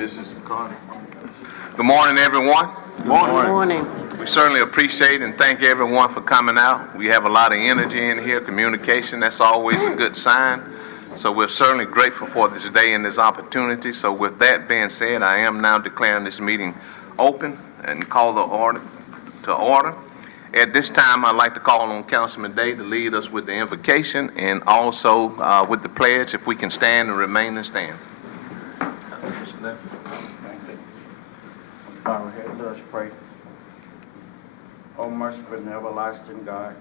Mrs. Carter. Good morning, everyone. Good morning. We certainly appreciate and thank everyone for coming out. We have a lot of energy in here, communication. That's always a good sign. So we're certainly grateful for this day and this opportunity. So with that being said, I am now declaring this meeting open and call the order to order. At this time, I'd like to call on Councilman Day to lead us with the invocation and also with the pledge, if we can stand and remain and stand. Bow our heads, let us pray. Oh, merciful and everlasting God,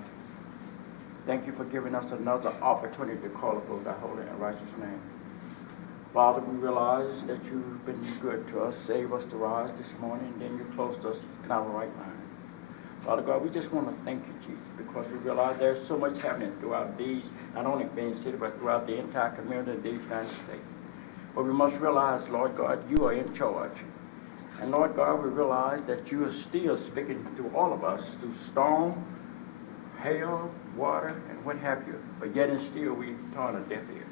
thank you for giving us another opportunity to call upon thy holy and righteous name. Father, we realize that you've been good to us, saved us to rise this morning, and then you closed us in our right mind. Father God, we just want to thank you, Jesus, because we realize there's so much happening throughout these, not only Phenix City, but throughout the entire community of the United States. But we must realize, Lord God, you are in charge. And Lord God, we realize that you are still speaking to all of us through storm, hail, water, and what have you. But yet and still we turn a deaf ear.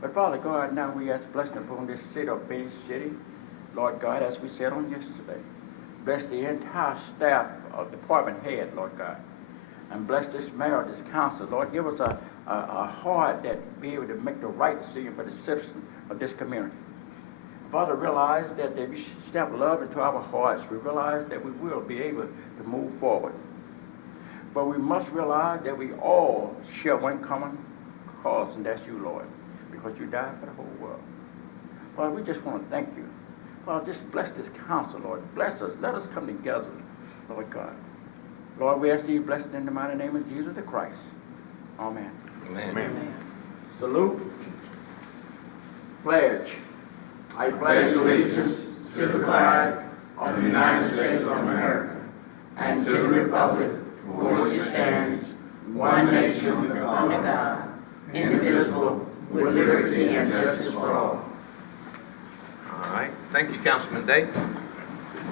But Father God, now we ask blessing upon this city of Phenix City. Lord God, as we said on yesterday, bless the entire staff of department head, Lord God. And bless this mayor, this council. Lord, give us a heart that be able to make the right decision for the citizens of this community. Father, realize that we should step love into our hearts. We realize that we will be able to move forward. But we must realize that we all share one common cause, and that's you, Lord, because you died for the whole world. Father, we just want to thank you. Father, just bless this council, Lord. Bless us. Let us come together, Lord God. Lord, we ask thee blessed in the mighty name of Jesus the Christ. Amen. Amen. Amen. Salute. Pledge. I pledge allegiance to the flag of the United States of America and to the republic for which it stands, one nation under God, indivisible, with liberty and justice for all. All right. Thank you, Councilman Day.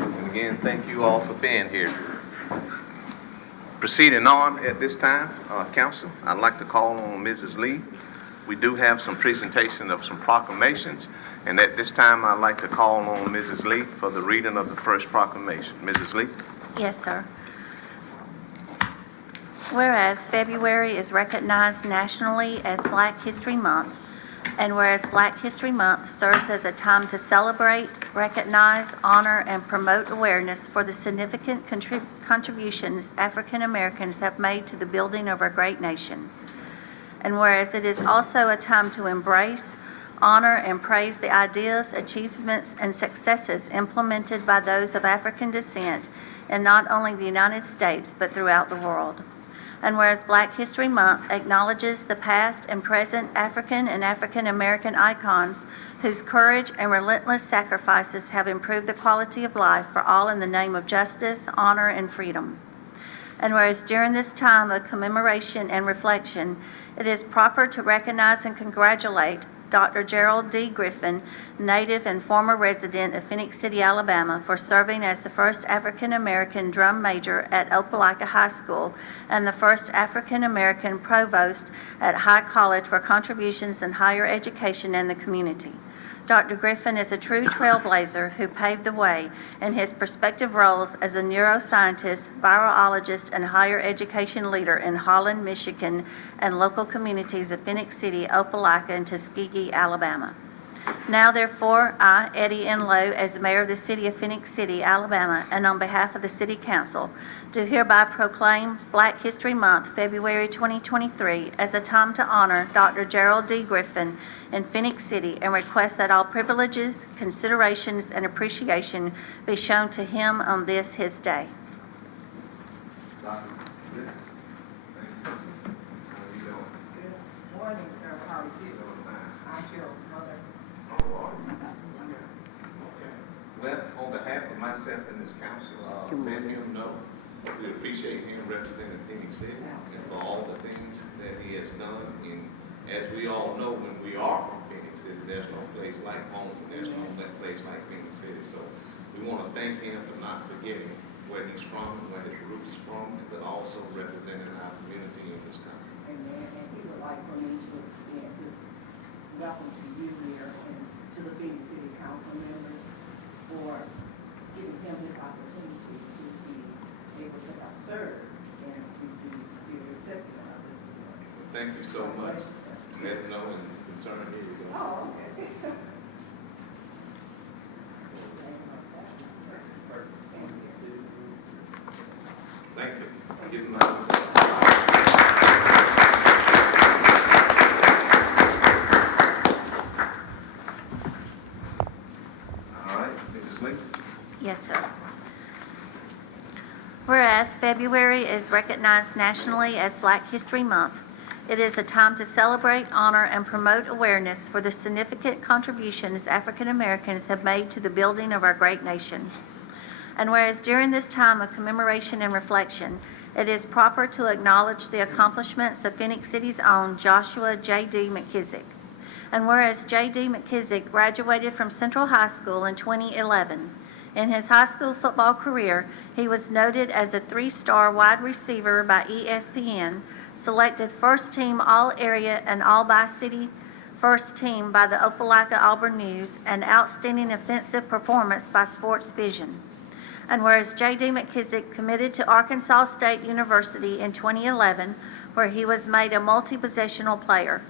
And again, thank you all for being here. Proceeding on at this time, Council, I'd like to call on Mrs. Lee. We do have some presentation of some proclamations, and at this time, I'd like to call on Mrs. Lee for the reading of the first proclamation. Mrs. Lee? Yes, sir. Whereas February is recognized nationally as Black History Month, and whereas Black History Month serves as a time to celebrate, recognize, honor, and promote awareness for the significant contributions African Americans have made to the building of our great nation. And whereas it is also a time to embrace, honor, and praise the ideas, achievements, and successes implemented by those of African descent in not only the United States, but throughout the world. And whereas Black History Month acknowledges the past and present African and African American icons whose courage and relentless sacrifices have improved the quality of life for all in the name of justice, honor, and freedom. And whereas during this time of commemoration and reflection, it is proper to recognize and congratulate Dr. Gerald D. Griffin, native and former resident of Phenix City, Alabama, for serving as the first African-American drum major at Opelika High School and the first African-American provost at High College for contributions in higher education and the community. Dr. Griffin is a true trailblazer who paved the way in his prospective roles as a neuroscientist, virologist, and higher education leader in Holland, Michigan, and local communities of Phenix City, Opelika, and Tuskegee, Alabama. Now, therefore, I, Eddie Enlow, as Mayor of the City of Phenix City, Alabama, and on behalf of the City Council, do hereby proclaim Black History Month, February 2023, as a time to honor Dr. Gerald D. Griffin in Phenix City and request that all privileges, considerations, and appreciation be shown to him on this his day. Morning, sir. How are you? I'm Gerald's mother. Well, on behalf of myself and this council, let him know we appreciate him representing Phenix City and for all the things that he has done. And as we all know, when we are from Phenix City, there's no place like home. There's no place like Phenix City. So we want to thank him for not forgetting where he's from and where his roots is from, but also representing our community in this country. Amen. And we would like for me to extend this welcome to you, Mayor, and to the Phenix City Council members. for giving him this opportunity to be able to serve and receive the recipient of this award. Thank you so much. Let him know and return. Here you go. Oh, okay. Thank you. Give him a- All right, Mrs. Lee. Yes, sir. Whereas February is recognized nationally as Black History Month, it is a time to celebrate, honor, and promote awareness for the significant contributions African Americans have made to the building of our great nation. And whereas during this time of commemoration and reflection, it is proper to acknowledge the accomplishments of Phenix City's own Joshua J.D. McKissick. And whereas J.D. McKissick graduated from Central High School in 2011, in his high school football career, he was noted as a 3-star wide receiver by ESPN, selected first team All-Area and All-By-City first team by the Opelika-Auburn News, and outstanding offensive performance by Sports Vision. And whereas J.D. McKissick committed to Arkansas State University in 2011, where he was made a multi-positional player.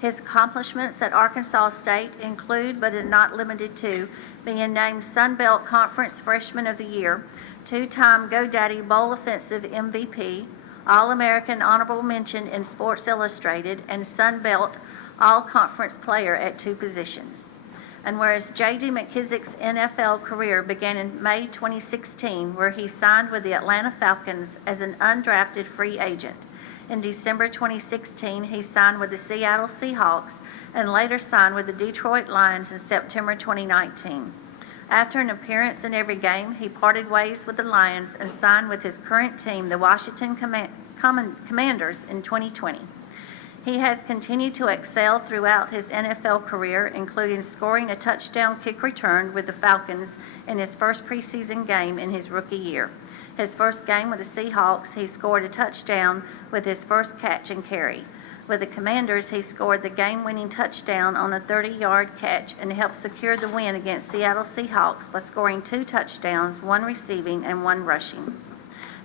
His accomplishments at Arkansas State include, but are not limited to, being named Sun Belt Conference Freshman of the Year, 2-time GoDaddy Bowl Offensive MVP, All-American Honorable Mention in Sports Illustrated, and Sun Belt All-Conference Player at 2 positions. And whereas J.D. McKissick's NFL career began in May 2016, where he signed with the Atlanta Falcons as an undrafted free agent. In December 2016, he signed with the Seattle Seahawks and later signed with the Detroit Lions in September 2019. After an appearance in every game, he parted ways with the Lions and signed with his current team, the Washington Commanders, in 2020. He has continued to excel throughout his NFL career, including scoring a touchdown kick return with the Falcons in his first preseason game in his rookie year. His first game with the Seahawks, he scored a touchdown with his first catch and carry. With the Commanders, he scored the game-winning touchdown on a 30-yard catch and helped secure the win against Seattle Seahawks by scoring 2 touchdowns, 1 receiving and 1 rushing.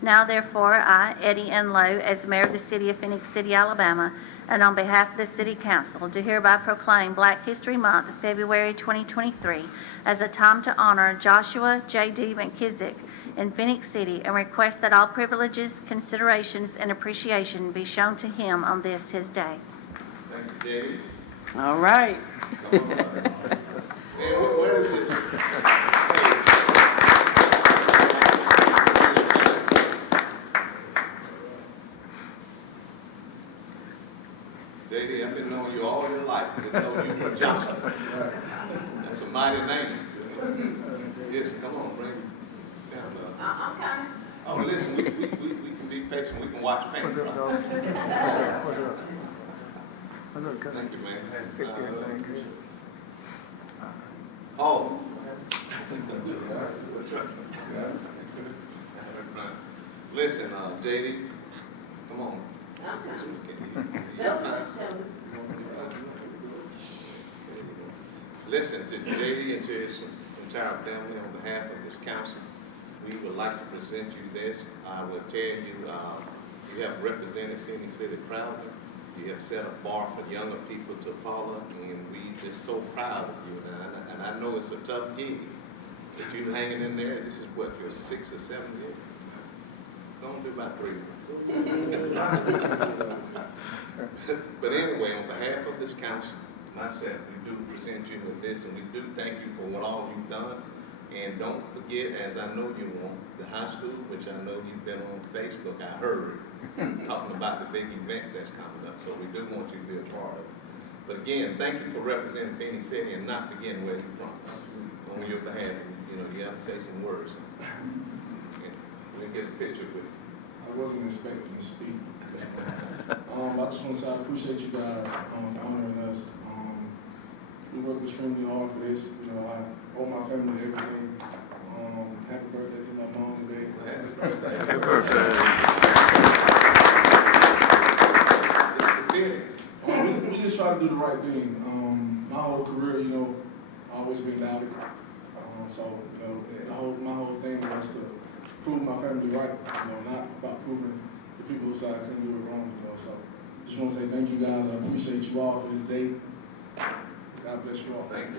Now, therefore, I, Eddie Enlow, as Mayor of the City of Phenix City, Alabama, and on behalf of the City Council, do hereby proclaim Black History Month, February 2023, as a time to honor Joshua J.D. McKissick in Phenix City, and request that all privileges, considerations, and appreciation be shown to him on this his day. Thank you, David. All right. Come on. Hey, where is this? JD, I've been knowing you all your life. I didn't know you were Joshua. That's a mighty name. Yes, come on, bring it down. I'm coming. Oh, listen, we can be patient. We can watch paint. Right? Thank you, man. Oh. Listen, JD, come on. Listen to JD and to his entire family on behalf of this council. We would like to present you this. I will tell you, you have represented Phenix City proudly. You have set a bar for younger people to follow, and we just so proud of you. And I know it's a tough gig, but you hanging in there. This is what, your 6th or 7th year? Don't do about 3. But anyway, on behalf of this council, myself, we do present you with this, and we do thank you for what all you've done. And don't forget, as I know you want, the high school, which I know you've been on Facebook, I heard, talking about the big event that's coming up. So we do want you to be a part of it. But again, thank you for representing Phenix City and not forgetting where you're from. On your behalf, you know, you have to say some words. And we'll get a picture with you. I wasn't expecting to speak. I just want to say I appreciate you guys for honoring us. We worked extremely hard for this. You know, I owe my family everything. Happy birthday to my mom today. Happy birthday. We just try to do the right thing. My whole career, you know, I've always been doubted. So, my whole thing was to prove my family right, not about proving the people who said I couldn't do it wrong, So, just want to say thank you guys. I appreciate you all for this day. God bless you all. Thank you.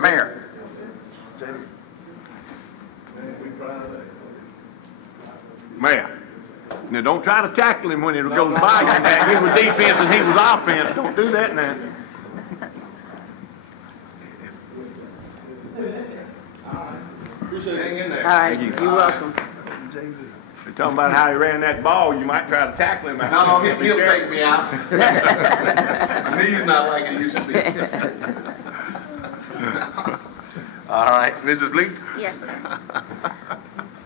Mayor. Mayor, now don't try to tackle him when it goes by like that. He was defense and he was offense. Don't do that now. Hang in there. All right, you're welcome. They're talking about how he ran that ball. You might try to tackle him. No, he'll take me out. Knee's not like it used to be. All right, Mrs. Lee? Yes, sir.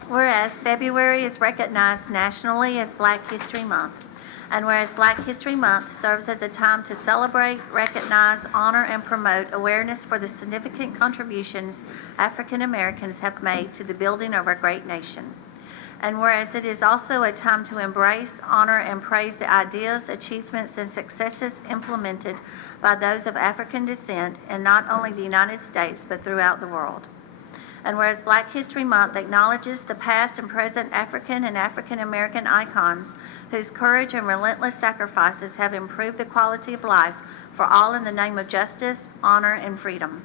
Whereas February is recognized nationally as Black History Month, and whereas Black History Month serves as a time to celebrate, recognize, honor, and promote awareness for the significant contributions African Americans have made to the building of our great nation. And whereas it is also a time to embrace, honor, and praise the ideas, achievements, and successes implemented by those of African descent in not only the United States but throughout the world. And whereas Black History Month acknowledges the past and present African and African American icons whose courage and relentless sacrifices have improved the quality of life for all in the name of justice, honor, and freedom.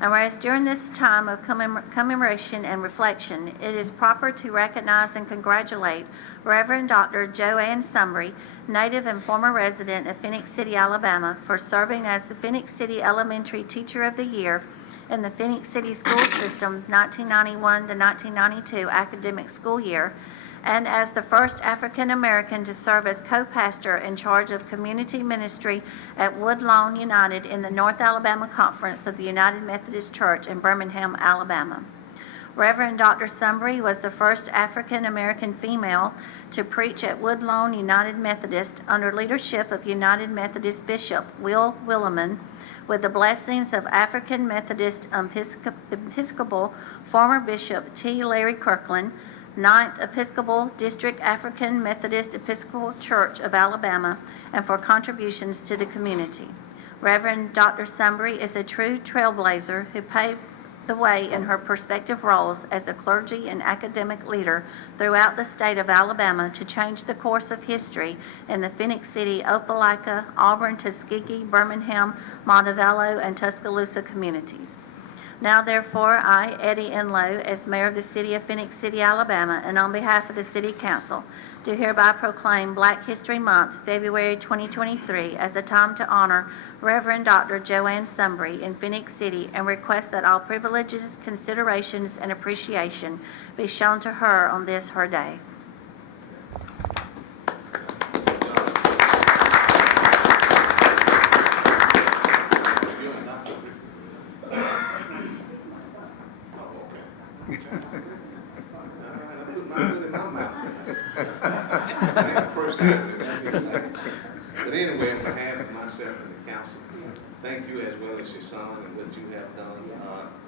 And whereas during this time of commemoration and reflection, it is proper to recognize and congratulate Reverend Dr. Joanne Sumbry, native and former resident of Phenix City, Alabama, for serving as the Phenix City Elementary Teacher of the Year in the Phenix City School System 1991 to 1992 academic school year, and as the first African American to serve as co-pastor in charge of community ministry at Woodlawn United in the North Alabama Conference of the United Methodist Church in Birmingham, Alabama. Reverend Dr. Sumbry was the first African American female to preach at Woodlawn United Methodist under leadership of United Methodist Bishop Will Williman, with the blessings of African Methodist Episcopal former Bishop T. Larry Kirkland, 9th Episcopal District African Methodist Episcopal Church of Alabama, and for contributions to the community. Reverend Dr. Sumbry is a true trailblazer who paved the way in her prospective roles as a clergy and academic leader throughout the state of Alabama to change the course of history in the Phenix City, Opelika, Auburn, Tuskegee, Birmingham, Montevallo, and Tuscaloosa communities. Now, therefore, I, Eddie Enlow, as mayor of the city of Phenix City, Alabama, and on behalf of the city council, do hereby proclaim Black History Month, February 2023, as a time to honor Reverend Dr. Joanne Sumbry in Phenix City, and request that all privileges, considerations, and appreciation be shown to her on this her day. But anyway, on behalf of myself and the council, thank you as well as your son and what you have done,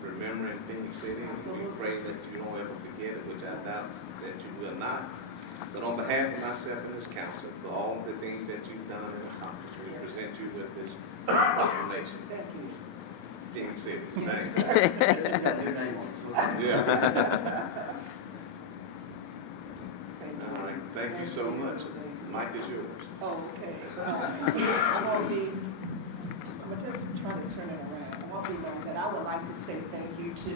remembering Phenix City. We pray that you don't ever forget it, which I doubt that you will not. But on behalf of myself and this council, for all the things that you've done and accomplished, we present you with this proclamation. Thank you. Phenix City, thank you. Yeah. All right, thank you so much. Mike is yours. Oh, okay. I'm just trying to turn it around. I won't be long, but I would like to say thank you to,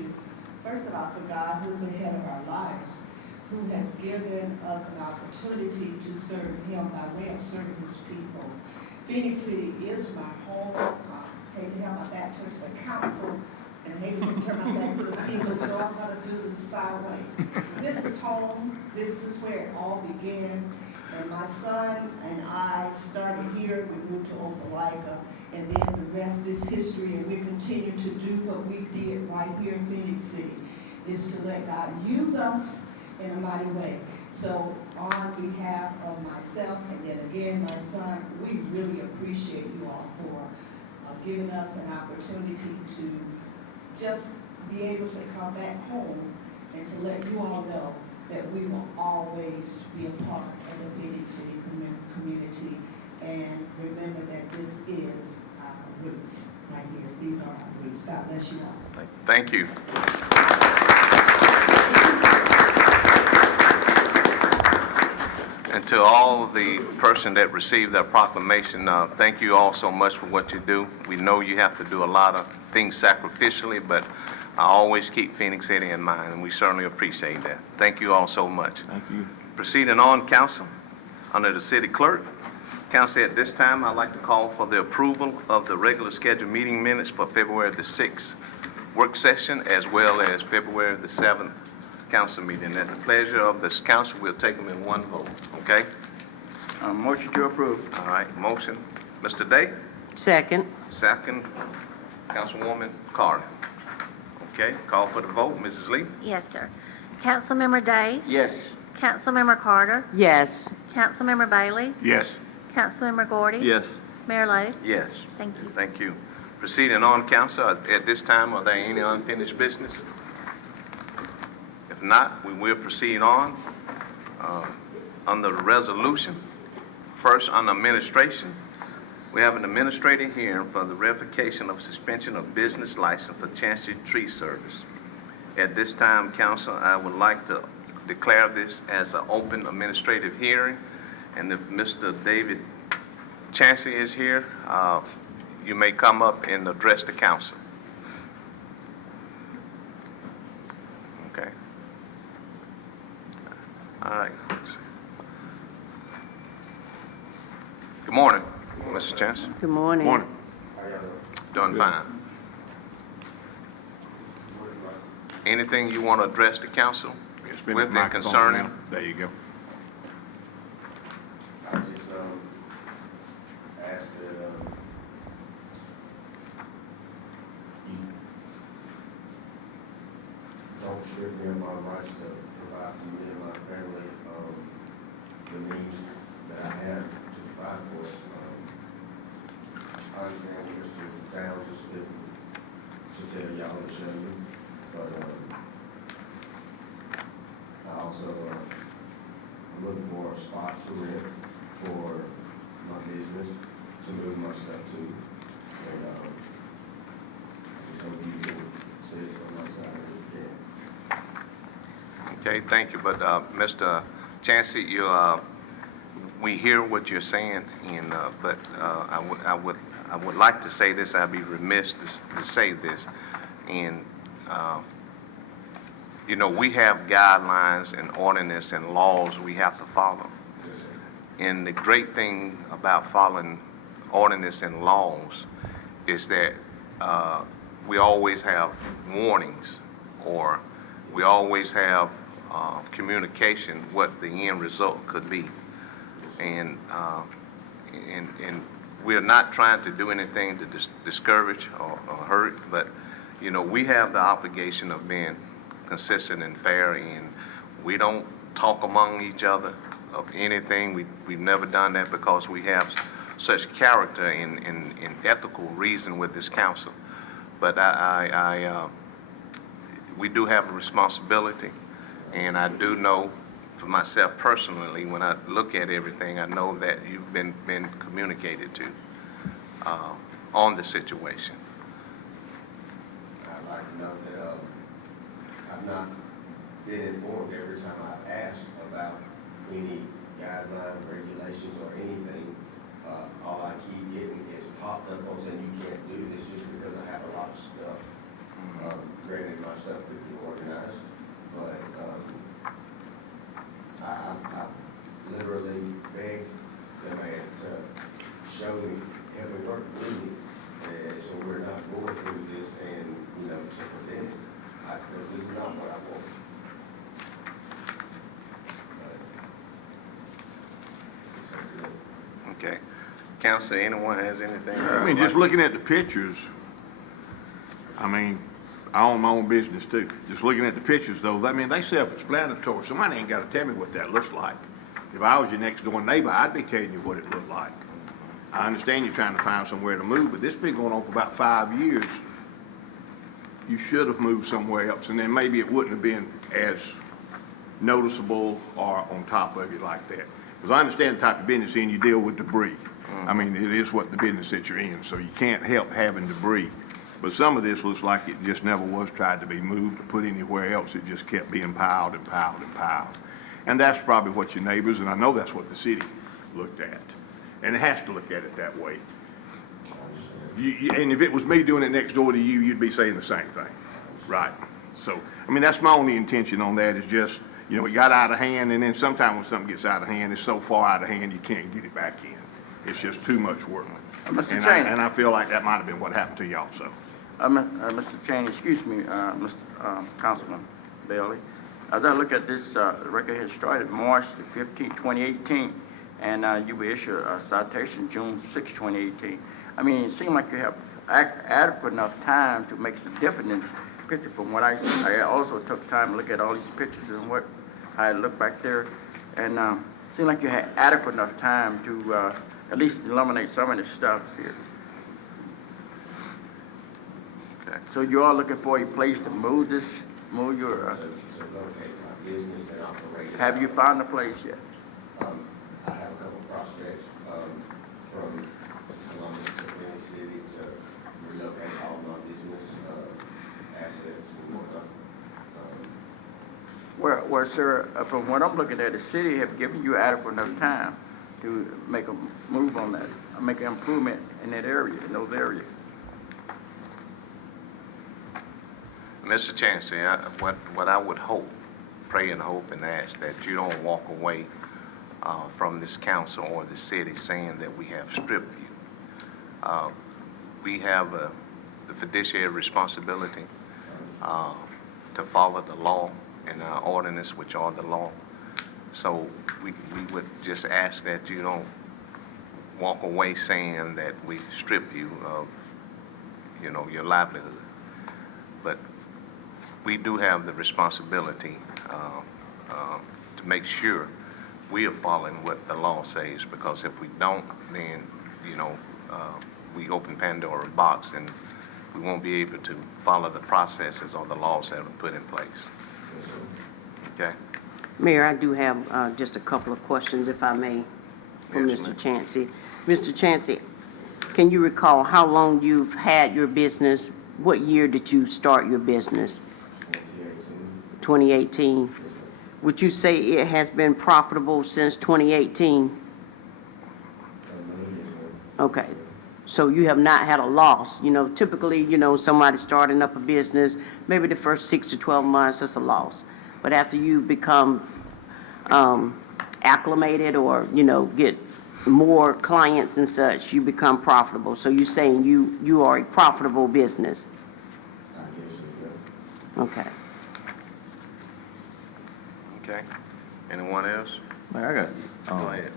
first of all, to God, who's ahead of our lives, who has given us an opportunity to serve Him by way of serving His people. Phenix City is my home. I hate to have my back to the council, And I hate to turn my back to the people, so I'm gonna do this sideways. This is home, this is where it all began. And my son and I started here, we moved to Opelika, and then the rest is history, and we continue to do what we did right here in Phenix City, is to let God use us in a mighty way. So on behalf of myself, and then again my son, we really appreciate you all for giving us an opportunity to just be able to come back home and to let you all know that we will always be a part of the Phenix City community. And remember that this is our roots right here. These are our roots. God bless you all. Thank you. And to all the person that received that proclamation, thank you all so much for what you do. We know you have to do a lot of things sacrificially, but I always keep Phenix City in mind, and we certainly appreciate that. Thank you all so much. Thank you. Proceeding on, council, under the city clerk. Council, at this time, I'd like to call for the approval of the regular scheduled meeting minutes for February the 6th work session, as well as February the 7th council meeting. At the pleasure of this council, we'll take them in one vote, okay? Motion to approve. All right, motion. Mr. Day? Second. Second, Councilwoman Carter. Okay, call for the vote. Mrs. Lee? Yes, sir. Councilmember Day? Yes. Councilmember Carter? Yes. Councilmember Bailey? Yes. Councilmember Gordy? Yes. Mayor Lo? Yes. Thank you. Thank you. Proceeding on, council, at this time, are there any unfinished business? If not, we will proceed on. Under the resolution, first on administration, we have an administrative hearing for the revocation of suspension of business license for Chancery Tree Service. At this time, council, I would like to declare this as an open administrative hearing, and if Mr. David Chancey is here, you may come up and address the council. Okay. All right. Good morning, Mr. Chancellor. Good morning. Morning. Doing fine. Anything you want to address the council Spin that with and microphone concerning? around. There you go. I just ask that you don't strip me of my rights to provide for me and my family the means that I have to provide for us. I understand what Mr. Downs is spitting to tell y'all to show you, but I also I'm looking for a spot to rent for my business, to move my stuff to. And I just hope you can see it on my side if you can. Okay, thank you. But Mr. Chancey, we hear what you're saying, and but I would like to say this. I'd be remiss to say this, and you know, we have guidelines and ordinance and laws we have to follow. And the great thing about following ordinance and laws is that we always have warnings, or we always have communication what the end result could be. And we're not trying to do anything to discourage or hurt, but you know, we have the obligation of being consistent and fair, and we don't talk among each other of anything. We've never done that because we have such character and ethical reason with this council. But we do have a responsibility, and I do know for myself personally, when I look at everything, I know that you've been communicated to on the situation. I'd like to know that I've not been informed every time I've asked about any guideline, regulations, or anything. All I keep getting is popped up on saying you can't do this just because I have a lot of stuff. Granted, my stuff could be organized, but I literally begged the man to show me, help me work with me, and so we're not going through this, and you know, to Okay. Council, anyone has anything? I mean, just looking at the pictures, I mean, I own my own business too. Just looking at the pictures though, I mean, they self-explanatory. Somebody ain't gotta tell me what that looks like. If I was your next door neighbor, I'd be telling you what it looked like. I understand you're trying to find somewhere to move, but this has been going on for about 5 years. You should have moved somewhere else, and then maybe it wouldn't have been as noticeable or on top of it like that. Because I understand the type of business in, you deal with debris. I mean, it is what the business that you're in, so you can't help having debris. But some of this looks like it just never was tried to be moved or put anywhere else. It just kept being piled and piled and piled. And that's probably what your neighbors, and I know that's what the city looked at. And it has to look at it that way. And if it was me doing it next door to you, you'd be saying the same thing, right? So, I mean, that's my only intention on that is just, you know, it got out of hand, and then sometimes when something gets out of hand, it's so far out of hand you can't get it back in. It's just too much work. Mr. And Cheney. I feel like that might have been what happened to you also. Mr. Cheney, excuse me, Mr. Councilman Bailey. As I look at this, the record here started March the 15th, 2018, and you will issue a citation June 6, 2018. I mean, it seems like you have adequate enough time to make some difference picture from what I see. I also took time to look at all these pictures and what I looked back there, and it seemed like you had adequate enough time to at least eliminate some of this stuff here. Okay. So you are looking for a place to move your, To locate my business and operate. have you found a place yet? I have a couple prospects, from Columbus to Phenix City to relocate all my business, assets and whatnot. Well, sir, from what I'm looking at, the city have given you adequate enough time to make a move on that, make an improvement in that area, in those areas. Mr. Chancellor, what I would hope, pray and hope and ask that you don't walk away from this council or the city saying that we have stripped you. We have the fiduciary responsibility to follow the law and our ordinance, which are the law. So we would just ask that you don't walk away saying that we strip you of, you know, your livelihood. But we do have the responsibility to make sure we are following what the law says, because if we don't, then, you know, we open Pandora's box and we won't be able to follow the processes or the laws that are put in place. Okay? Mayor, I do have just a couple of questions, if I may, for Yes, Mr. ma'am. Chancey. Mr. Chancey, can you recall how long you've had your business? What year did you start your business? 2018. Would you say it has been profitable since 2018? Okay. So you have not had a loss. You know, typically, you know, somebody starting up a business, maybe the first 6 to 12 months, that's a loss. But after you become acclimated or, you know, get more clients and such, you become profitable. So you're saying you are a profitable business? Okay. Okay? Anyone else? Mayor, Go ahead.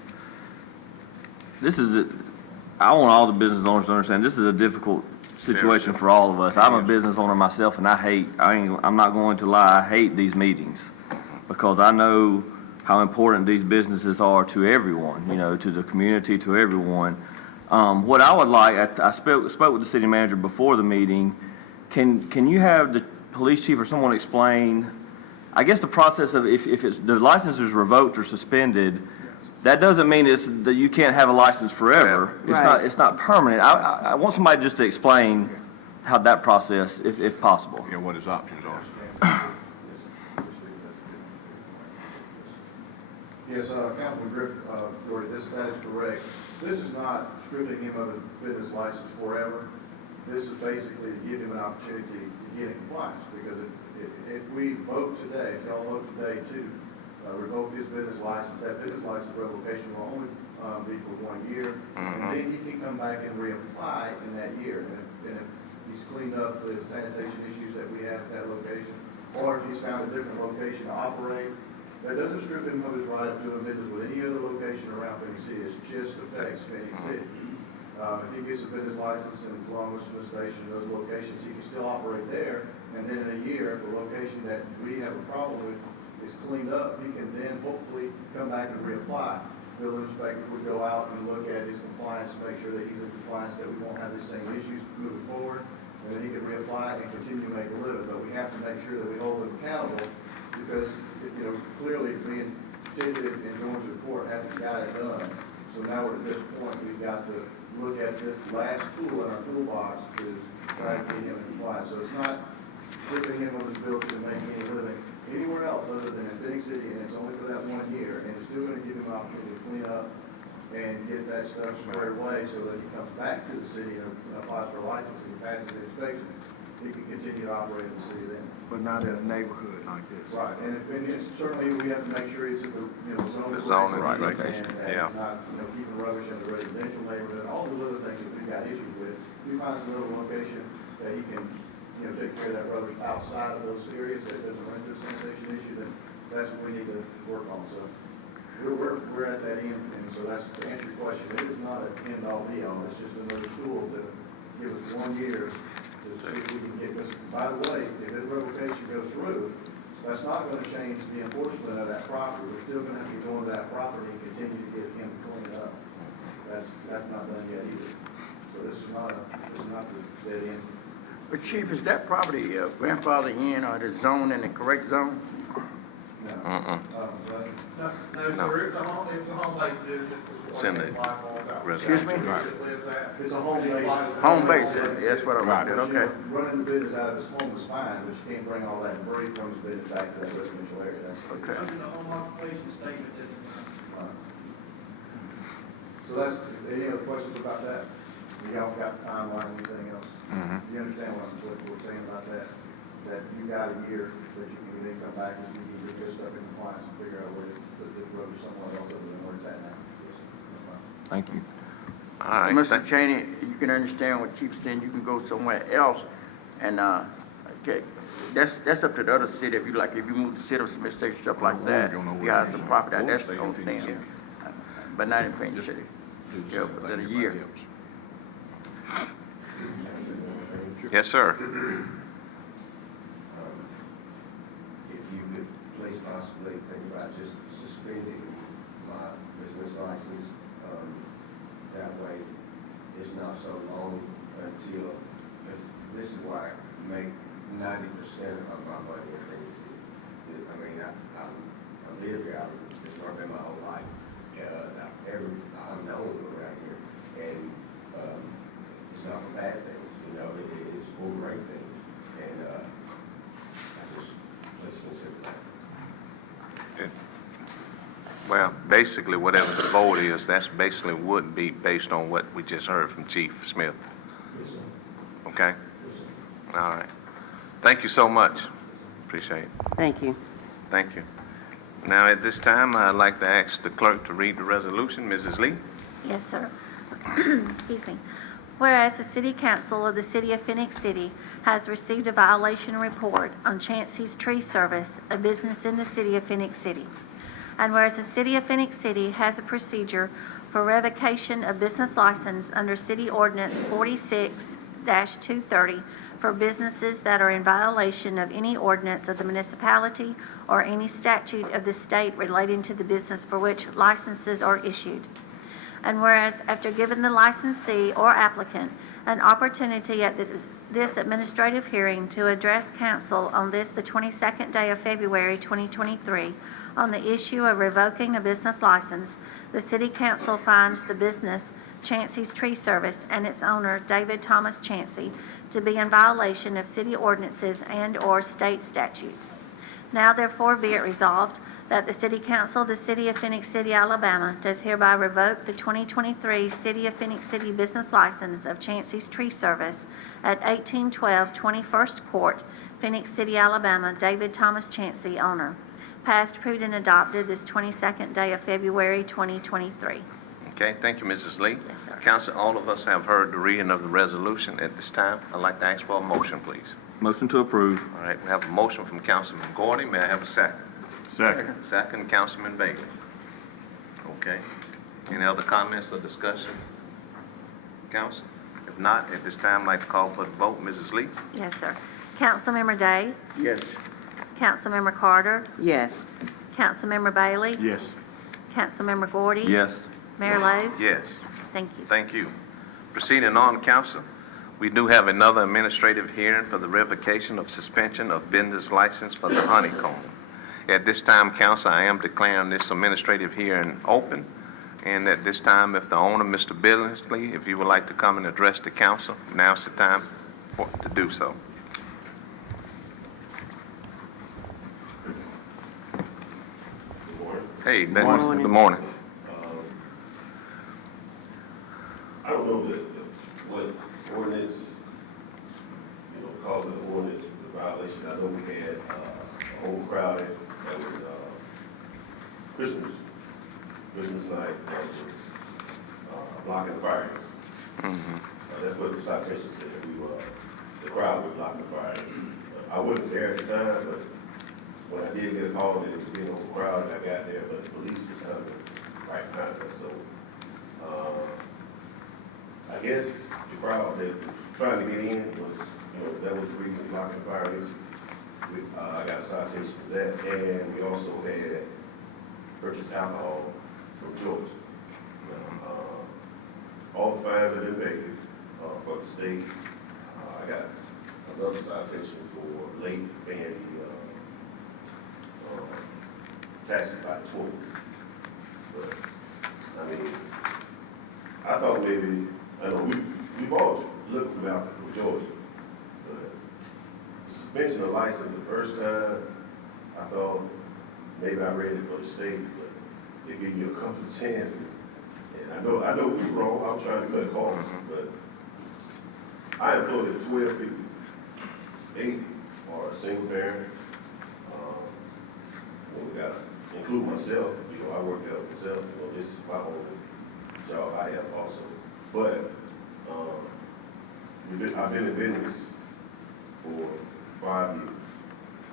I want all the business owners to understand this is a difficult situation for all of us. I'm a business owner myself, and I'm not going to lie, I hate these meetings because I know how important these businesses are to everyone, you know, to the community, to everyone. What I would like, I spoke with the city manager before the meeting. Can you have the police chief or someone explain, I guess, the process of if the license is revoked or suspended? That doesn't mean that you can't have a license forever. Right. It's not permanent. I want somebody just to explain how that process, if possible. Yeah, what his options are. Yes, Councilman Griffin, that is correct. This is not stripping him of a business license forever. This is basically to give him an opportunity to get in compliance, because if we vote today, if y'all vote today to revoke his business license, that business license revocation will only be for 1 year, and then he can come back and reapply in that year. And if he's cleaned up the sanitation issues that we have at that location, or if he's found a different location to operate, That doesn't strip him of his right of doing business with any other location around Phenix City. It just affects Phenix City. If he gets a business license in Columbus, Smith Station, those locations, he can still operate there. And then in a year, if the location that we have a problem with is cleaned up, he can then hopefully come back and reapply. Building inspector would go out and look at his compliance, make sure that he's in compliance, that we won't have the same issues moving forward. And then he can reapply and continue to make a living. But we have to make sure that we hold him accountable because, clearly being ticketed and going to the court hasn't got it done. So now we're at this point, we've got to look at this last tool in our toolbox to try to get him in compliance. So it's not stripping him of his ability to make any living anywhere else other than in Phenix City, and it's only for that 1 year, and it's still going to give him an opportunity to clean up and get that stuff squared away so that he comes back to the city and applies for a license and passes the inspection. He can continue to operate in the city then. But not in a neighborhood like this. Right, and certainly we have to make sure it's the, The zoning right location, and yeah. it's not, keeping rubbish in the residential neighborhood, all those other things that we've got issues with. We find some little location that he can, take care of that rubbish outside of those areas that doesn't run into the sanitation issue, then that's what we need to work on. So we're at that end, and so that's, to answer your question, it is not an end-all be-all. It's just another tool to give us 1 year to see if we can get this. By the way, if this revocation goes through, that's not going to change the enforcement of that property. We're still going to have to go to that property and continue to get him cleaned up. That's not done yet either. So this is not the dead end. But Chief, is that property grandfather in or the zone in the correct zone? No. Mm-mm. No, sir, it's a home-based business. It's in the Excuse me? It's a home base. Home base, that's what I wanted, okay. Running the business out of his home is fine, but you can't bring all that debris from his business back to that residential area. Okay. Under the home occupation statement, So that's, any other questions about that? You all got the timeline, anything else? Mhm. You understand what we're saying about that? That you got a year that you can then come back and you can get this stuff in compliance and figure out where to put this road somewhere else other than where it's at now. Yes, that's fine. Thank you. All right. Mr. Cheney, you can understand what Chief's saying, you can go somewhere else, and, okay, that's up to the other city, if you move the city of Smith Station, stuff like that, you have the property, that's the whole thing. But not in Phoenix City, within a year. Yes, sir. If you could please possibly think about just suspending my business license, that way it's not so long until, this is where I make 90% of my money in Phoenix City. I mean, I live here, it's worked in my whole life. I'm known around here, and it's not for bad things, it's for great things, and let's consider that. Well, basically, whatever the vote is, that's basically would be based on what we just heard from Chief Smith. Yes, sir. Okay? Yes, sir. All right. Thank you so much. Appreciate it. Thank you. Thank you. Now, at this time, I'd like to ask the clerk to read the resolution. Mrs. Lee? Yes, sir. Excuse me. Whereas the City Council of the City of Phoenix City has received a violation report on Chancey's Tree Service, a business in the City of Phoenix City. And whereas the City of Phoenix City has a procedure for revocation of business license under City Ordinance 46-230 for businesses that are in violation of any ordinance of the municipality or any statute of the state relating to the business for which licenses are issued. And whereas after giving the licensee or applicant an opportunity at this administrative hearing to address council on the 22nd day of February 2023 on the issue of revoking a business license, the City Council finds the business Chancey's Tree Service and its owner, David Thomas Chancey, to be in violation of city ordinances and/or state statutes. Now therefore be it resolved that the City Council of the City of Phoenix City, Alabama does hereby revoke the 2023 City of Phoenix City business license of Chancey's Tree Service at 1812 21st Court, Phoenix City, Alabama, David Thomas Chancey, owner. Passed, approved, and adopted this 22nd day of February 2023. Okay, thank you, Mrs. Lee. Yes, sir. Council, all of us have heard the reading of the resolution. At this time, I'd like to ask for a motion, please. Motion to approve. All right, we have a motion from Councilman Gordy. May I have a second? Second. Second, Councilman Bailey. Okay. Any other comments or discussion? Council? If not, at this time, I'd like to call for the vote. Mrs. Lee? Yes, sir. Councilmember Day? Yes. Councilmember Carter? Yes. Councilmember Bailey? Yes. Councilmember Gordy? Yes. Mayor Lo? Yes. Thank you. Thank you. Proceeding on, Council, we do have another administrative hearing for the revocation of suspension of business license for the Honeycomb. At this time, Council, I am declaring this administrative hearing open. And at this time, if the owner, Mr. Billingsley, if you would like to come and address the council, now's the time to do so. Good morning. Hey, Good morning. good morning. I don't know what ordinance, caused the ordinance, the violation. I know we had a whole crowd that was Christmas night that was blocking the fire exit. That's what the citation said. The crowd was blocking the fire exit. I wasn't there at the time, but when I did get a call that it was being overcrowded, I got there, but the police was coming right behind us. So I guess the crowd that was trying to get in was, that was the reason blocking the fire exit. I got a citation for that, and we also had purchased alcohol from Georgia. All the fines have been paid for the state. I got another citation for late paying the taxi by 20. But I mean, I thought maybe we've all looked from out from Georgia. But the suspension of license the first time, I thought maybe I read it for the state, but they give you a couple of chances. And I know we were wrong. I was trying to cut costs, but I employed 12 people. 8 are a single parent. We got to include myself. I work out myself. This is my own job I have also. But I've been in business for 5 years.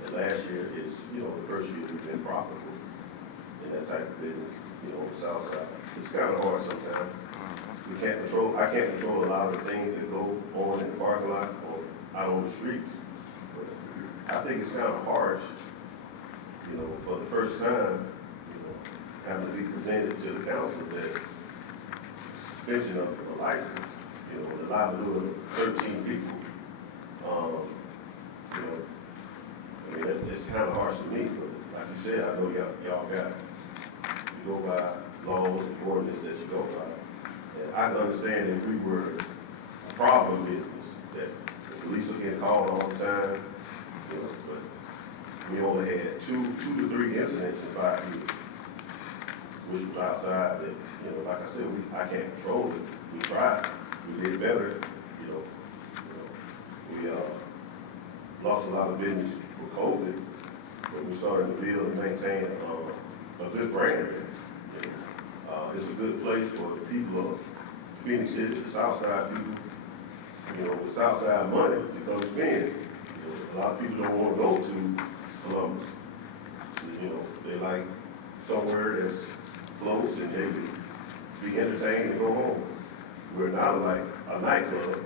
And last year is, the first year we've been profitable in that type of business, on the south side. It's kind of hard sometimes. I can't control a lot of the things that go on in the parking lot or out on the streets. But I think it's kind of harsh, for the first time, having to be presented to the council that suspension of a license, the livelihood of 13 people, I mean, it's kind of harsh to me, but like you said, I know y'all you go by laws and ordinances that you go by. And I can understand if we were a problem business, that the police will get called all the time, but we only had two to three incidents in 5 years, which was outside that, like I said, I can't control it. We tried, we did better, we lost a lot of business for COVID, but we started to build and maintain a good brand. It's a good place for the people of Phenix City, the Southside people, with Southside money to come spend. A lot of people don't want to go to Columbus. They like somewhere that's close and they can be entertained and go home. We're not like a nightclub.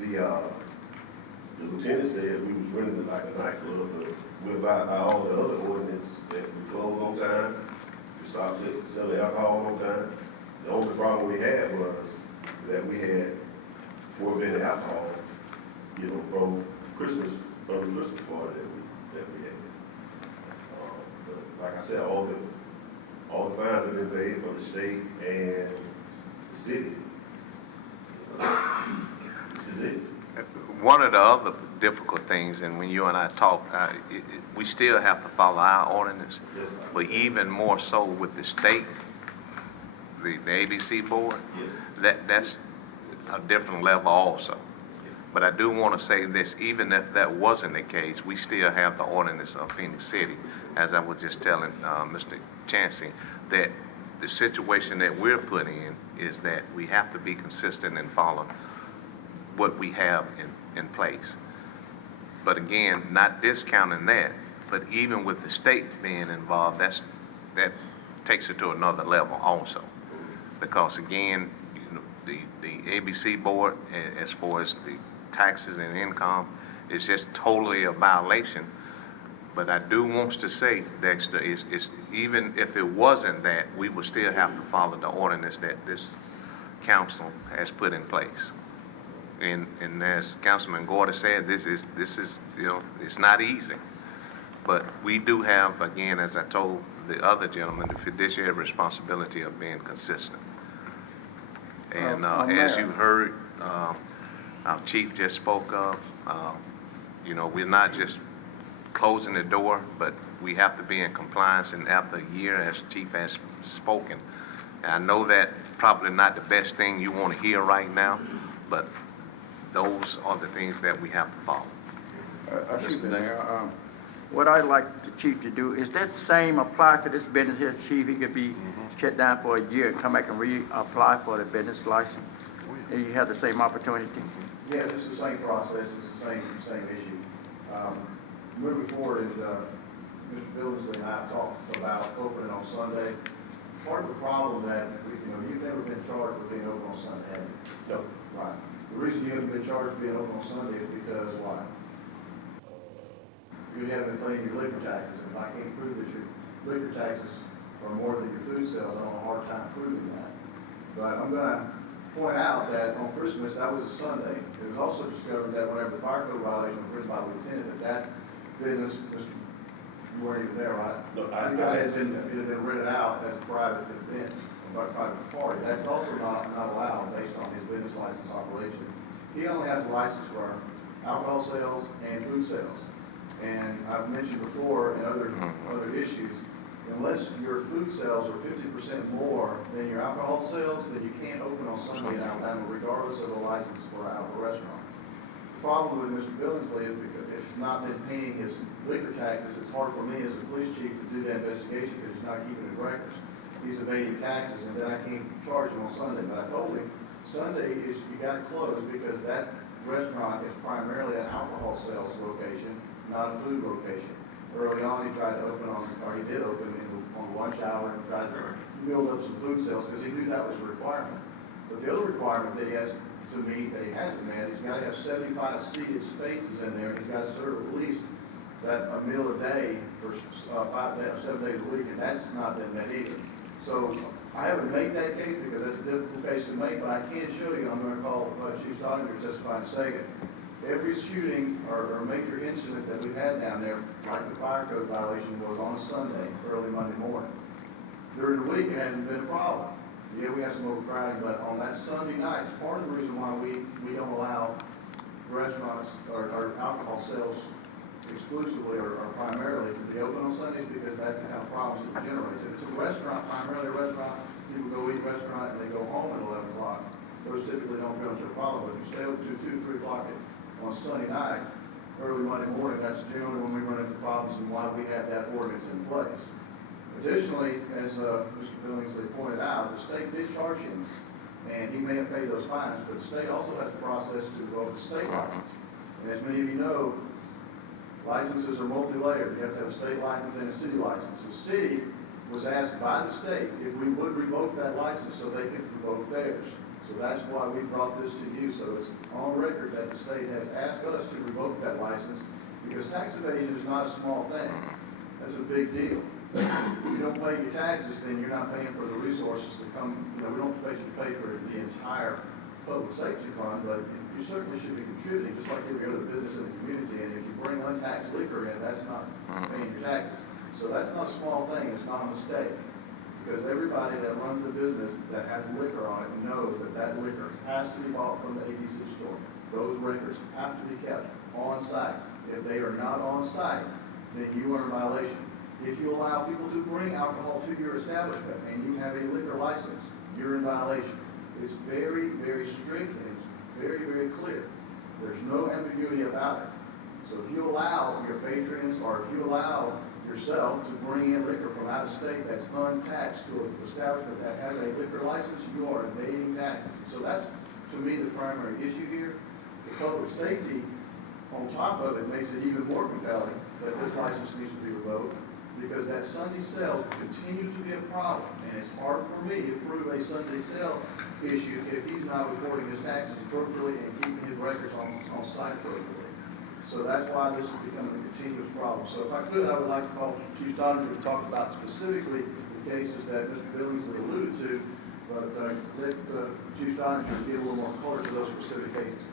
The lieutenant said we was running it like a nightclub, but we're by all the other ordinance that we close on time, we start selling alcohol on time. The only problem we had was that we had forbidden alcohol, from the Christmas party that we had. But like I said, all the fines have been paid from the state and the city. This is it. One of the other difficult things, and when you and I talk, we still have to follow our ordinance, but even more so with the state, the ABC board, that's a different level also. But I do want to say this, even if that wasn't the case, we still have the ordinance of Phenix City, as I was just telling Mr. Chancey, that the situation that we're put in is that we have to be consistent and follow what we have in place. But again, not discounting that, But even with the state being involved, that takes it to another level also. Because again, you know, the ABC board, as far as the taxes and income, is just totally a violation. But I do want to say, Dexter, is even if it wasn't that, we would still have to follow the ordinance that this council has put in place. And as Councilman Gordy said, this is, you know, it's not easy. But we do have, again, as I told the other gentleman, the fiduciary responsibility of being consistent. And as you heard, our chief just spoke of, you know, we're not just closing the door, but we have to be in compliance. And after a year, as chief has spoken, and I know that probably not the best thing you want to hear right now, but those are the things that we have to follow. Excuse me, Mayor. What I'd like the chief to do, is that same apply to this business here, chief? He could be shut down for a year and come back and reapply for the business license? And you have the same opportunity? Yeah, it's the same process, it's the same issue. Moving forward, Mr. Billingsley and I have talked about opening on Sunday. Part of the problem that, you know, you've never been charged with being open on Sunday, have you? No. Right. The reason you haven't been charged with being open on Sunday is because why? You haven't been paying your liquor taxes, and if I can't prove that your liquor taxes are more than your food sales, I have a hard time proving that. But I'm gonna point out that on Christmas, that was a Sunday. It was also discovered that whenever the fire code violation was written by the lieutenant, that business, you weren't even there, right? Look, It had been rented out as a private event, by a private party. That's also not allowed based on his business license operation. He only has a license for alcohol sales and food sales. And I've mentioned before in other issues, unless your food sales are 50% more than your alcohol sales, then you can't open on Sunday in Alabama regardless of a license for an alcohol restaurant. The problem with Mr. Billingsley is because if he's not been paying his liquor taxes, it's hard for me as a police chief to do that investigation because he's not keeping his records. He's evading taxes, and then I can't charge him on Sunday. But I told him Sunday is you got to close because that restaurant is primarily an alcohol sales location, not a food location. Early on, he tried to open on, or he did open on the lunch hour and tried to build up some food sales because he knew that was a requirement. But the other requirement that he has to meet, that he hasn't met, he's got to have 75 seated spaces in there. He's got to serve at least a meal a day for 7 days a week, and that's not been met either. So I haven't made that case because that's a difficult case to make, but I can show you. I'm going to call Chief Stottinger to testify in a second. Every shooting or major incident that we've had down there, like the fire code violation, was on a Sunday, early Monday morning. During the week, it hasn't been a problem. Yeah, we have some overcrowding, but on that Sunday night, it's part of the reason why we don't allow restaurants or alcohol sales exclusively or primarily to be open on Sundays because that's the kind of problems it generates. If it's a restaurant, primarily a restaurant, people go eat restaurant and they go home at 11 o'clock. Those typically don't go into a problem. But if you stay open to 2, 3 o'clock on Sunday night, early Monday morning, that's generally when we run into problems and why we have that ordinance in place. Additionally, as Mr. Billingsley pointed out, the state did charge him, and he may have paid those fines, but the state also has a process to revoke the state license. And as many of you know, licenses are multi-layered. You have to have a state license and a city license. The city was asked by the state if we would revoke that license so they could revoke theirs. So that's why we brought this to you. So it's on record that the state has asked us to revoke that license because tax evasion is not a small thing. That's a big deal. If you don't pay your taxes, then you're not paying for the resources to come. You know, we don't expect you to pay for the entire public safety fund, but you certainly should be contributing, just like every other business in the community. And if you bring untaxed liquor in, that's not paying your taxes. So that's not a small thing. It's not a mistake. Because everybody that runs a business that has liquor on it knows that that liquor has to be bought from the ABC store. Those records have to be kept on site. If they are not on site, then you are in violation. If you allow people to bring alcohol to your establishment and you have a liquor license, you're in violation. It's very, very strict and it's very, very clear. There's no ambiguity about it. So if you allow your patrons or if you allow yourself to bring in liquor from out of state that's untaxed to an establishment that has a liquor license, you are evading taxes. So that's, to me, the primary issue here. The public safety, on top of it, makes it even more compelling that this license needs to be revoked, because that Sunday sales continues to be a problem, and it's hard for me to prove a Sunday sale issue if he's not reporting his taxes appropriately and keeping his records on site appropriately. So that's why this is becoming a continuous problem. So if I could, I would like to call Chief Stodder to talk about specifically the cases that Mr. Billingsley alluded to, but let Chief Stodder just give a little more color to those specific cases.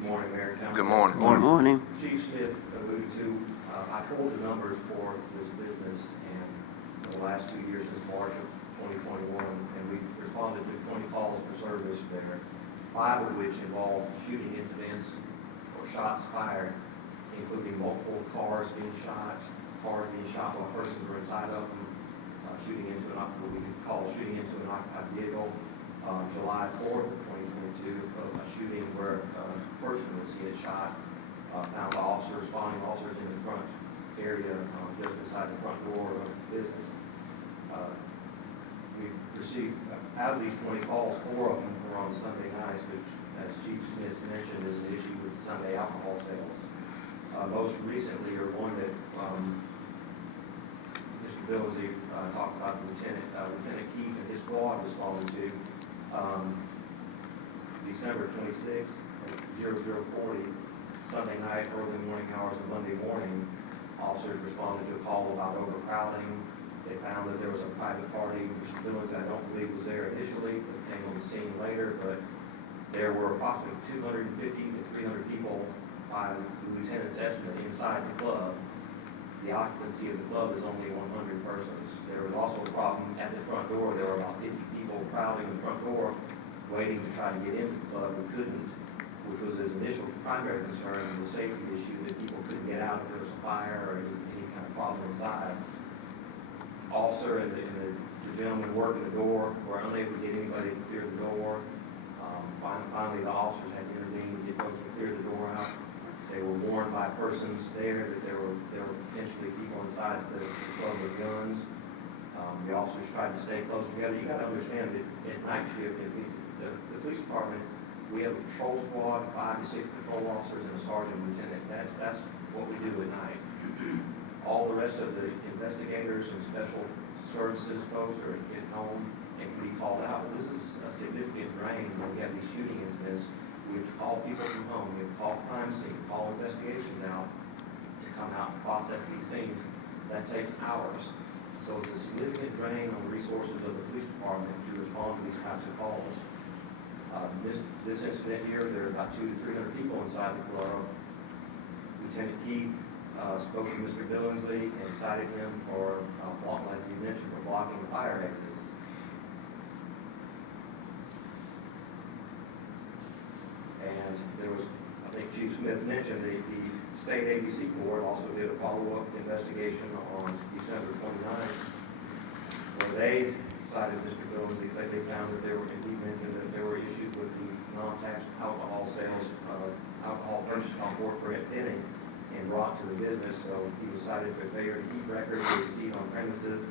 Good morning, Mayor and Council. Good morning. Good morning. Chief Smith alluded to, I pulled the numbers for this business and the last 2 years since March of 2021, and we responded to 20 calls for service there, 5 of which involved shooting incidents or shots fired, including multiple cars being shot while persons were inside of them, shooting into what we could call shooting into an occupied vehicle. July 4th of 2022, a shooting where a person was hit shot, found responding officers in the front area, just beside the front door of the business. We received, out of these 20 calls, 4 of them were on Sunday nights, which, as Chief Smith mentioned, is an issue with Sunday alcohol sales. Most recently, or one that Mr. Billingsley talked about, Lieutenant Keith and his squad responded to, December 26th at 0040, Sunday night, early morning hours of Monday morning. Officers responded to a call about overcrowding. They found that there was a private party. Mr. Billingsley, I don't believe, was there initially, but came on the scene later. But there were approximately 250 to 300 people, by the lieutenant's estimate, inside the club. The occupancy of the club is only 100 persons. There was also a problem at the front door. There were about 50 people crowding the front door, waiting to try to get into the club who couldn't, which was his initial primary concern, the safety issue, that people couldn't get out if there was a fire or any kind of problem inside. Officer and the gentleman working the door were unable to get anybody to clear the door. Finally, the officers had to intervene to get folks to clear the door out. They were warned by persons there that there were potentially people inside the club with guns. The officers tried to stay close together. You got to understand that at night shift, the police department, we have a patrol squad, 5 to 6 patrol officers, and a sergeant lieutenant. That's what we do at night. All the rest of the investigators and special services folks are at home and can be called out. This is a significant drain when we have these shooting incidents. We have to call people from home. We have to call crime scene, call investigations out to come out and process these things. That takes hours. So it's a significant drain on the resources of the police department to respond to these types of calls. This incident here, there are about 200 to 300 people inside the club. Lieutenant Keith spoke to Mr. Billingsley and cited him for, as he mentioned, for blocking the fire exits. And there was, I think Chief Smith mentioned, the state ABC board also did a follow-up investigation on December 29th, where they cited Mr. Billingsley. They found that there were, and he mentioned that there were issues with the non-tax alcohol sales, alcohol purchased on board for Phenix and brought to the business. So he was cited for failure to keep records of receipt on premises,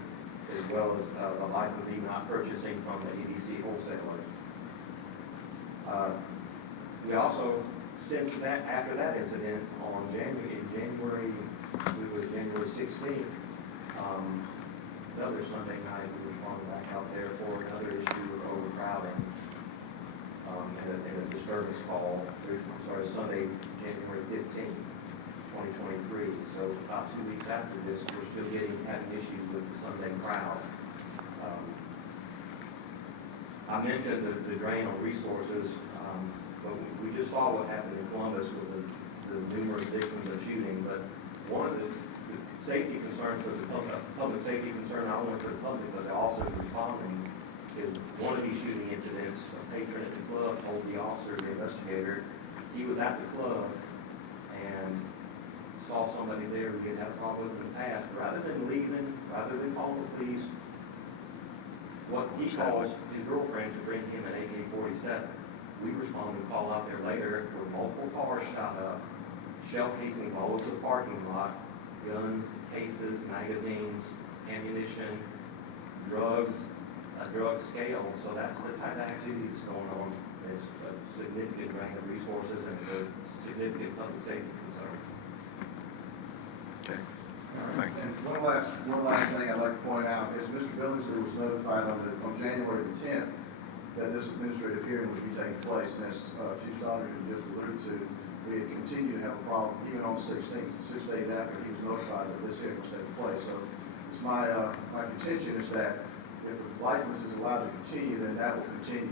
as well as the licensee not purchasing from the ABC wholesaler. We also, since that, after that incident, on January 16th, another Sunday night, we responded back out there for another issue of overcrowding, and a disturbance call. Sunday, January 15th, 2023. So about 2 weeks after this, we're still having issues with the Sunday crowd. I mentioned the drain on resources. But we just saw what happened in Columbus with the numerous victims of shooting. But one of the safety concerns for the public safety concern, not only for the public, but the officers responding, is one of these shooting incidents. A patron at the club told the officer, the investigator, he was at the club and saw somebody there who had had a problem with in the past. Rather than leaving, rather than calling the police, what he calls his girlfriend to bring him an AK-47. We responded to call out there later where multiple cars shot up, shell casings all over the parking lot, gun cases, magazines, ammunition, drugs, a drug scale. So that's the type of activity that's going on. It's a significant drain of resources and it's a significant public safety concerns. Okay. Thank you. And one last thing I'd like to point out is Mr. Billingsley was notified on January the 10th that this administrative hearing would be taking place, and as Chief Stoddard just alluded to, we had continued to have a problem even on the 16th, 6 days after he was notified that this hearing was taking place. So it's my contention is that if the license is allowed to continue, then that will continue.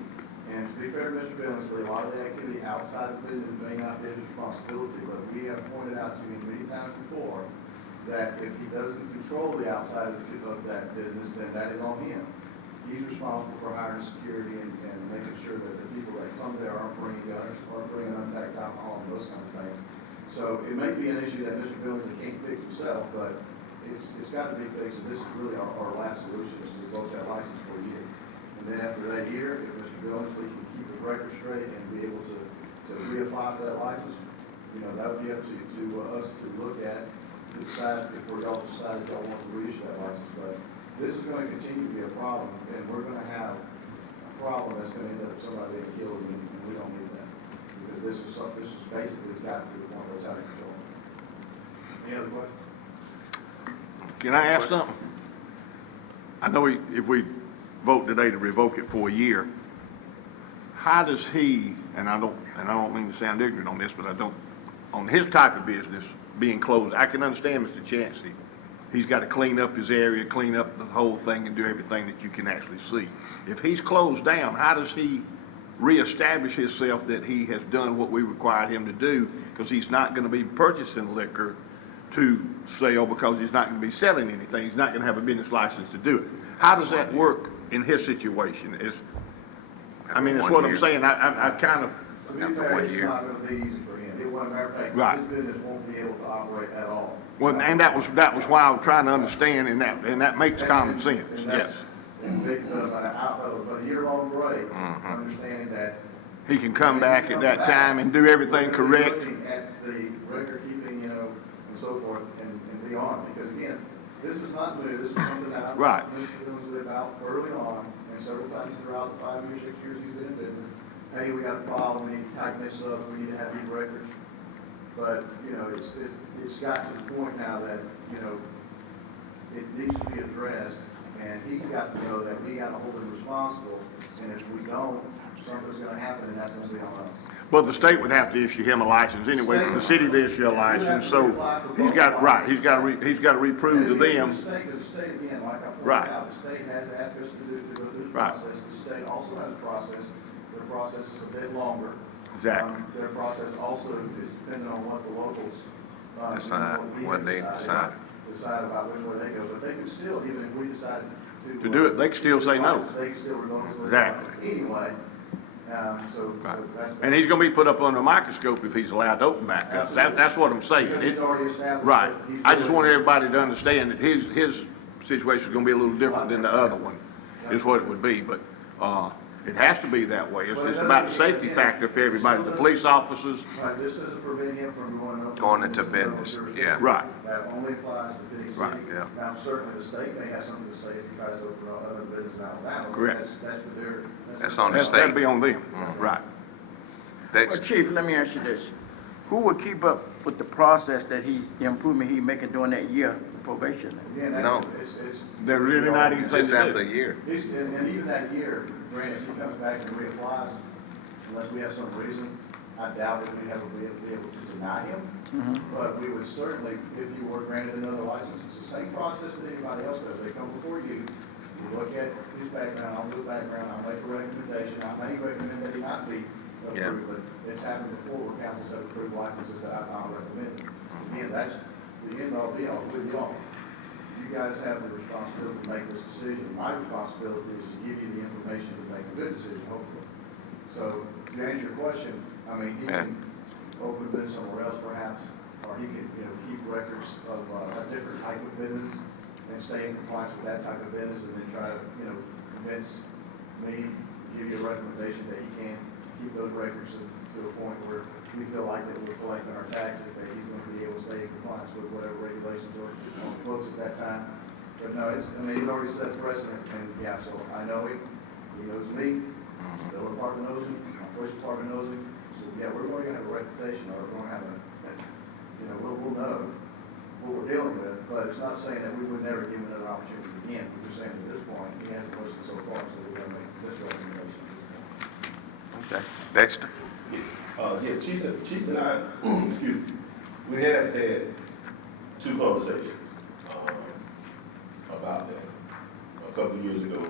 And to be fair to Mr. Billingsley, a lot of the activity outside of business may not be his responsibility, but we have pointed out to him many times before that if he doesn't control the outside of that business, then that is on him. He's responsible for hiring security and making sure that the people that come there aren't bringing guns, aren't bringing unpacked alcohol and those kind of things. So it may be an issue that Mr. Billingsley can't fix himself, but it's got to be fixed, and this is really our last solution, is to revoke that license for a year. And then after that year, if Mr. Billingsley can keep his record straight and be able to reapply for that license, you know, that would be up to us to look at, to decide if y'all decide y'all want to reissue that license. But this is going to continue to be a problem, and we're going to have a problem that's going to end up with somebody getting killed, and we don't need that. Because this is basically it's got to the point where it's out of control. Any other questions? Can I ask something? I know if we vote today to revoke it for a year, how does he, and I don't mean to sound ignorant on this, but I don't, on his type of business being closed, I can understand Mr. Chancey. He's got to clean up his area, clean up the whole thing, and do everything that you can actually see. If he's closed down, how does he reestablish himself that he has done what we required him to do? Because he's not going to be purchasing liquor to sell, because he's not going to be selling anything. He's not going to have a business license to do it. How does that work in his situation? It's what I'm saying. I kind of. To be fair, it's not going to be easy for him. As a matter of fact, right. His business won't be able to operate at all. Well, and that was why I was trying to understand, and that makes common sense. Yes. But a year-long break, understanding that he can come back at that time and do everything correct. Looking at the record keeping, and so forth, and beyond. Because again, this is not new. This is something that I've right. been about early on, and several times throughout the 5 years, 6 years he's been in business. Hey, we got a problem. We need to tighten this up. We need to have these records. But it's got to the point now that it needs to be addressed, and he's got to know that we got to hold him responsible. And if we don't, something's going to happen, and that's going to be on us. Well, the state would have to issue him a license anyway. The city to issue a license, so he's got He's got to reprove to them. The state again, like I pointed out, the state has asked us to go through the process. The state also has a process. Their process is a bit longer. Exactly. Their process also is dependent on what the locals decide, what they decide about which way they go. But they can still, even if we decide to do it, they can still say no. They can still revoke it. Exactly. Anyway. And he's going to be put up under a microscope if he's allowed to open back up. That's what I'm saying. Right. I just want everybody to understand that his situation is going to be a little different than the other one, is what it would be. But it has to be that way. It's about the safety factor for everybody, the police officers. Right. This doesn't prevent him from going into business. Yeah. Right. That only applies to Phenix City. Right. Yeah. Now, certainly the state may have something to say if he tries to open another business in Alabama. Correct. That's for their. That's on the state. That'd be on them. Right. Well, Chief, let me ask you this. Who will keep up with the process that the improvement he's making during that year probation? Again, no. They're really not even just after a year. And even that year, granted, if he comes back and reapplies, unless we have some reason, I doubt that we'd be able to deny him. But we would certainly, if you were granted another license, it's the same process that anybody else does. They come before you, you look at his background, I'll do background, I'll make a recommendation. I may recommend that he not be approved, but it's happened before where councils have approved licenses that I've not recommended. Again, that's the end all be all with y'all. You guys have the responsibility to make this decision. My responsibility is to give you the information to make a good decision, hopefully. So to answer your question, I mean, he can open a business somewhere else perhaps, or he can, keep records of a different type of business and stay in compliance with that type of business, and then try to, convince me, give you a recommendation that he can keep those records to a point where we feel like that we're collecting our taxes, that he's going to be able to stay in compliance with whatever regulations are on the books at that time. But no, he's already set precedent, and yeah, so I know him, he knows me, the other department knows him, my police department knows him, so yeah, we're going to have a reputation, or we're going to have a, you know, we'll know what we're dealing with, but it's not saying that we would never give him another opportunity again. We're just saying at this point, he hasn't listened so far, so we're going to make this recommendation. Okay. Dexter? Yes, Chief and I, excuse me, we have had two conversations about that a couple of years ago,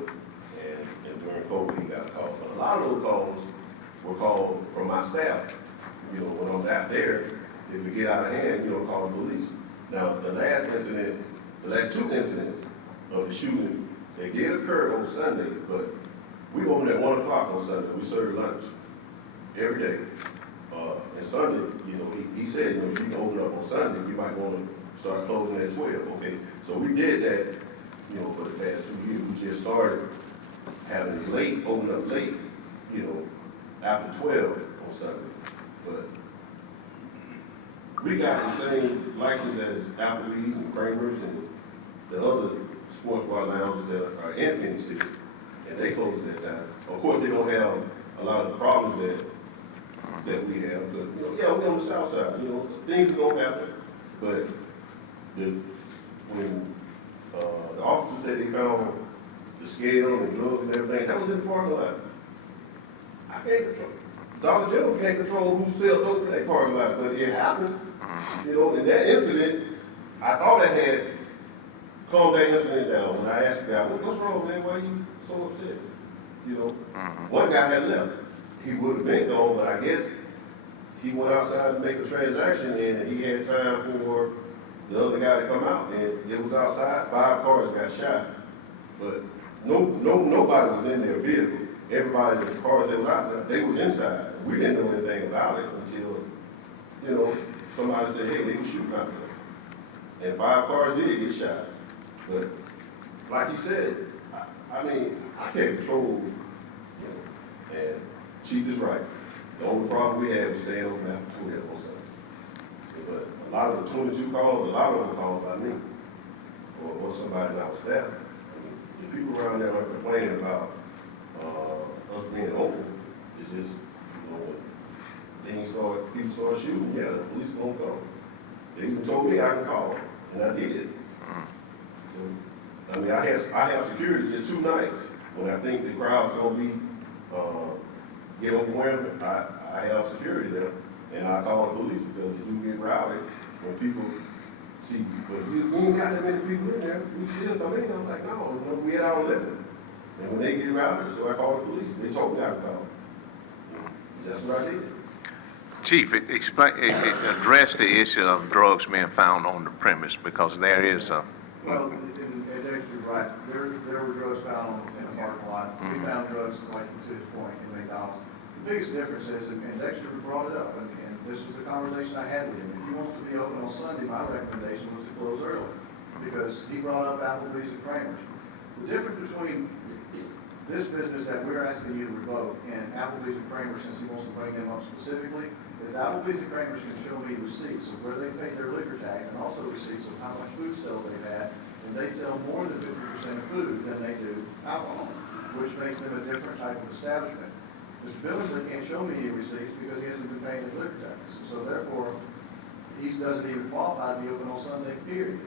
and during COVID, he got a call. But a lot of those calls were called from my staff. You know, when I'm out there, if it get out of hand, you know, call the police. Now, the last two incidents of the shooting, they did occur on Sunday, but we open at 1 o'clock on Sunday. We serve lunch every day. And Sunday, you know, he said, you know, if you can open up on Sunday, you might want to start closing at 12. Okay, so we did that, you know, for the past 2 years. We just started having late, open up late, you know, after 12 on Sunday. But we got the same license as Applebee's and Kramer's and the other sports bar lounges that are in Phenix City, and they close at that time. Of course, they don't have a lot of the problems that we have, but, you know, yeah, we're on the south side, you know, things are gonna happen, but when the officer said they found the scale and drugs and everything, that was in the parking lot. I can't control. Dollar General can't control who sells dope in that parking lot, but it happened. You know, in that incident, I thought I had calmed that incident down when I asked the guy, what's wrong, man? Why are you so upset? You know, one guy had left. He would have been gone, but I guess he went outside to make a transaction and he had time for the other guy to come out. And it was outside, 5 cars got shot. But nobody was in their vehicle. Everybody, the cars that was outside, they was inside. We didn't know anything about it until, you know, somebody said, hey, they were shooting out there. And 5 cars did get shot. But like he said, I mean, I can't control, you know, and Chief is right. The only problem we had was staying open after 12 on Sunday. But a lot of the 22 calls, a lot of them were called by me or somebody in our staff. I mean, the people around there are complaining about us being open. It's just, you know, when people start shooting, yeah, the police won't come. They even told me I can call, and I did. So, I mean, I have security just 2 nights. When I think the crowd's gonna be get overwhelmed, I have security there, and I call the police because you do get rowdy when people see, but we ain't got that many people in there. We still come in. I'm like, no, we at our limit. And when they get rowdy, so I call the police. They told me I could call. That's what I did. Chief, address the issue of drugs being found on the premise, because there is a... Well, and Dexter's right. There were drugs found in the parking lot. We found drugs, like to his point, in McDonald's. The biggest difference is, and Dexter brought it up, and this was the conversation I had with him. If he wants to be open on Sunday, my recommendation was to close early, because he brought up Applebee's and Kramer's. The difference between this business that we're asking you to revoke and Applebee's and Kramer's, since he wants to bring them up specifically, is Applebee's and Kramer's can show me receipts of where they paid their liquor tax and also receipts of how much food sales they've had, and they sell more than 50% of food than they do alcohol, which makes them a different type of establishment. Mr. Billingsley can't show me any receipts because he hasn't been paying his liquor taxes, so therefore, he doesn't even qualify to be open on Sunday, period.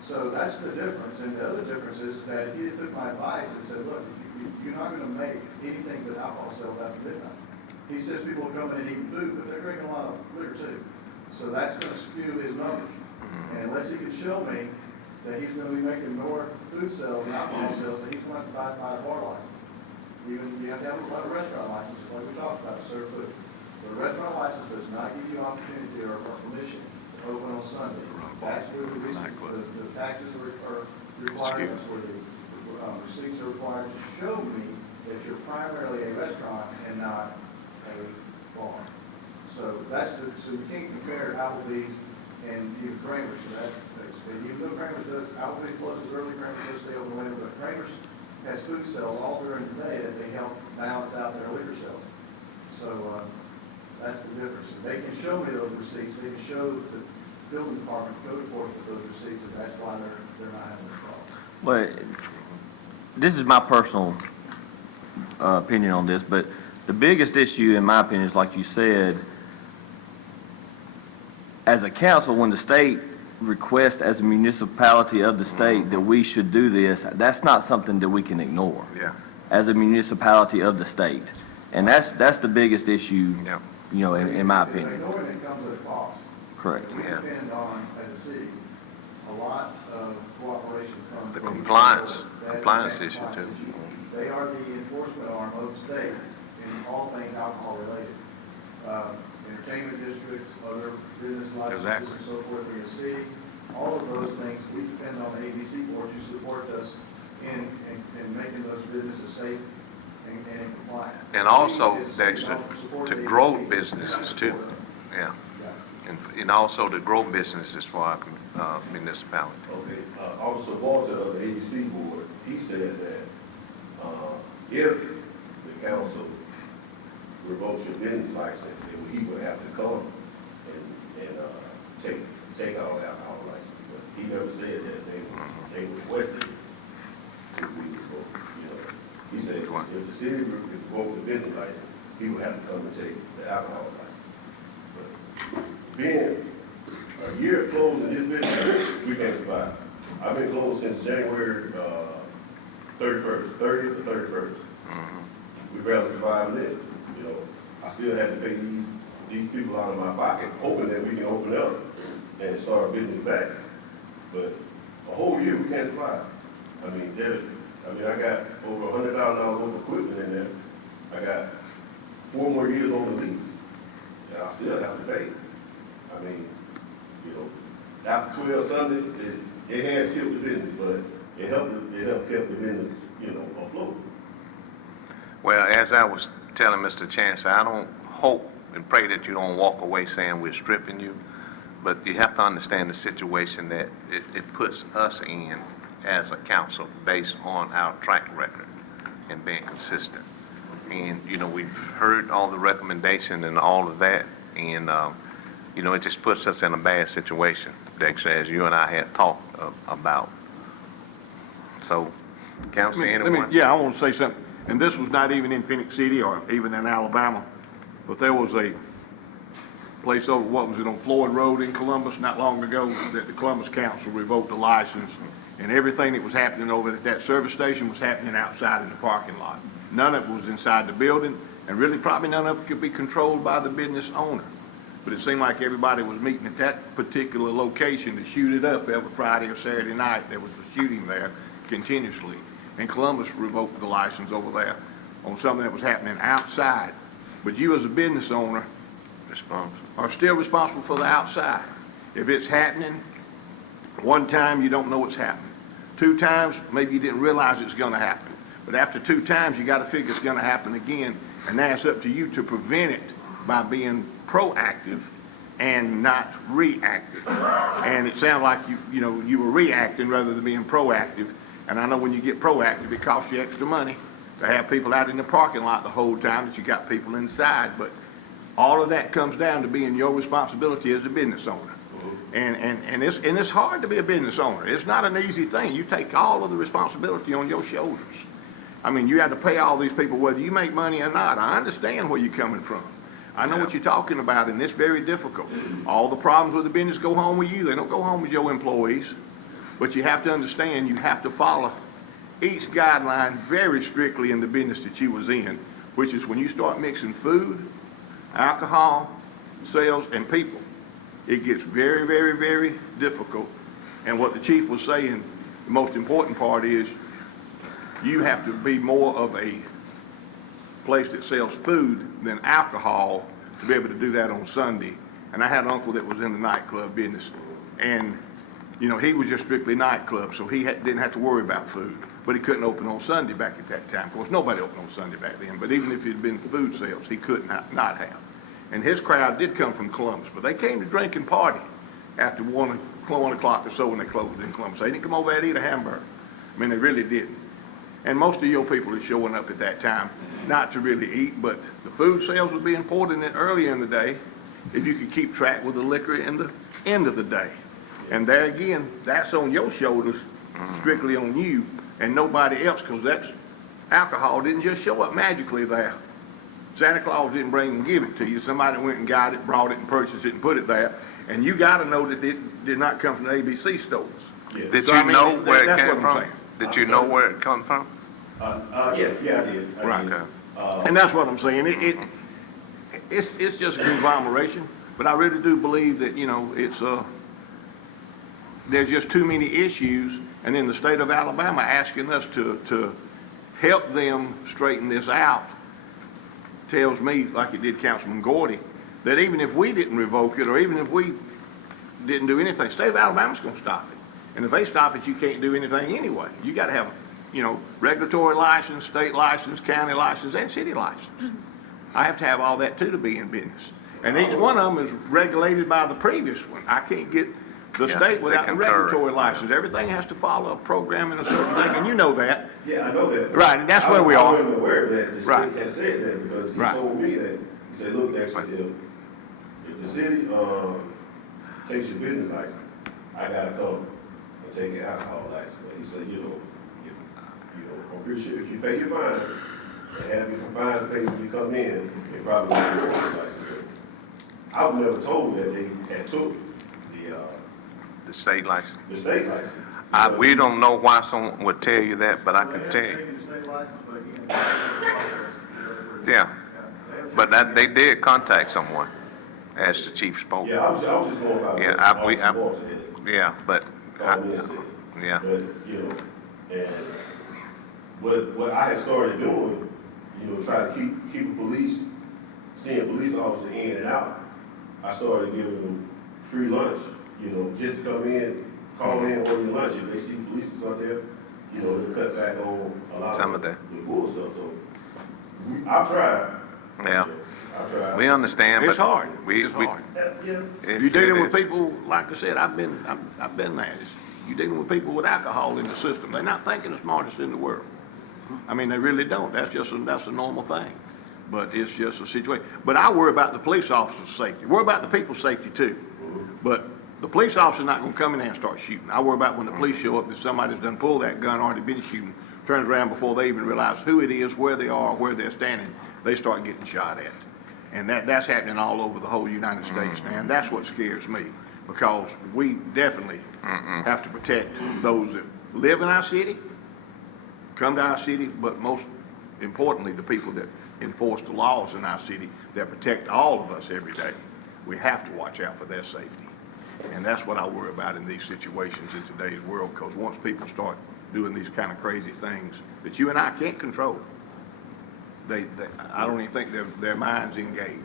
So that's the difference, and the other difference is that he took my advice and said, look, you're not going to make anything but alcohol sales after midnight. He says people are coming and eating food, but they're drinking a lot of liquor too. So that's going to skew his numbers. And unless he can show me that he's going to be making more food sales than alcohol sales, then he's going to have to buy a bar license. You have to have a restaurant license, just like we talked about, sir. But the restaurant license does not give you opportunity or permission to open on Sunday. That's where the taxes are requirements, where the receipts are required to show me that you're primarily a restaurant and not a bar. So so you can't compare Applebee's and even Kramer's. So and even though Kramer's does, Applebee's closes early, Kramer's does stay open later, but Kramer's has food sales all during the day that they help balance out their liquor sales. So that's the difference. And they can show me those receipts. They can show the building department, code enforcement those receipts, and that's why they're not having a problem. Well, this is my personal opinion on this, but The biggest issue, in my opinion, is like you said, as a council, when the state requests as a municipality of the state that we should do this, that's not something that we can ignore. Yeah. As a municipality of the state. And that's the biggest issue, Yeah. you know, in my opinion. Ignoring it comes at a cost. Correct. We Yeah. depend on, as a city, a lot of cooperation from. The compliance That issue too. They are the enforcement arm of the state in all things alcohol related. Entertainment districts, other business licenses Exactly. and so forth, in the city, all of those things, we depend on the ABC board to support us in making those businesses safe and in compliance. And also, We, as a city, Dexter, don't support to the grow ABC, businesses we too. support them. Yeah. Yeah. And also to grow businesses for our municipality. Okay, Officer Walter of the ABC board, he said that, if the council revokes your business license, then he would have to come and take out the alcohol license. But he never said that they requested it to be revoked, you know. He said if the city revoked the business license, he would have to come and take the alcohol license. But being a year closed in this business, we can't survive. I've been closed since January 30th or 31st. We barely survived it. You know, I still had to pay these people out of my pocket, hoping that we can open up and start our business back. But a whole year we can't survive. I I got over $100,000 worth of equipment in there. I got 4 more years on the lease, and I still have to pay. I mean, you know, after 12 Sunday, it has killed the business, but it helped keep the business, you know, afloat. Well, as I was telling Mr. Chancellor, I don't hope and pray that you don't walk away saying we're stripping you, but you have to understand the situation that it puts us in as a council based on our track record and being consistent. And, you know, we've heard all the recommendations and all of that, and, you know, it just puts us in a bad situation, Dexter, as you and I had talked about. So, council, anyone? Yeah, I want to say something. And this was not even in Phenix City or even in Alabama, but there was a place over, what was it, on Floyd Road in Columbus not long ago, that the Columbus Council revoked the license, and everything that was happening over at that service station was happening outside in the parking lot. None of it was inside the building, and really probably none of it could be controlled by the business owner. But it seemed like everybody was meeting at that particular location to shoot it up every Friday or Saturday night. There was a shooting there continuously. And Columbus revoked the license over there on something that was happening outside. But you as a business owner are still responsible for the outside. If it's happening, one time you don't know it's happening. 2 times, maybe you didn't realize it's gonna happen. But after 2 times, you gotta figure it's gonna happen again. And now it's up to you to prevent it by being proactive and not reactive. And it sounds like you were reacting rather than being proactive. And I know when you get proactive, it costs you extra money to have people out in the parking lot the whole time that you got people inside. But all of that comes down to being your responsibility as a business owner. And it's hard to be a business owner. It's not an easy thing. You take all of the responsibility on your shoulders. I mean, you have to pay all these people whether you make money or not. I understand where you're coming from. I know what you're talking about, and it's very difficult. All the problems with the business go home with you. They don't go home with your employees. But you have to understand, you have to follow each guideline very strictly in the business that you was in, which is when you start mixing food, alcohol, sales, and people, it gets very, very, very difficult. And what the chief was saying, the most important part is you have to be more of a place that sells food than alcohol to be able to do that on Sunday. And I had an uncle that was in the nightclub business, and you know, he was just strictly nightclub, so he didn't have to worry about food. But he couldn't open on Sunday back at that time. Of course, nobody opened on Sunday back then, but even if it had been food sales, he could not have. And his crowd did come from Columbus, but they came to drink and party after 1 o'clock or so when they closed in Columbus. They didn't come over there to eat a hamburger. I mean, they really didn't. And most of your people are showing up at that time, not to really eat, but the food sales would be important earlier in the day if you could keep track with the liquor in the end of the day. And there again, that's on your shoulders, strictly on you and nobody else, because that's alcohol didn't just show up magically there. Santa Claus didn't bring and give it to you. Somebody went and got it, brought it and purchased it and put it there. And you gotta know that it did not come from the ABC stores. Yeah. Did So, you I mean, know where it that's came what I'm from? saying. Did you know where it come from? Yeah, I did. I Right. did. And that's what I'm saying. It's just a conglomeration, but I really do believe that, you know, there's just too many issues, and then the state of Alabama asking us to help them straighten this out tells me, like it did Councilman Gordy, that even if we didn't revoke it, or even if we didn't do anything, state of Alabama's gonna stop it. And if they stop it, you can't do anything anyway. You gotta have, you know, regulatory license, state license, county license, and city license. I have to have all that too to be in business. And each one of them is regulated by the previous one. I can't get the Yeah, state they without the concur. regulatory license. Everything has to follow a program and a certain thing, and you know that. Yeah, I know that. Right, and that's where we I are. wasn't aware of that. The Right. state had said that because he Right. told me that. He said, look, actually, if the city, takes your business license, I gotta come and take your alcohol license. But he said, I'm pretty sure if you pay your fine and have your fines paid when you come in, they probably won't get your license. I was never told that they had took The state license? the state license. We don't know why someone would tell you that, but I can tell you. Yeah, but that, they did contact someone, as the chief spoke. Yeah, I was just going about. Yeah, yeah, but, yeah. But, and what I had started doing, try to keep seeing police officers in and out, I started giving them free lunch, just come in, call in, order your lunch. If they see police out there, they cut back on a lot Some of of that. the bull stuff. So I've tried. Yeah. I've tried. We understand, but. It's hard. We, It's we, hard. Yeah. You're dealing with is. people, like I said, I've been there. You're dealing with people with alcohol in the system. They're not thinking the smartest in the world. I mean, they really don't. That's a normal thing. But it's just a situation. But I worry about the police officer's safety. Worry about the people's safety too. But the police officer's not gonna come in there and start shooting. I worry about when the police show up, that somebody's done pulled that gun, already been shooting, turns around before they even realize who it is, where they are, where they're standing, they start getting shot at. And that's happening all over the whole United States now, and that's what scares me, because we definitely have to protect those that live in our city, come to our city, but most importantly, the people that enforce the laws in our city that protect all of us every day. We have to watch out for their safety. And that's what I worry about in these situations in today's world, because once people start doing these kind of crazy things that you and I can't control, I don't even think their minds engage.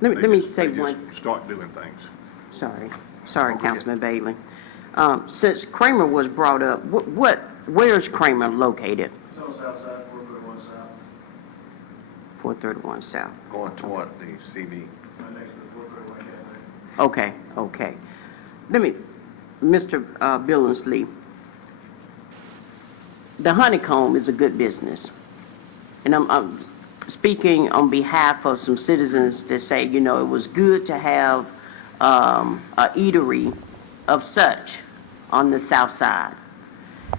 Let me say They just one. start doing things. Sorry, Okay. Councilman Bailey. Since Kramer was brought up, where's Kramer located? It's on the south side, 431 south, 431 South. Going toward the CD. right next to the 431 cafe. Okay. Mr. Billingsley, the Honeycomb is a good business. And I'm speaking on behalf of some citizens that say, it was good to have a eatery of such on the south side.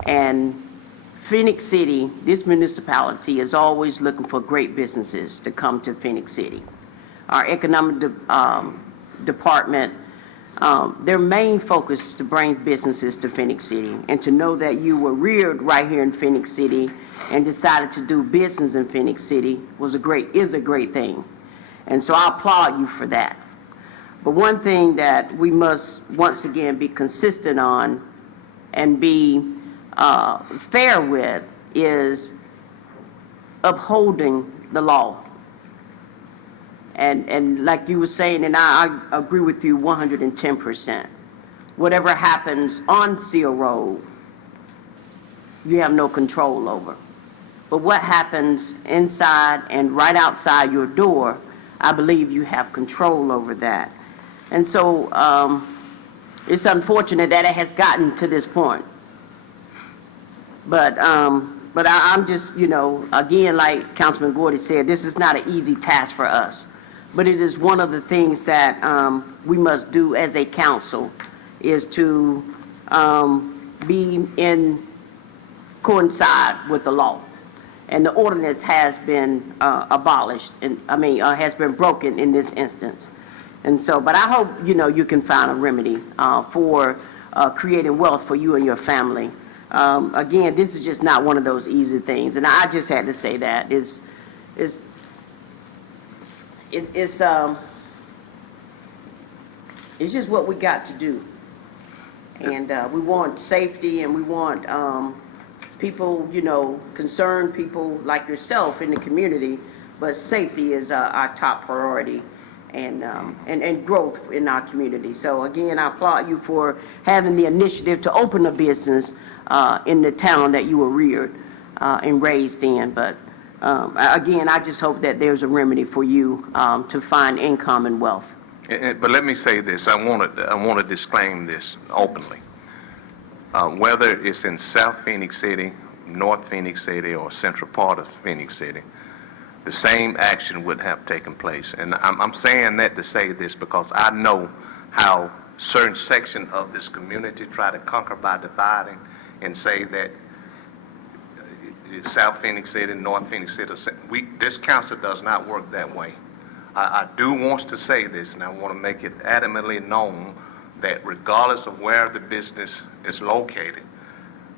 And Phenix City, this municipality, is always looking for great businesses to come to Phenix City. Our economic department, their main focus is to bring businesses to Phenix City, and to know that you were reared right here in Phenix City and decided to do business in Phenix City is a great thing. And so I applaud you for that. But one thing that we must once again be consistent on and be fair with is upholding the law. And like you were saying, and I agree with you 110%. Whatever happens on Seal Road, you have no control over. But what happens inside and right outside your door, I believe you have control over that. And so it's unfortunate that it has gotten to this point. But I'm just, again, like Councilman Gordy said, this is not an easy task for us. But it is one of the things that we must do as a council, is to be in coincide with the law. and the ordinance has been abolished, and, has been broken in this instance. And so, but I hope, you can find a remedy for creating wealth for you and your family. Again, this is just not one of those easy things, and I just had to say that. It's just what we got to do. And we want safety, and we want people, concerned people like yourself in the community, but safety is our top priority, and growth in our community. So again, I applaud you for having the initiative to open a business in the town that you were reared and raised in. But again, I just hope that there's a remedy for you to find income and wealth. But let me say this. I want to disclaim this openly. Whether it's in South Phoenix City, North Phoenix City, or central part of Phoenix City, the same action would have taken place. And I'm saying that to say this because I know how certain sections of this community try to conquer by dividing and say that South Phoenix City, North Phoenix City, this council does not work that way. I do want to say this, and I want to make it adamantly known that regardless of where the business is located,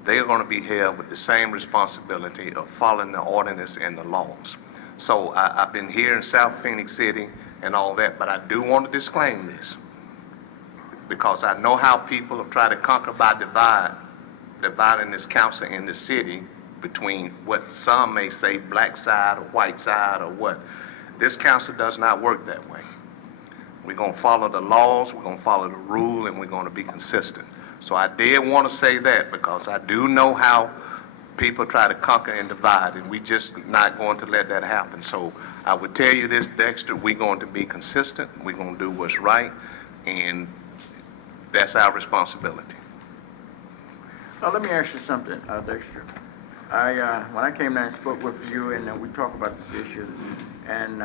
they are going to be held with the same responsibility of following the ordinance and the laws. So I've been here in South Phoenix City and all that, but I do want to disclaim this because I know how people have tried to conquer by dividing this council in the city between what some may say black side or white side or what. This council does not work that way. We're going to follow the laws, we're going to follow the rule, and we're going to be consistent. So I did want to say that because I do know how people try to conquer and divide, and we just not going to let that happen. So I would tell you this, Dexter, we're going to be consistent, we're going to do what's right, and that's our responsibility. Let me ask you something, Dexter. When I came down and spoke with you, and we talked about this issue, and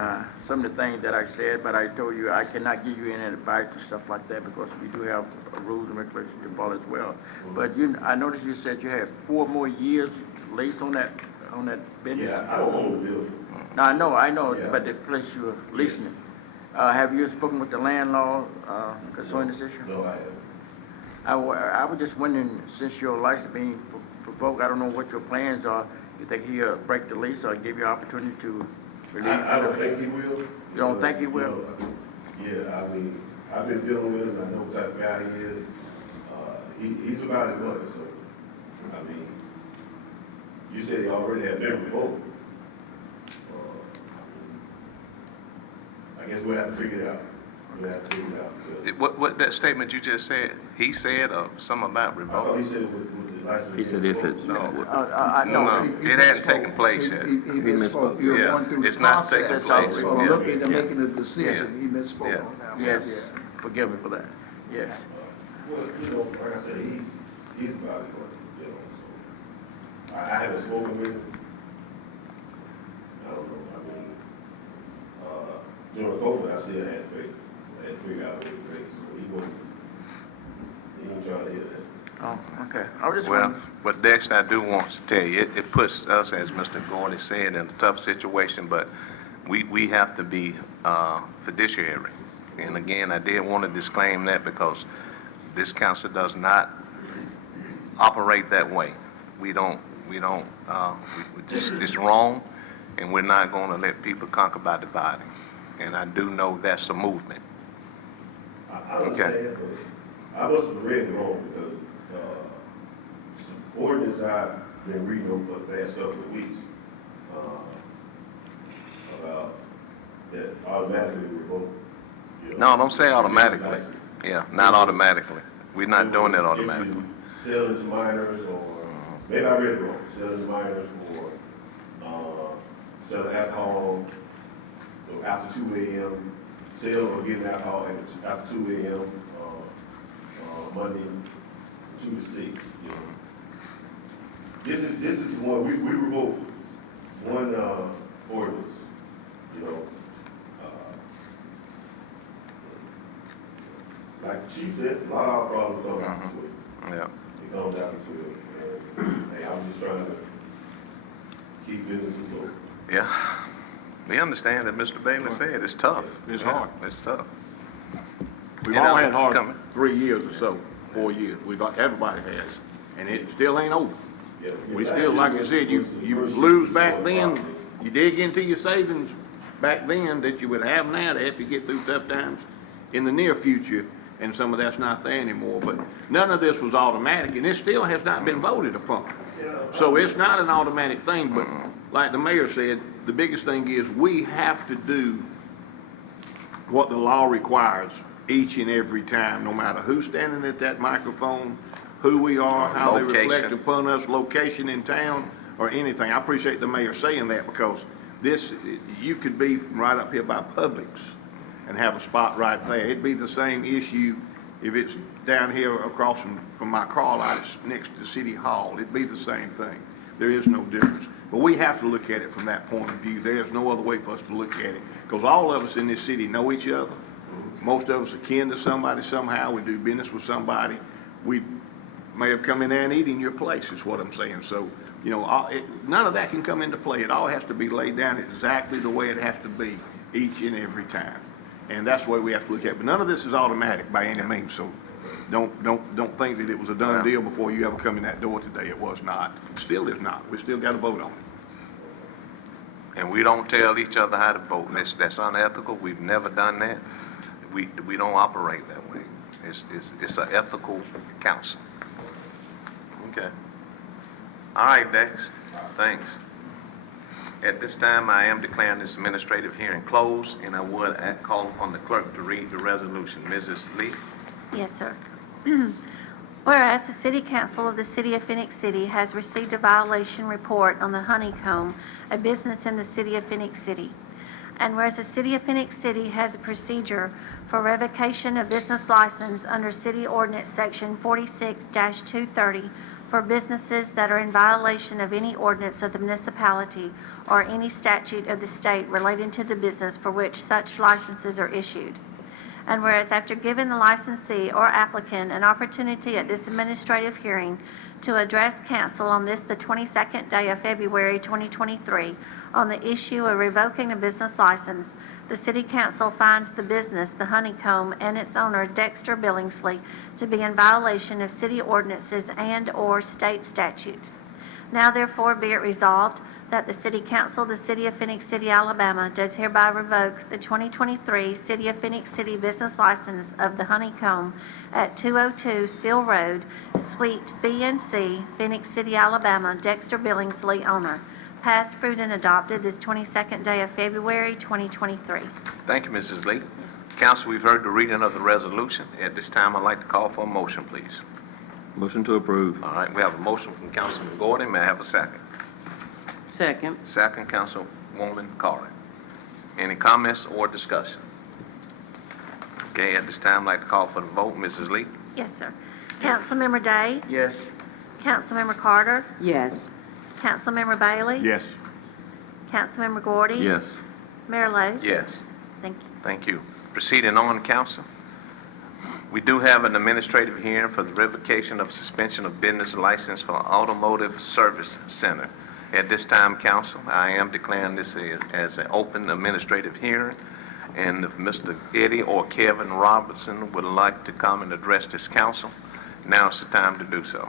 some of the things that I said, but I told you I cannot give you any advice and stuff like that because we do have rules and regulations to follow as well. But I noticed you said you had 4 more years lease on that business. Yeah, I don't own the building. No, I know, Yeah. but the place you were leasing it. Have you spoken with the landlord concerning this issue? No, I haven't. I was just wondering, since your license being revoked, I don't know what your plans are. You think he'll break the lease or give you an opportunity to release? I don't think he will. You don't think he will? Yeah, I mean, I've been dealing with him, I know what type of guy he is. He's about his money, so, I mean, you said he already had been revoked. I guess we'll have to figure it out. We'll have to figure it out. What that statement you just said, he said or something about I thought revoke? he said with the license. He said if it's, No, No. it hasn't taken place yet. He misspoke. You're Yeah, going through the it's not taking process place. of Yeah. looking and Yeah. making a decision. He misspoke Yeah. on that one. Yes, Yeah. forgive me for that. Yes. Well, like I said, he's about it, you know, so. I haven't spoken with him. I don't know, I mean, during COVID, I still had to pay. I had to figure out a way to pay, so he wasn't trying to hear that. Oh, okay. I was just Well, wondering. but Dexter, I do want to tell you, it puts us, as Mr. Gordy said, in a tough situation, but we have to be fiduciary. And again, I did want to disclaim that because this council does not operate that way. We just, it's wrong, and we're not going to let people conquer by dividing. And I do know that's a movement. I understand, but I must have read it wrong because some ordinance I've been reading over the past couple of weeks about that automatically revoked. You know, No, don't say automatically. Yeah, not automatically. We're not doing that If automatically. you selling to minors or, maybe I read it wrong, selling to minors or selling alcohol after 2 a.m., sell or giving alcohol after 2 a.m., Monday, 2 to 6, you know. This is one, we revoked one ordinance, you know. Like the chief said, a lot of our problems come down to it. Yeah. It comes down to it. And, hey, I'm just trying to keep businesses open. Yeah. We understand that Mr. Bailey said it's tough. It's Yeah, hard. It's tough. We've And all others had hard coming. 3 years or so, 4 years. Everybody has, and it still ain't over. Yeah, We still, like you said, you lose back then, you dig into your savings back then that you would have now to help you get through tough times in the near future, and some of that's not there anymore. But none of this was automatic, and it still has not been voted upon. So it's not an automatic thing, but like the mayor said, the biggest thing is we have to do what the law requires each and every time, no matter who's standing at that microphone, who we are, how they reflect Location. upon us, location in town, or anything. I appreciate the mayor saying that, because this, you could be right up here by Publix and have a spot right there. It'd be the same issue if it's down here across from my car lot, it's next to City Hall. It'd be the same thing. There is no difference. But we have to look at it from that point of view. There's no other way for us to look at it, because all of us in this city know each other. Most of us are kin to somebody somehow. We do business with somebody. We may have come in there and eat in your place, is what I'm saying. So, you know, none of that can come into play. It all has to be laid down exactly the way it has to be each and every time. And that's the way we have to look at it. But none of this is automatic by any means. So don't think that it was a done deal before you ever come in that door today. It was not. Still is not. We still got to vote on it. And we don't tell each other how to vote. That's unethical. We've never done that. We don't operate that way. It's an ethical council. Okay. All right, Dex. Thanks. At this time, I am declaring this administrative hearing closed, and I would call upon the clerk to read the resolution. Mrs. Lee? Yes, sir. Whereas the City Council of the City of Phenix City has received a violation report on the Honeycomb, a business in the City of Phenix City. And whereas the City of Phenix City has a procedure for revocation of business license under City Ordinance Section 46-230 for businesses that are in violation of any ordinance of the municipality or any statute of the state relating to the business for which such licenses are issued. And whereas after giving the licensee or applicant an opportunity at this administrative hearing to address council on this, the 22nd day of February 2023, on the issue of revoking a business license, the City Council finds the business, the Honeycomb, and its owner, Dexter Billingsley, to be in violation of city ordinances and/or state statutes. Now therefore be it resolved that the City Council of the City of Phenix City, Alabama, does hereby revoke the 2023 City of Phenix City business license of the Honeycomb at 202 Seal Road, Suite B and C, Phenix City, Alabama, Dexter Billingsley, owner. Passed, approved, and adopted this 22nd day of February 2023. Thank you, Mrs. Lee. Council, we've heard the reading of the resolution. At this time, I'd like to call for a motion, please. Motion to approve. All right, we have a motion from Councilman Gordon. May I have a second? Second. Second, Councilwoman Carter. Any comments or discussion? Okay, at this time, I'd like to call for the vote. Mrs. Lee? Yes, sir. Councilmember Day? Yes. Councilmember Carter? Yes. Councilmember Bailey? Yes. Councilmember Gordy? Yes. Mayor Lo? Yes. Thank you. Thank you. Proceeding on, Council. We do have an administrative hearing for the revocation of suspension of business license for Automotive Service Center. At this time, Council, I am declaring this as an open administrative hearing, and if Mr. Eddie or Kevin Robertson would like to come and address this council, now's the time to do so.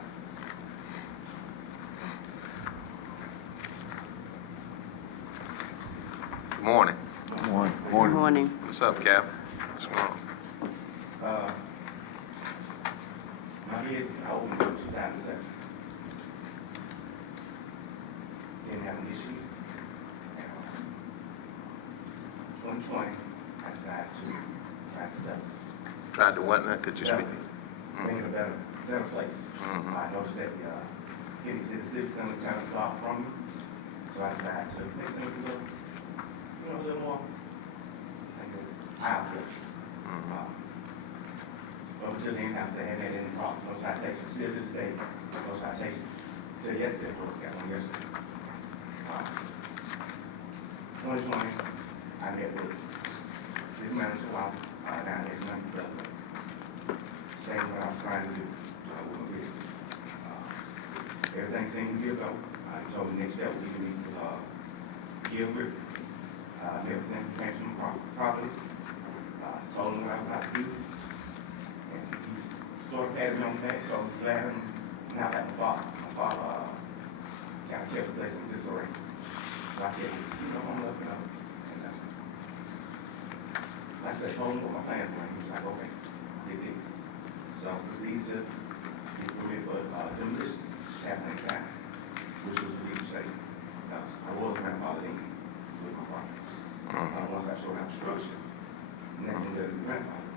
Good morning. Good morning. What's up, Kevin? What's going on? My business, I opened in 2007. Didn't have an issue. 2020, I decided to try to develop. Tried to what now? Could you speak? Make it a better place. I noticed that Phenix City Center is kind of far from me, so I decided to make things a little more, I guess, outdoors. But until then, I had that in the talk. No citations still to this day. No citations till yesterday. Got one yesterday. 2020, I met with city manager office down there in Economic Development. Saying what I was trying to do with my business. Everything seemed to be go. I told the next step we can meet with, Gilbert, everything came from property. Told him what I was about to do. And he's sort of patted me on the back, told me he's glad I'm not like my father. My father, kind of kept the place in disarray. So I kept, I'm looking up. And, like I said, told him what my plan was. He was like, okay, they did. So I proceeded to get permit for demolition, happening down, which was a big mistake. I was grandfathered in with my property. Once I showed out the structure, nothing but grandfather.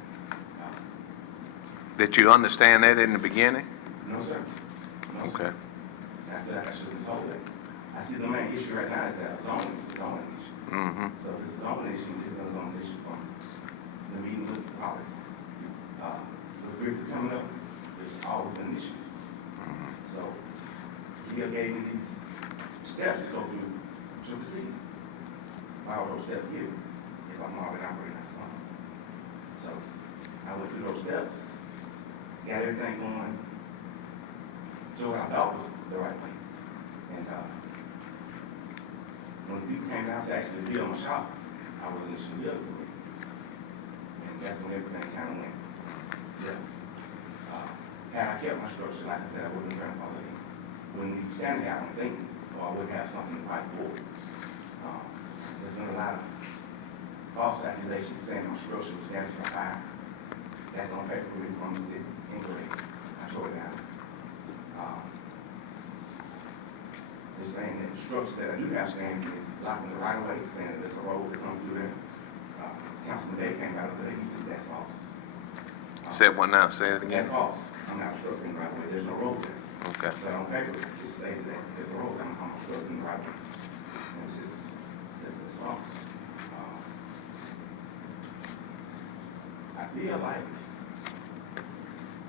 Did you understand that in the beginning? No, sir. No, Okay. sir. And I feel like I should have been told that. I see the main issue right now is that zoning is a zoning issue. Mm-hmm. So if it's a zoning issue, it's a zoning issue from the meeting with the policy. The briefly coming up, it's always been an issue. So he gave me these steps to go through to proceed. All those steps here, if I'm already operating on something. So I went through those steps, got everything going to what I thought was the right way. And when the people came down to actually build my shop, I wasn't initially building for it. And that's when everything kind of went. Yeah. Had I kept my structure, like I said, I wouldn't have grandfathered in. Wouldn't be standing out and thinking, or I wouldn't have something to fight for. There's been a lot of false accusations saying my structure was damaged by fire. That's on paper from the city, incorrect. I tore it down. They're saying that the structure that I do have standing is blocking the right of way, saying that there's a road that comes through there. Councilman Day came out of there, he said that's false. Say what now? Say it again. That's false. I'm not obstructing the right of way. There's no road there. Okay. But on paper, it stated that there's a road. I'm obstructing the right of way. And it's just, that's false. I feel like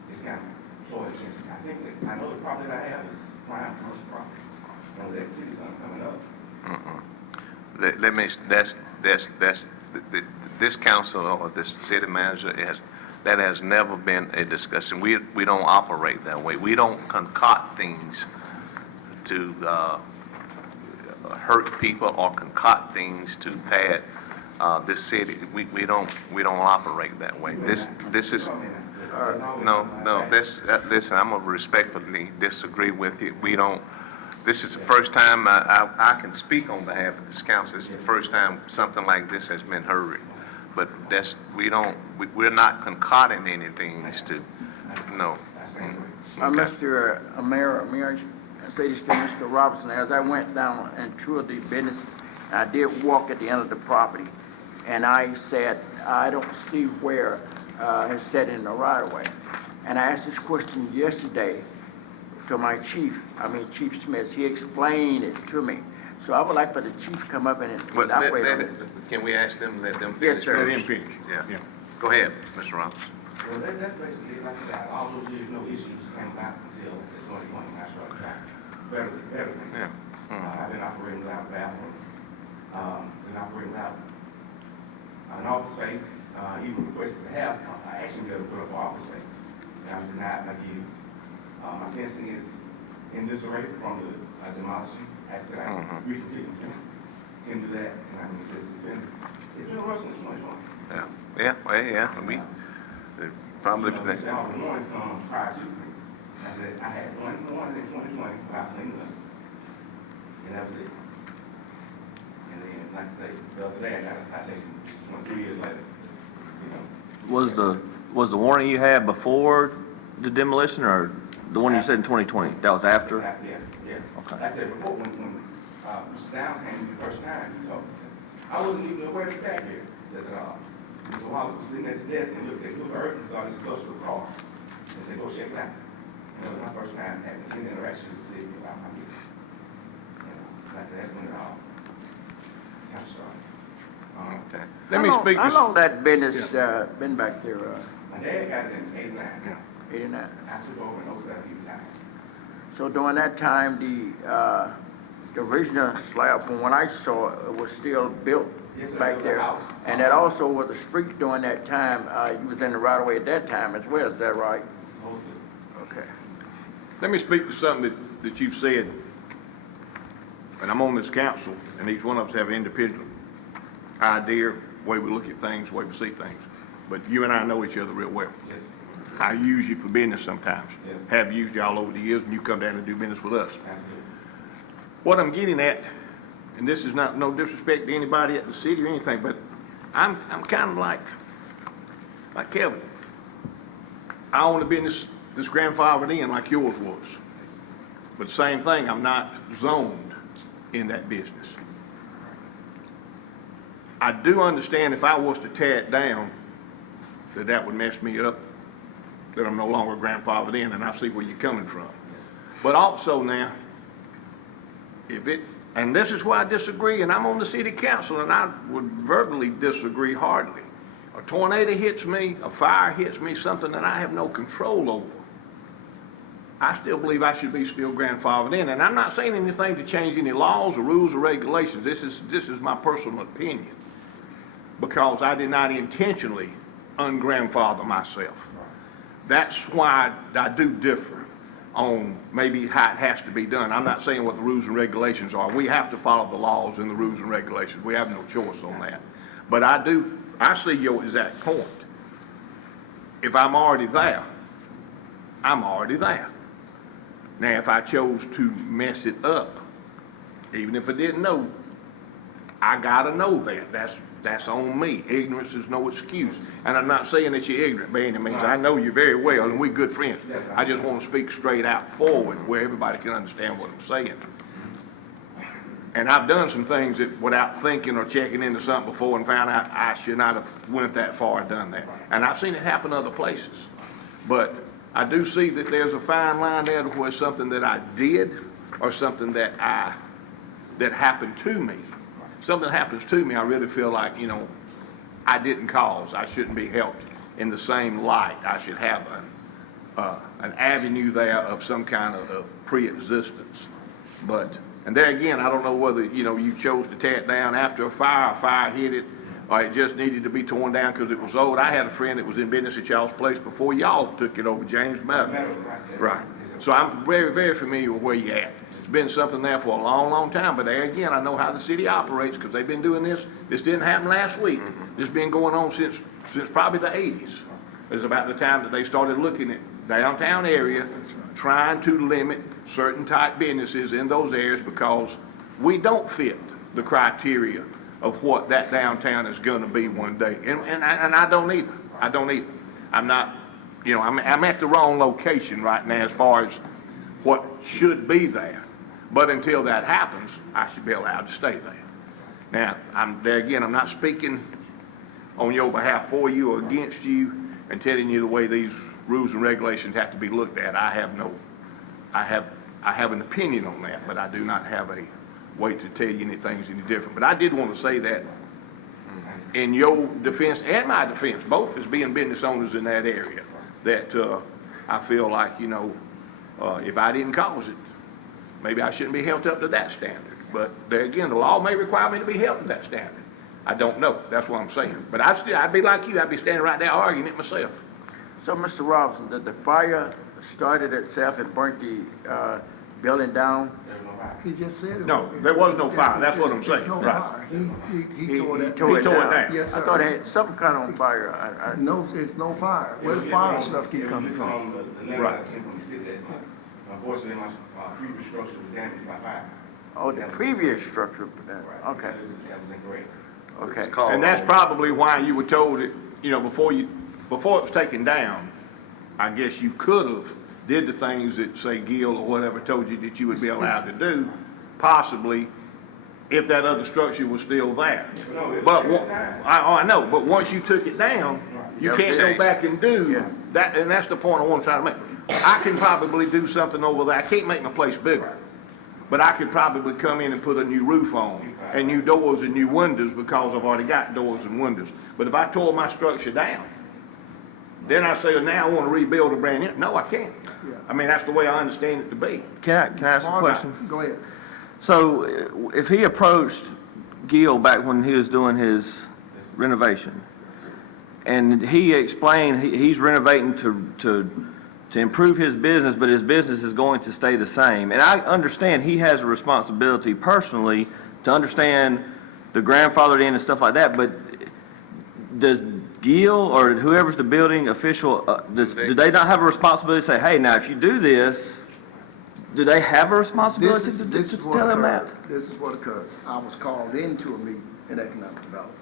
it's kind of employee agency. I think that, I know the property that I have is prime commercial property. You know, that city something coming up. Let me, this council or this city manager that has never been a discussion. We don't operate that way. We don't concoct things to hurt people or concoct things to pad this city. We don't operate that way. This is no. Listen, I'm gonna respectfully disagree with you. We don't. This is the first time I can speak on behalf of this council. This is the first time something like this has been heard. But we're not concocting anything to, no. Mr. Mayor, I say this to Mr. Robinson, as I went down and toured the business, I did walk at the end of the property, and I said, I don't see where it's set in the right of way. And I asked this question yesterday to my chief, Chief Smith. He explained it to me. So I would like for the chief to come up and elaborate on it. Can we ask them, let them Yes, finish? sir. Let him finish. Yeah. Go ahead, Mr. Robinson. Well, that's basically, like I said, all those years, no issues came about until 2020, I started tracking. Better things. Yeah. I've been operating without a bathroom. Been operating without an office space. Even requested to have, I actually got to put up an office space. And I was denied my deal. My fencing is in disarray from the demolishing. I said I reconfigured the fence. Can do that, and I can assist the fence. It's been a rush since 2020. Yeah. We probably. You know, they all the mornings come prior to. I said I had one in the morning in 2020 about cleaning up, and that was it. And then, like I say, the other day I got a citation 23 years later. Was the warning you had before the demolition, or the one you said in 2020? That was after? Yeah. Okay. Like I said before, when Mr. Downs came to me the first time, he told me, I wasn't even aware of the back here. He said, Mr. Wallace was sitting at his desk and looked at earth and saw this close to the car. And said, go check it out. And that was my first time having any interaction with the city about my business. Like that's when it all kind of started. Okay. Let me speak. How long that business been back there? My dad got it in 89. 89. I took over in 07, he retired. So during that time, the original slab, from what I saw, it was still built back there. And that also was the street during that time. You was in the right of way at that time as well. Is that right? Okay. Let me speak to something that you've said, and I'm on this council, and each one of us have an independent idea, way we look at things, way we see things. But you and I know each other real well. Yes. I use you for business sometimes. Yeah. Have used you all over the years when you come down and do business with us. Absolutely. What I'm getting at, and this is not no disrespect to anybody at the city or anything, but I'm kind of like Kevin. I own a business that's grandfathered in like yours was. But same thing, I'm not zoned in that business. I do understand if I was to tear it down, that would mess me up, that I'm no longer grandfathered in, and I see where you're coming from. But also now, and this is why I disagree, and I'm on the city council, and I would verbally disagree hardly. A tornado hits me, a fire hits me, something that I have no control over. I still believe I should be still grandfathered in, and I'm not saying anything to change any laws or rules or regulations. This is my personal opinion, because I did not intentionally ungrandfather myself. That's why I do differ on maybe how it has to be done. I'm not saying what the rules and regulations are. We have to follow the laws and the rules and regulations. We have no choice on that. But I see your exact point. If I'm already there, I'm already there. Now, if I chose to mess it up, even if I didn't know, I gotta know that. That's on me. Ignorance is no excuse. And I'm not saying that you're ignorant by any means. I know you very well, and we're good friends. I just want to speak straight out forward where everybody can understand what I'm saying. And I've done some things that without thinking or checking into something before and found out I should not have went that far and done that. And I've seen it happen other places. But I do see that there's a fine line there where it's something that I did or something that happened to me. Something happens to me, I really feel like, I didn't cause. I shouldn't be helped in the same light. I should have an avenue there of some kind of pre-existence. And there again, I don't know whether, you chose to tear it down after a fire hit it, or it just needed to be torn down because it was old. I had a friend that was in business at y'all's place before y'all took it over, James Meadows. Right. So I'm very, very familiar with where you're at. It's been something there for a long, long time, but there again, I know how the city operates because they've been doing this. This didn't happen last week. This has been going on since probably the 80s. It's about the time that they started looking at downtown area, trying to limit certain type businesses in those areas because we don't fit the criteria of what that downtown is going to be one day. And I don't either. I'm not, I'm at the wrong location right now as far as what should be there. But until that happens, I should be allowed to stay there. Now, I'm not speaking on your behalf for you or against you and telling you the way these rules and regulations have to be looked at. I have an opinion on that, but I do not have a way to tell you anything's any different. But I did want to say that in your defense and my defense, both as being business owners in that area, that I feel like, if I didn't cause it, maybe I shouldn't be held up to that standard. But there again, the law may require me to be held to that standard. I don't know. That's what I'm saying. But I'd be like you. I'd be standing right there arguing it myself. So, Mr. Robinson, the fire started itself and burnt the building down? He just said it. No, there was no fire. That's what I'm saying. No Right. fire. He tore it tore it down. down. Yes, sir. I thought it had some kind of fire. No, it's no fire. Where the fire stuff keep coming from? Right. Unfortunately, my previous structure was damaged by fire. Oh, the previous structure. Okay. That was incorrect. Okay. And that's probably why you were told it, before it was taken down, I guess you could have did the things that, say, Gil or whatever told you that you would be allowed to do, possibly, if that other structure was still there. But I know, but once you took it down, you can't go back and do that, and that's the point I want to try to make. I can probably do something over there. I can't make my place bigger, but I could probably come in and put a new roof on, and new doors and new windows because I've already got doors and windows. But if I tore my structure down, then I say, now I want to rebuild a brand new. No, I can't. I mean, that's the way I understand it to be. Can I ask a question? Go ahead. So if he approached Gil back when he was doing his renovation, and he explained he's renovating to to improve his business, but his business is going to stay the same. And I understand he has a responsibility personally to understand the grandfathered in and stuff like that, but does Gil or whoever's the building official, do they not have a responsibility to say, hey, now if you do this, do they have a responsibility to tell him that? This is what occurred. I was called into a meeting in economic development.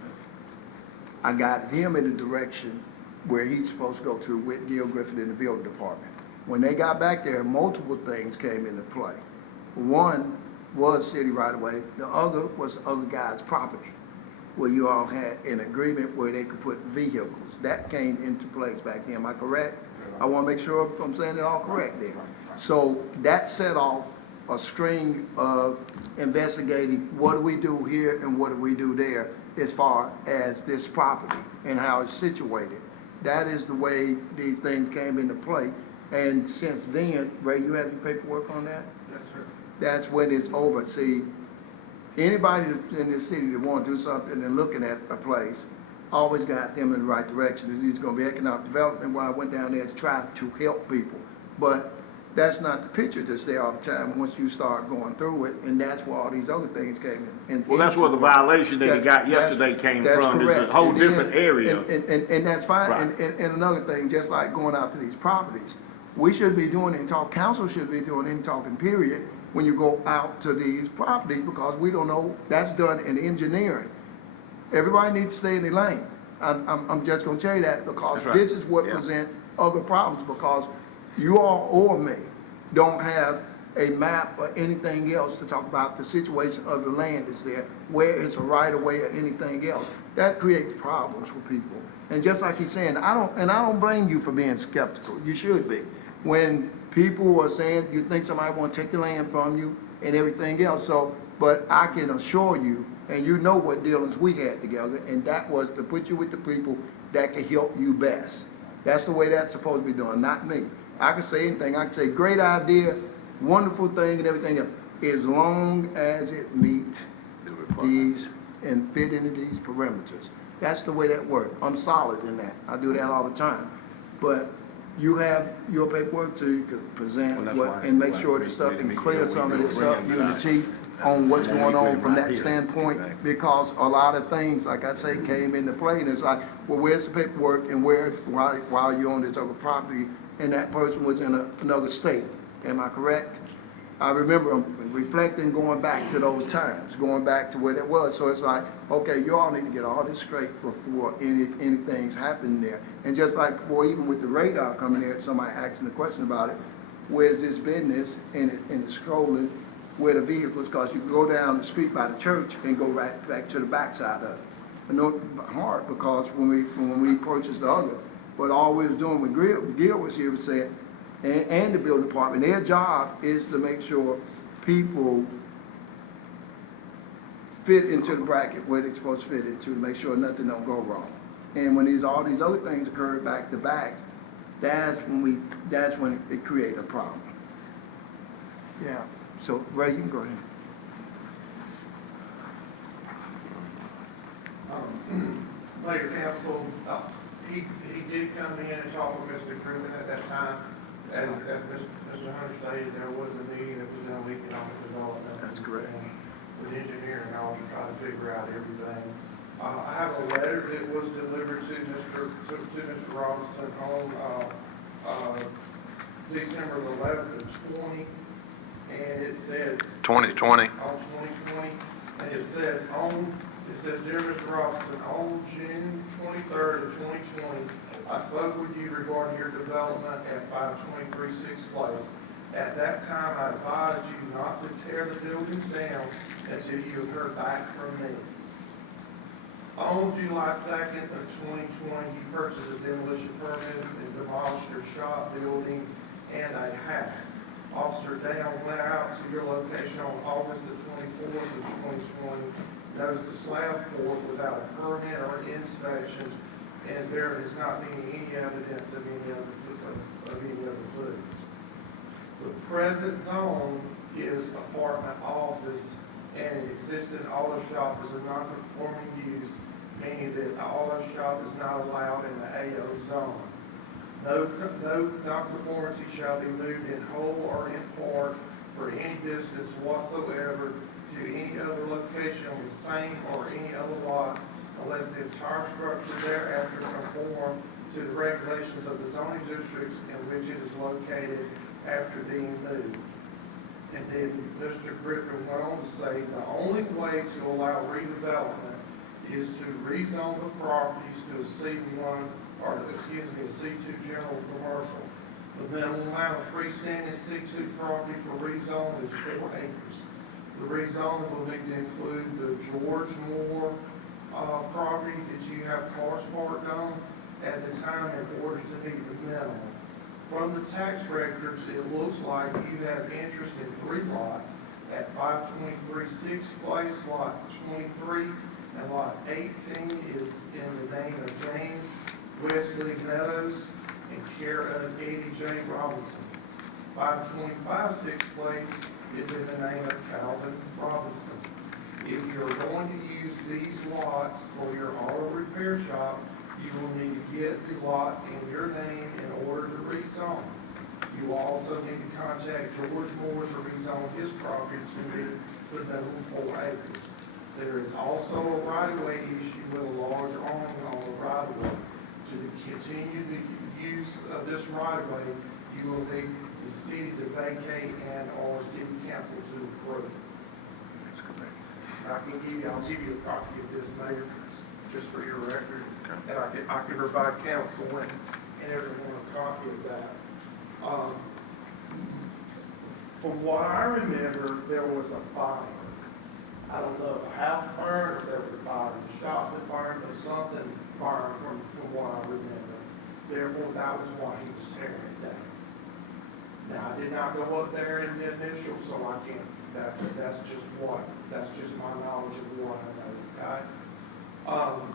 I got him in the direction where he's supposed to go to with Gil Griffin in the building department. When they got back there, multiple things came into play. One was city right of way. The other was the other guy's property, where you all had an agreement where they could put vehicles. That came into place back then. Am I correct? I want to make sure I'm saying it all correct there. So that set off a string of investigating what do we do here and what do we do there as far as this property and how it's situated. That is the way these things came into play. And since then, Ray, you have your paperwork on that? Yes, sir. That's when it's over. See, anybody in this city that want to do something and looking at a place, always got them in the right direction. It's either going to be economic development, where I went down there to try to help people. But that's not the picture that's there all the time once you start going through it, and that's where all these other things came in. Well, that's where the violation that he got yesterday came from. It's a whole different area. And that's fine. Right. And another thing, just like going out to these properties, we should be doing it, and council should be doing it and talking period when you go out to these properties, because we don't know, that's done in engineering. Everybody needs to stay in their lane. I'm just gonna tell you that, because right. this is what present other problems, because you all or me don't have a map or anything else to talk about the situation of the land that's there, where it's a right of way or anything else. That creates problems for people. And just like he's saying, I don't blame you for being skeptical. You should be. When people are saying you think somebody want to take your land from you and everything else. So, but I can assure you, and you know what dealings we had together, and that was to put you with the people that can help you best. That's the way that's supposed to be done, not me. I can say anything. I can say great idea, wonderful thing and everything else, as long as it meets these and fit into these parameters. That's the way that works. I'm solid in that. I do that all the time. But you have your paperwork to present and make sure this stuff and clear some of this up, you and the chief, on what's going on from that standpoint, because a lot of things, like I say, came into play, and it's like, well, where's the paperwork, and while you're on this other property, and that person was in another state. Am I correct? I remember reflecting, going back to those times, going back to where it was. So it's like, okay, you all need to get all this straight before anything's happening there. And just like before, even with the radar coming there, somebody asking a question about it, where's this business, and it's scrolling where the vehicles, because you can go down the street by the church and go right back to the backside of it. I know it's hard, because when we purchased the other, but all we was doing when Gil was here was saying, and the building department, their job is to make sure people fit into the bracket where they're supposed to fit into, to make sure nothing don't go wrong. And when all these other things occur back to back, that's when it creates a problem. Yeah. So Ray, you can go ahead. Mayor Council, he did come in and talk with Mr. Griffin at that time. As Mr. Hunter stated, there was a meeting that was done with economic development. That's correct. With engineering, I was trying to figure out everything. I have a letter that was delivered to Mr. Robinson on December 11th of 20, and it says 2020. On 2020, and it says, dear Mr. Robinson, on June 23rd of 2020, I spoke with you regarding your development at 523 6th Place. At that time, I advised you not to tear the buildings down until you have heard back from me. On July 2nd of 2020, you purchased a demolition permit and demolished your shop building and a house. Officer Down went out to your location on August the 24th of 2020, noticed a slab poured without a permit or inspections, and there has not been any evidence of any other footage. The present zone is apartment office, and an existing auto shop is a non-conforming use, meaning that the auto shop is not allowed in the AO zone. No nonconformity shall be moved in whole or in part for any distance whatsoever to any other location on the same or any other lot unless the entire structure thereafter conform to the regulations of the zoning districts in which it is located after being moved. And then Mr. Griffin went on to say, the only way to allow redevelopment is to rezone the properties to a C1, or excuse me, a C2 general commercial. The minimum amount of freestanding C2 property for rezone is 4 acres. The rezoning will need to include the George Moore property that you have cars parked on at the time in order to meet the minimum. From the tax records, it looks like you have interest in 3 lots at 523 6th Place, lot 23, and lot 18 is in the name of James Wesley Meadows and care of Eddie J. Robinson. 525 6th Place is in the name of Calvin Robinson. If you're going to use these lots for your auto repair shop, you will need to get the lots in your name in order to rezone. You will also need to contact George Moore to rezone his property to meet the minimum 4 acres. There is also a right-of-way issue with a large awning on the right-of-way. To continue the use of this right-of-way, you will need the city to vacate and or city council to approve. I'll give you a copy of this, Mayor, just for your record. And I can provide council and everyone a copy of that. From what I remember, there was a fire. I don't know if a house burned or if there was a fire in the shop that burned, but something burned from what I remember. Therefore, that was why he was tearing it down. Now, I did not go up there in the initial, so I can't. That's just my knowledge of what I know.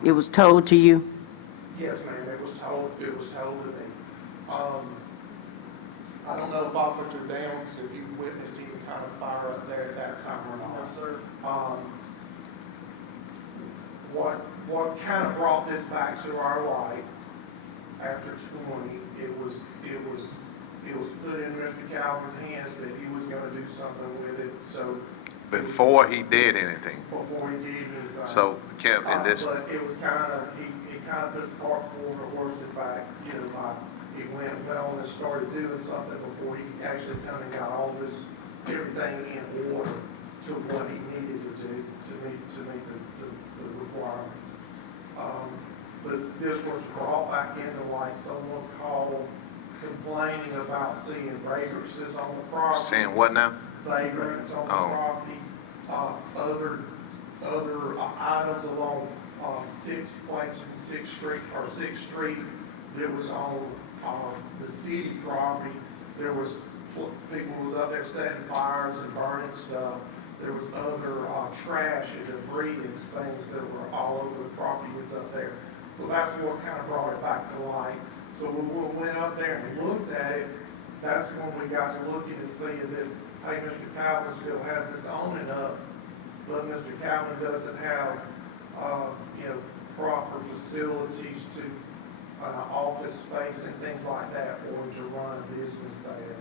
Okay. It was told to you? Yes, ma'am, it was told to me. I don't know if Officer Downs, if you witnessed any kind of fire up there at that time or not. Yes, sir. What kind of brought this back to our light after 20, it was put in Mr. Calvin's hands that he was gonna do something with it, so. Before he did anything. Before he did anything. So, Kev, in this. But it was kind of, he kind of put the cart before the horse, in fact, he went well and started doing something before he actually come and got all this, everything in order to what he needed to do to meet the requirements. But this was brought back into light. Someone called complaining about seeing vagrancies on the property. Saying what now? Vagrants on the property, other items along 6th Street that was on the city property. There was people who was up there setting fires and burning stuff. There was other trash and debris and things that were all over the property that's up there. So that's what kind of brought it back to light. So when we went up there and looked at it, that's when we got to looking to see that, hey, Mr. Calvin still has this awning up, but Mr. Calvin doesn't have, proper facilities to office space and things like that for him to run a business there.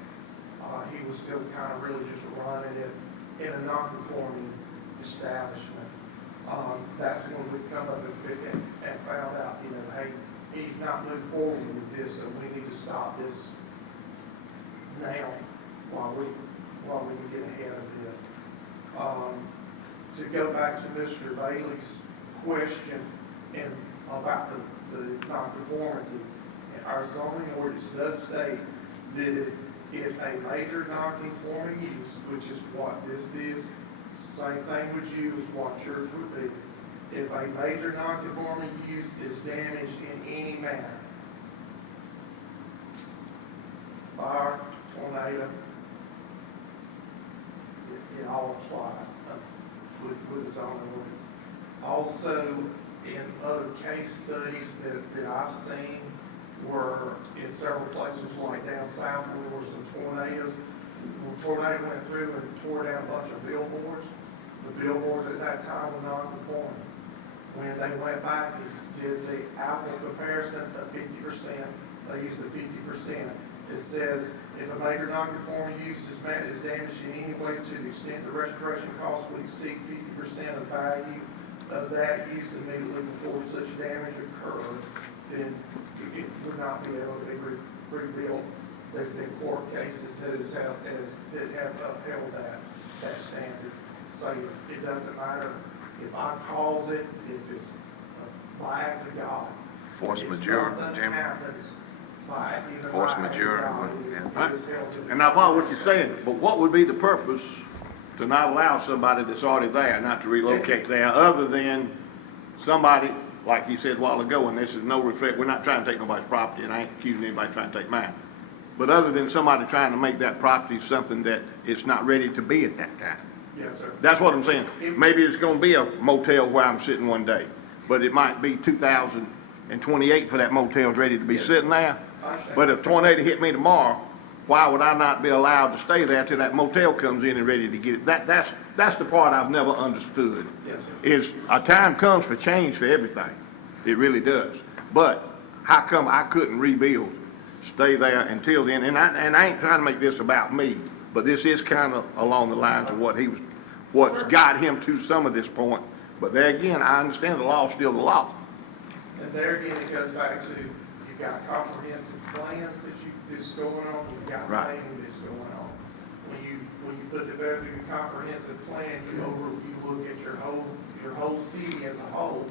He was still kind of really just running it in a non-conforming establishment. That's when we come up and found out, hey, he's not moved forward with this, so we need to stop this now while we can get ahead of this. To go back to Mr. Bailey's question about the nonconformity, our zoning ordinance does state that if a major nonconforming use, which is what this is, same thing with you as what yours would be. If a major nonconforming use is damaged in any manner, fire, tornado, it all applies with the zoning ordinance. Also, in other case studies that I've seen were in several places like down south where there were some tornadoes. When a tornado went through and tore down a bunch of billboards, the billboards at that time were non-conforming. When they went back and did the apple comparison of 50% they use the 50%. It says, if a major non-conforming use is damaged in any way to the extent the restoration cost would exceed 50% of value of that use immediately before such damage occurred, then it would not be able to be rebuilt. There's been court cases that has upheld that standard. So it doesn't matter if I cause it, if it's by act of God. Force If majeure, something Jim. happens by either Force by act of majeure, God, yeah. it is held to the- And I follow what you're saying, but what would be the purpose to not allow somebody that's already there not to relocate there, other than somebody, like he said a while ago, and this is no reflect, we're not trying to take nobody's property, and I ain't accusing anybody trying to take mine. But other than somebody trying to make that property something that it's not ready to be at that time. Yes, sir. That's what I'm saying. Maybe it's gonna be a motel where I'm sitting one day, but it might be 2028 for that motel's ready to be sitting there. But if a tornado hit me tomorrow, why would I not be allowed to stay there till that motel comes in and ready to get it? That's the part I've never understood. Yes, sir. Is a time comes for change for everything. It really does. But how come I couldn't rebuild, stay there until then? And I ain't trying to make this about me, but this is kind of along the lines of what's got him to some of this point. But there again, I understand the law's still the law. And there again, it goes back to, you've got comprehensive plans that's going on, you've got Right. planning that's going on. When you put together your comprehensive plan, you look at your whole city as a whole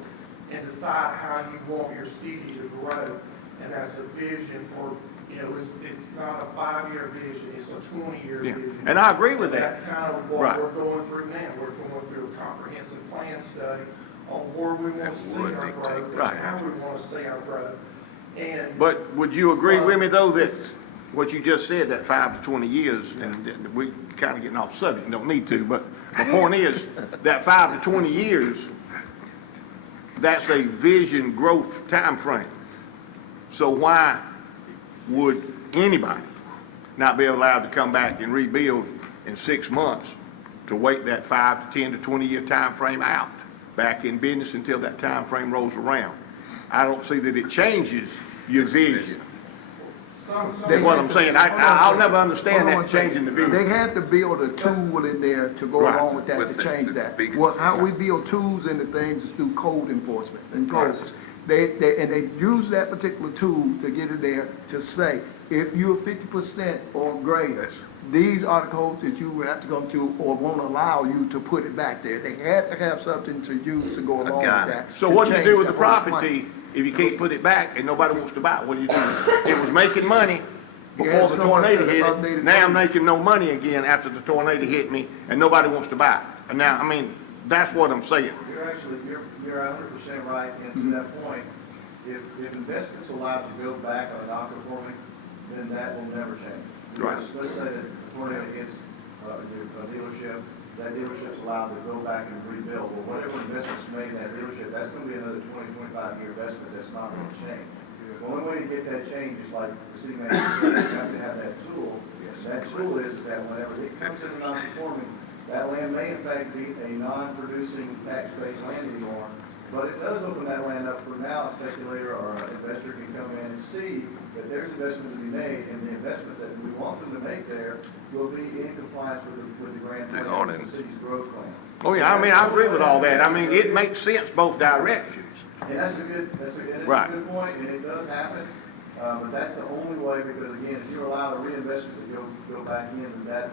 and decide how you want your city to grow. And that's a vision for, it's not a 5-year vision, it's a 20-year Yeah. vision. And I agree with that. That's kind of what Right. we're going through now. We're going through a comprehensive plan study on where we want to see would our dictate growth and Right. how we want to see our growth. And But would you agree with me, though, that what you just said, that 5 to 20 years, and we kind of getting off subject, don't need to, but the point is, that 5 to 20 years, that's a vision growth time frame. So why would anybody not be allowed to come back and rebuild in 6 months to wait that 5 to 10 to 20-year time frame out, back in business until that time frame rolls around? I don't see that it changes your vision. That's what I'm saying. I'll never understand that changing the They vision. had to build a tool in there to go Right. along with that, With to change the that. speakers. Well, how we build tools into things is through code enforcement and codes. They use that particular tool to get it there to say, if you're 50% or greater, these are the codes that you will have to go to or won't allow you to put it back there. They had to have something to use to go along with got it. that. So to what do you change do with that the whole plan. property if you can't put it back and nobody wants to buy it? What do you do? It was making money before Yes, the no, tornado that's hit it. updated Now I'm plan. making no money again after the tornado hit me and nobody wants to buy it. And now, I mean, that's what I'm saying. You're 100% right, and to that point, if investment's allowed to go back on a non-conforming, then that will never change. Right. Let's say that the tornado hits a dealership, that dealership's allowed to go back and rebuild. Well, whatever investment's made in that dealership, that's gonna be another 20, 25-year investment that's not gonna change. The only way to get that change is like the city manager said, you have to have that tool. That tool is that whenever it comes into non-conforming, that land may in fact be a non-producing tax-based land anymore, but it does open that land up for now a speculator or an investor can come in and see that there's investment to be made, and the investment that we want them to make there will be in compliance with the grand plan, ordinance. the city's growth plan. Oh, yeah, I mean, I agree with all that. I mean, it makes sense both directions. And that's a good Right. point, and it does happen, but that's the only way, because again, if you're allowed a reinvestment to go back in, and that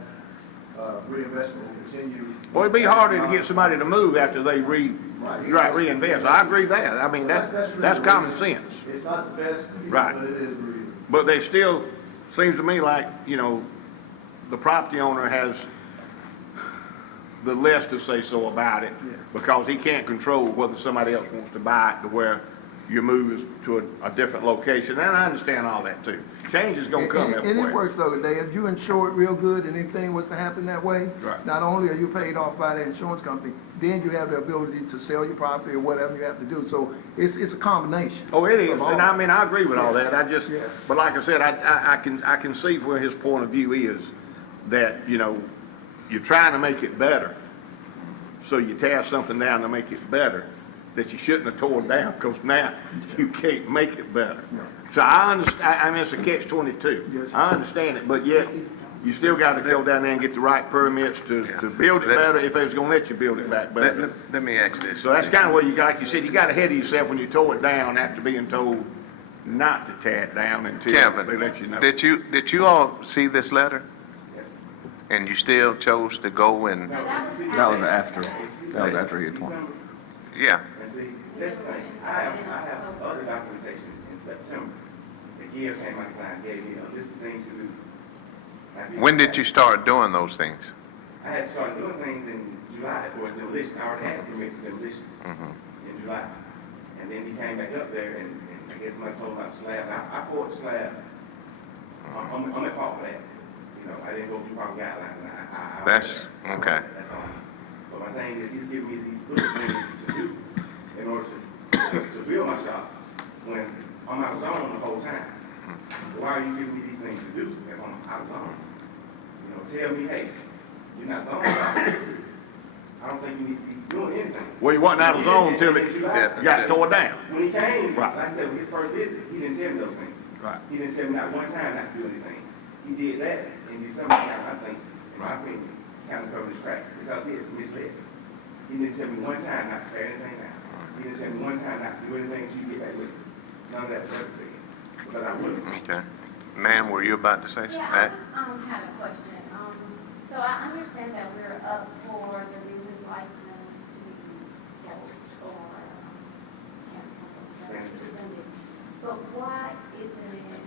reinvestment will continue. Well, it'd be harder to get somebody to move after they reinvest. I agree with that. I mean, that's common sense. It's not the best, Right. but it is the reason. But they still, seems to me like, the property owner has the less to say so about it, because he can't control whether somebody else wants to buy it to where you move to a different location, and I understand all that too. Change is gonna come And it everywhere. works the other day. If you insure it real good and anything was to happen that way, Right. not only are you paid off by the insurance company, then you have the ability to sell your property or whatever you have to do. So it's a combination. Oh, it is, of all. and I mean, I agree with all that, Yeah. but like I said, I can see where his point of view is, that, you're trying to make it better, so you tear something down to make it better, that you shouldn't have torn down, because now you can't make it better. So I understand, I mean, it's a catch-22. Yes. I understand it, but yet, you still gotta go down there and get the right permits to build it better, if they was gonna let you build it back better. Let me ask this. So that's kinda where you got, like you said, you got ahead of yourself when you tore it down after being told not to tear it down until Kevin, they let you know. did you all see this letter? And you still chose to go and, That was after he had torn. yeah. And see, that's the thing, I have other documentation in September. The year came out and gave me a list of things to do. When did you start doing those things? I had started doing things in July for demolition. I already had a permit for demolition in July. And then he came back up there and I guess somebody told him about the slab. I poured the slab. I'm at fault for that. You know, I didn't go through proper guidelines. And That's, okay. That's all. But my thing is, he's giving me these little things to do in order to build my shop when I'm out of zone the whole time. Why are you giving me these things to do if I'm out of zone? You know, tell me, hey, you're not zoned out. I don't think you need to be doing anything. Well, you wasn't out of zone until it got tore down. When he came, Right. like I said, with his first visit, he didn't tell me those things. Right. He didn't tell me not one time not to do anything. He did that in December, I think, in my opinion, kind of covered his tracks because he had misled me. He didn't tell me one time not to tear anything down. He didn't tell me one time not to do anything until you get back with me. None of that was ever said. Because I wouldn't. Okay. Ma'am, were you about to say something? Yeah, I just had a question. So I understand that we're up for the business license to be revoked or suspended. But why isn't it,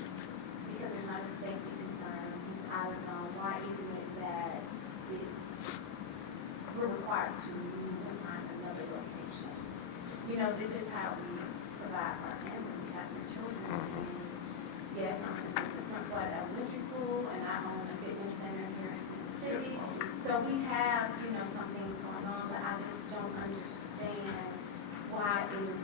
because there's not a safety concern, he's out of zone, why isn't it that we're required to move and find another location? You know, this is how we provide for our family. We have 3 children. And yes, I'm an assistant principal at elementary school, and I own a fitness center here in the city. So we have, you know, some things going on, but I just don't understand why is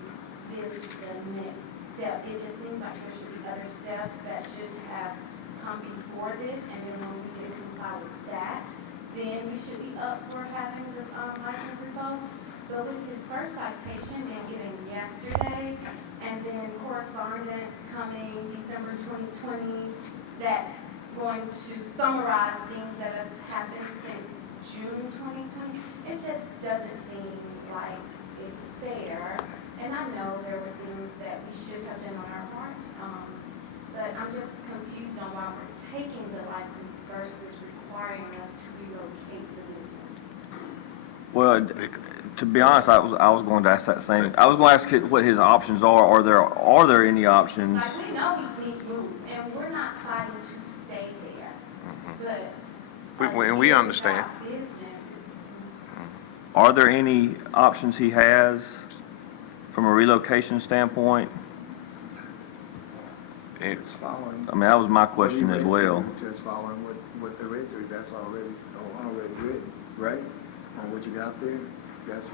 this the next step? It just seems like there should be other steps that should have come before this, and then when we get comply with that, then we should be up for having the license revoked. But with his first citation being given yesterday, and then correspondence coming December 2020, that's going to summarize things that have happened since June 2020, it just doesn't seem like it's fair. And I know there were things that we should have done on our part, but I'm just confused on why we're taking the license versus requiring us to relocate the business. Well, to be honest, I was going to ask that same. I was going to ask what his options are. Are there any options? Like, we know he needs to move, and we're not fighting to stay there, but. We understand. Business is. Are there any options he has from a relocation standpoint? It's following. I mean, that was my question as well. Just following what they read through, that's already written, right? On what you got there, that's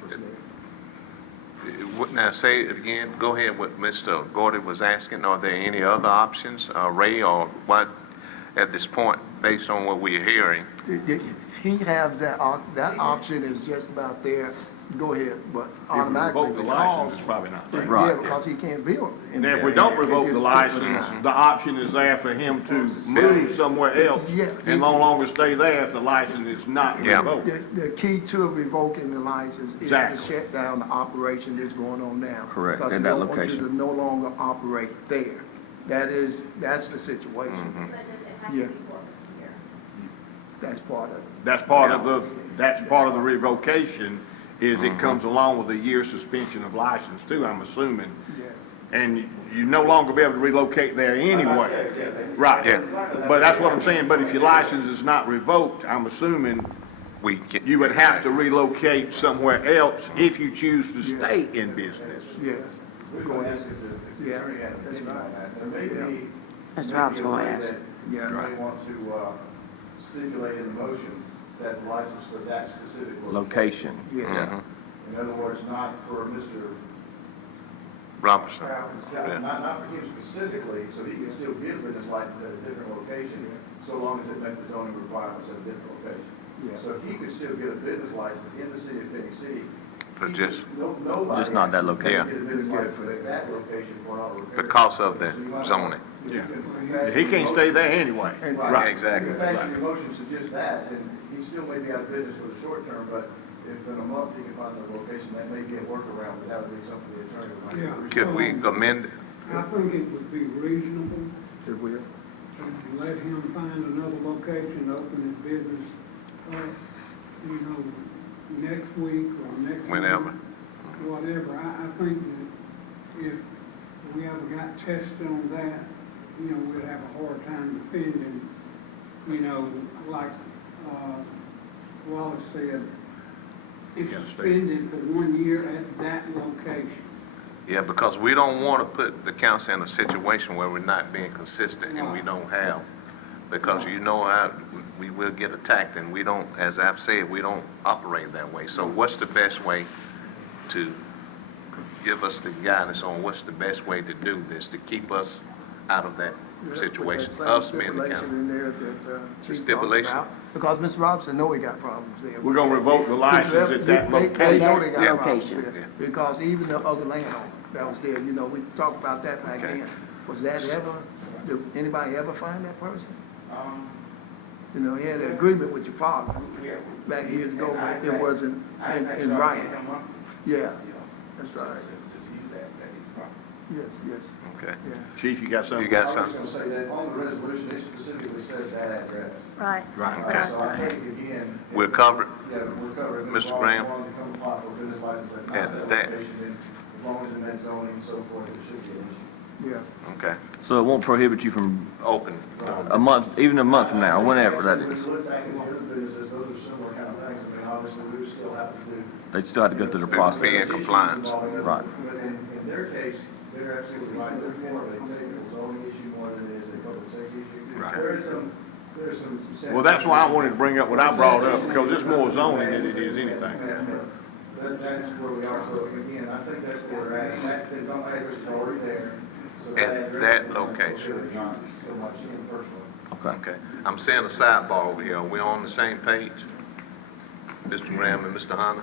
what's there. Now, say it again. Go ahead. What Mr. Gordy was asking. Are there any other options, Ray, or what? At this point, based on what we're hearing, He has that option is just about there. Go ahead, but automatically. If we revoke the license, it's probably not fair. Yeah, because he can't build. And if we don't revoke the license, the option is there for him to move somewhere else and no longer stay there if the license is not revoked. The key to revoking the license is Exactly. to shut down the operation that's going on now. Correct, Because in he that don't want you location. to no longer operate there. That's the situation. But does it have to Yeah. be over here? That's part of it. That's part of the revocation, is it comes along with a year suspension of license too, I'm assuming. Yeah. And you no longer be able to relocate there anyway. Right. Yeah. But that's what I'm saying, but if your license is not revoked, I'm assuming you would have to relocate somewhere else if you choose to stay in business. Yes. We're going to ask if the attorney had an That's opinion right. on that. There may be. That's what I was going to ask. You may want to stipulate in the motion that the license for that specific location. Location. Yeah. In other words, not for Mr. Robertson. Not for him specifically, so he can still get a business license at a different location, so long as it met the zoning requirements at a different location. Yeah. So he could still get a business license in the city of Phenix City For just, Nobody Just not that location. can get a business license for that location for an auto repair. because of the So you might- zoning. Yeah. He can't stay there anyway. Right. Exactly. If fashion your motion suggests that, then he still may be out of business for the short term, but if in a month he can find a location, that may be a workaround, but that would be something the attorney might. Yeah. Could we amend it? I think it would be reasonable If we, to let him find another location, to open his business up, you know, next week or next Whenever. month, whatever. I think that if we ever got tested on that, you know, we'd have a hard time defending, you know, like, Wallace said, it's Yeah, suspended for 1 year at that location. Yeah, because we don't want to put the council in a situation where we're not being consistent and we don't have, because you know how we will get attacked and we don't, as I've said, we don't operate that way. So what's the best way to give us the guidance on what's the best way to do this, to keep us out of that situation, us being the stipulation council? in there that, Chief talked stipulation? about, because Mr. Robinson know he got problems there. We're gonna revoke the license at that They know location. they got Yeah. problems Location. there, because even the other landowner that was there, you know, we talked about that back Okay. then. Was that ever, did anybody ever find that person? You know, he had an agreement with your father back years ago, but it wasn't in writing. Yeah, that's right. Yes, yes, Okay. yeah. Chief, you got something? You got I was something? just gonna say that on the resolution, it specifically says that address. Right. Right. So I think again. We're covered. Yeah, we're covered. Mr. Graham? As long as you come apply for a business license, that's Yeah, not that that- location, then as long as in that zoning and so forth, it should be an issue. Yeah. Okay. So it won't prohibit you from Open. a month, even a month from now, whenever that When is. you look back at the other businesses, those are similar kind of things. I mean, obviously, we would still have to do. They still have to go through the Be in process. compliance. Right. But in their case, they're absolutely right. They're more of a technical zoning issue more than it is a public safety issue. Right. There is some. Well, that's why I wanted to bring up what I brought up, because it's more zoning than it is anything. That's where we are. So again, I think that's where we're at. That address is already there. So At address that is location. not so much in personally. Okay. Okay. I'm seeing a sidebar over here. Are we on the same page? Mr. Graham and Mr. Hunter?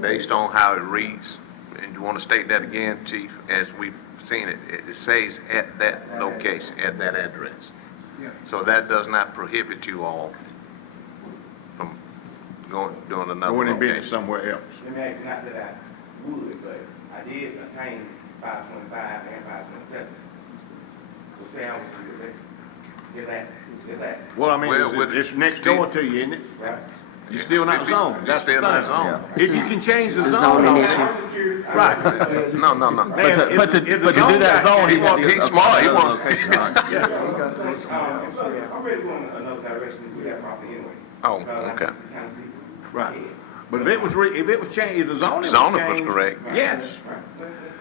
Based on how it reads, and you want to state that again, Chief, as we've seen it, it says at that location, at that address. Yeah. So that does not prohibit you all from doing another Going and bidding location. somewhere else. Let me ask you, not that I would, but I did attain 525 and 527. So say I was to do that. Is that, Well, I mean, Well, it's next door to you, isn't it? right? You're still not zoned. You're That's the still not thing. zoned. If you can change the It's a zone, zoning on- issue. I'm just curious. right. No, no, no. Man, But to if the do that guy- zone, he wants. He's smart. He wants. Yeah. I'm ready to go in another direction with that property anyway. Oh, Because I okay. can kind of see. Right. But if it was changed, if the zoning Zoning was changed, correct. yes.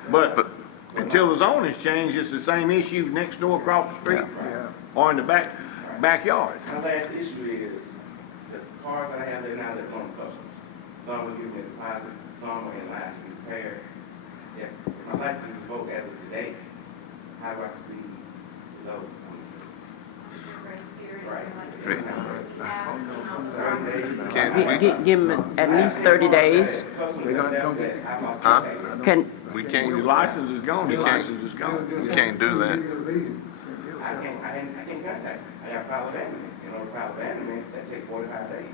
But until the zoning's changed, it's the same issue next door across the street or in the backyard. My last issue is, the cars that I have there now, they're going to customers. Some will give me a deposit, some are in line to be repaired. Yeah, if my license is revoked as of today, how do I proceed to those? Give them at least 30 days. Huh? Can, We Your can't, license is gone, your You can't- license is gone. you can't do that. I can't contact. I got file abandonment. In order to file abandonment, that takes 45 days.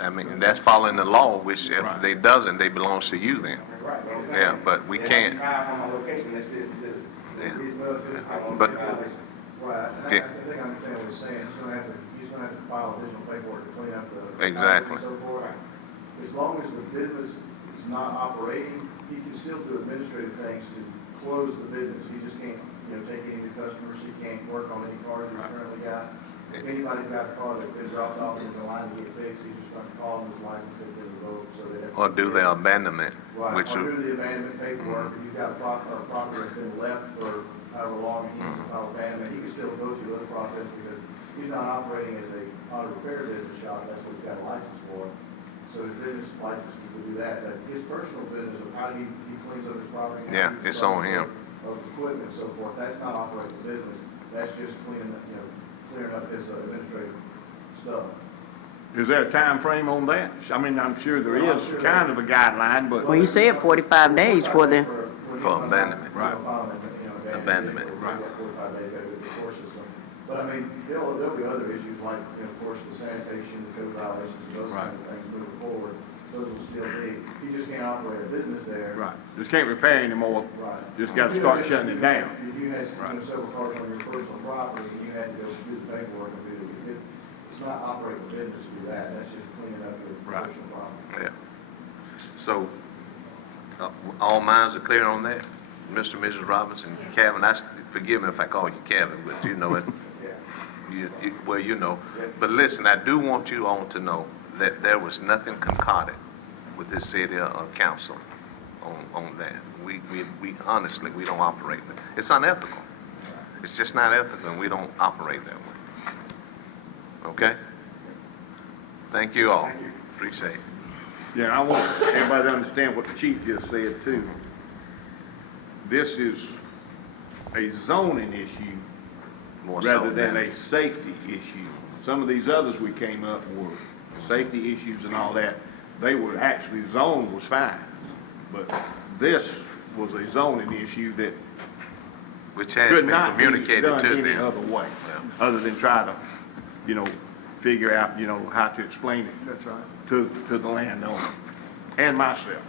I mean, that's following the law, which if Right. they doesn't, they belongs to you then. Right. Yeah, but we can't. File on my location, that's it. Yeah. I won't But- be violation. Right, and I Yeah. think I understand what he's saying, he's gonna have to file additional paperwork to clean up the. Exactly. And so forth. As long as the business is not operating, he can still do administrative things to close the business. He just can't, take any new customers, he can't work on any cars he's currently got. If anybody's got a car that's been dropped off and is in line to get fixed, he's just gonna call them, his license has been revoked, so they have. Or do their abandonment, Right, which or is, do the abandonment paperwork, if you've got a property that's been left for however long, and he needs to file abandonment, he can still go through those processes because he's not operating as a auto repair business shop, that's what he's got a license for. So his business license to do that, but his personal business of how he cleans up his property. how Yeah, he it's on him. Of equipment and so forth, that's not operating the business, that's just clearing up his administrative stuff. Is there a time frame on that? I mean, I'm sure there is kind of a guideline, but. Well, you said 45 days for the, For abandonment. Right. Abandonment. Right. 45 days over the court system. But I mean, there'll be other issues like, of course, the sanitation, the code violations, those kinds of things moving forward. Those will still be, you just can't operate a business there. Right. Just can't repair anymore. Right. Just gotta start shutting it down. If you had several cars on your personal property, and you had to go do the paperwork and do it, it's not operating a business to do that. That's just cleaning up your personal property. Yeah. So, all minds are clear on that? Mr. and Mrs. Robinson, Kevin, forgive me if I call you Kevin, but you know it. Well, you know. But listen, I do want you all to know that there was nothing concordant with this city or council on that. We honestly, we don't operate that. It's unethical. It's just not ethical, and we don't operate that way. Okay? Thank you all. Appreciate it. Yeah, I want everybody to understand what the chief just said too. This is a zoning issue More so rather than a safety issue. Some of these others we came up were safety issues and all that. They were actually zoned was fine. But this was a zoning issue that which has could been not be communicated done to any them. other way, Yeah. other than try to, figure out, how to explain it. That's right. To the landowner and myself.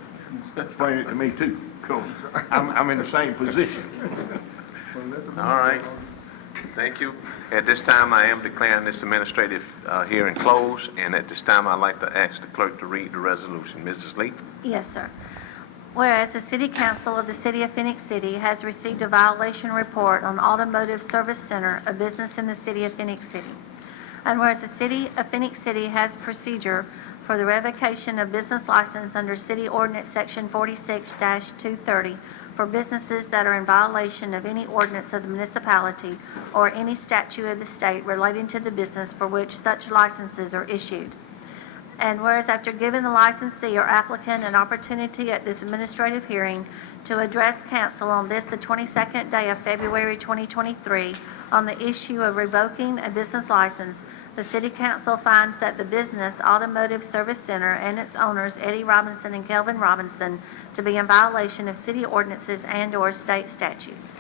Explain it to me too. Cool. I'm in the same position. All right. Thank you. At this time, I am declaring this administrative hearing closed, and at this time, I'd like to ask the clerk to read the resolution. Mrs. Lee? yes, sir. Whereas the City Council of the City of Phoenix City has received a violation report on Automotive Service Center, a business in the City of Phoenix City. And whereas the City of Phoenix City has procedure for the revocation of business license under City Ordinance Section 46-230 for businesses that are in violation of any ordinance of the municipality or any statute of the state relating to the business for which such licenses are issued. And whereas after giving the licensee or applicant an opportunity at this administrative hearing to address council on this, the 22nd day of February 2023, on the issue of revoking a business license, the City Council finds that the business Automotive Service Center and its owners, Eddie Robinson and Kelvin Robinson, to be in violation of city ordinances and/or state statutes.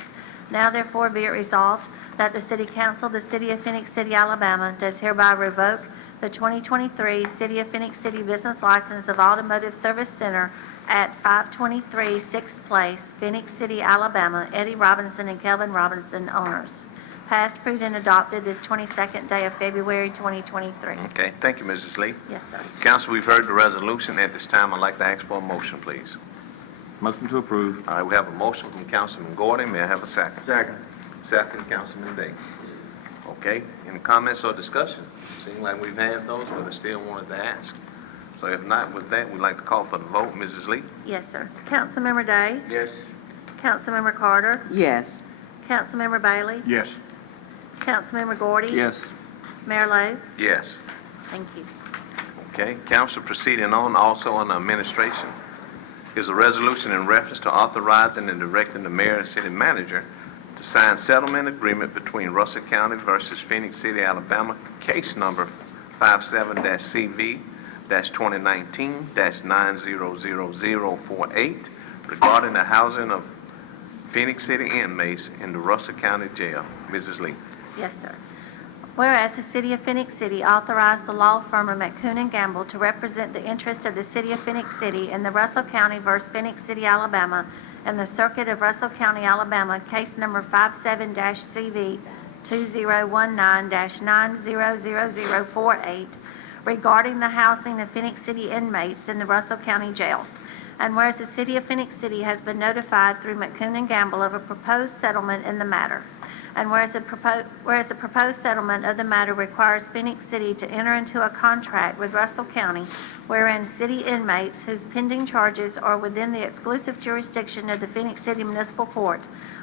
Now therefore be it resolved that the City Council of the City of Phoenix City, Alabama, does hereby revoke the 2023 City of Phoenix City business license of Automotive Service Center at 523 6th Place, Phoenix City, Alabama, Eddie Robinson and Kelvin Robinson, owners. Passed, approved, and adopted this 22nd day of February 2023. Okay. Thank you, Mrs. Lee. Yes, sir. Council, we've heard the resolution. At this time, I'd like to ask for a motion, please. Motion to approve. All right, we have a motion from Councilman Gordon. May I have a second? Second. Second, Councilman Day. Okay, any comments or discussion? Seems like we've had those, but I still wanted to ask. So if not, with that, we'd like to call for the vote. Mrs. Lee? Yes, sir. Councilmember Day? Yes. Councilmember Carter? yes. Councilmember Bailey? Yes. Councilmember Gordy? Yes. Mayor Lo? Yes. Thank you. Okay, council proceeding on, also on the administration, is a resolution in reference to authorizing and directing the mayor and city manager to sign settlement agreement between Russell County versus Phoenix City, Alabama, case number 57-CV-2019-900048 regarding the housing of Phoenix City inmates in the Russell County Jail. Mrs. Lee. Yes, sir. Whereas the City of Phoenix City authorized the law firm of McCoon & Gamble to represent the interest of the City of Phoenix City in the Russell County versus Phoenix City, Alabama, and the Circuit of Russell County, Alabama, case number 57-CV-2019-900048, regarding the housing of Phoenix City inmates in the Russell County Jail. And whereas the City of Phoenix City has been notified through McCoon & Gamble of a proposed settlement in the matter. And whereas the proposed settlement of the matter requires Phoenix City to enter into a contract with Russell County wherein city inmates whose pending charges are within the exclusive jurisdiction of the Phoenix City Municipal Court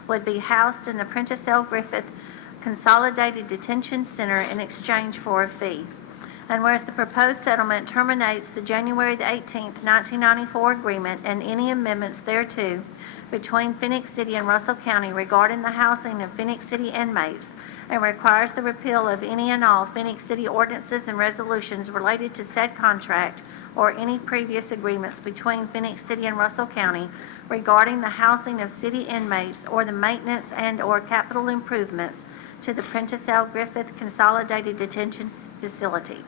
would be housed in the Prentice L. Griffith Consolidated Detention Center in exchange for a fee. And whereas the proposed settlement terminates the January the 18th, 1994 agreement and any amendments thereto between Phenix City and Russell County regarding the housing of Phenix City inmates, and requires the repeal of any and all Phenix City ordinances and resolutions related to said contract or any previous agreements between Phenix City and Russell County regarding the housing of city inmates or the maintenance and/or capital improvements to the Prentice L. Griffith Consolidated Detention Facility.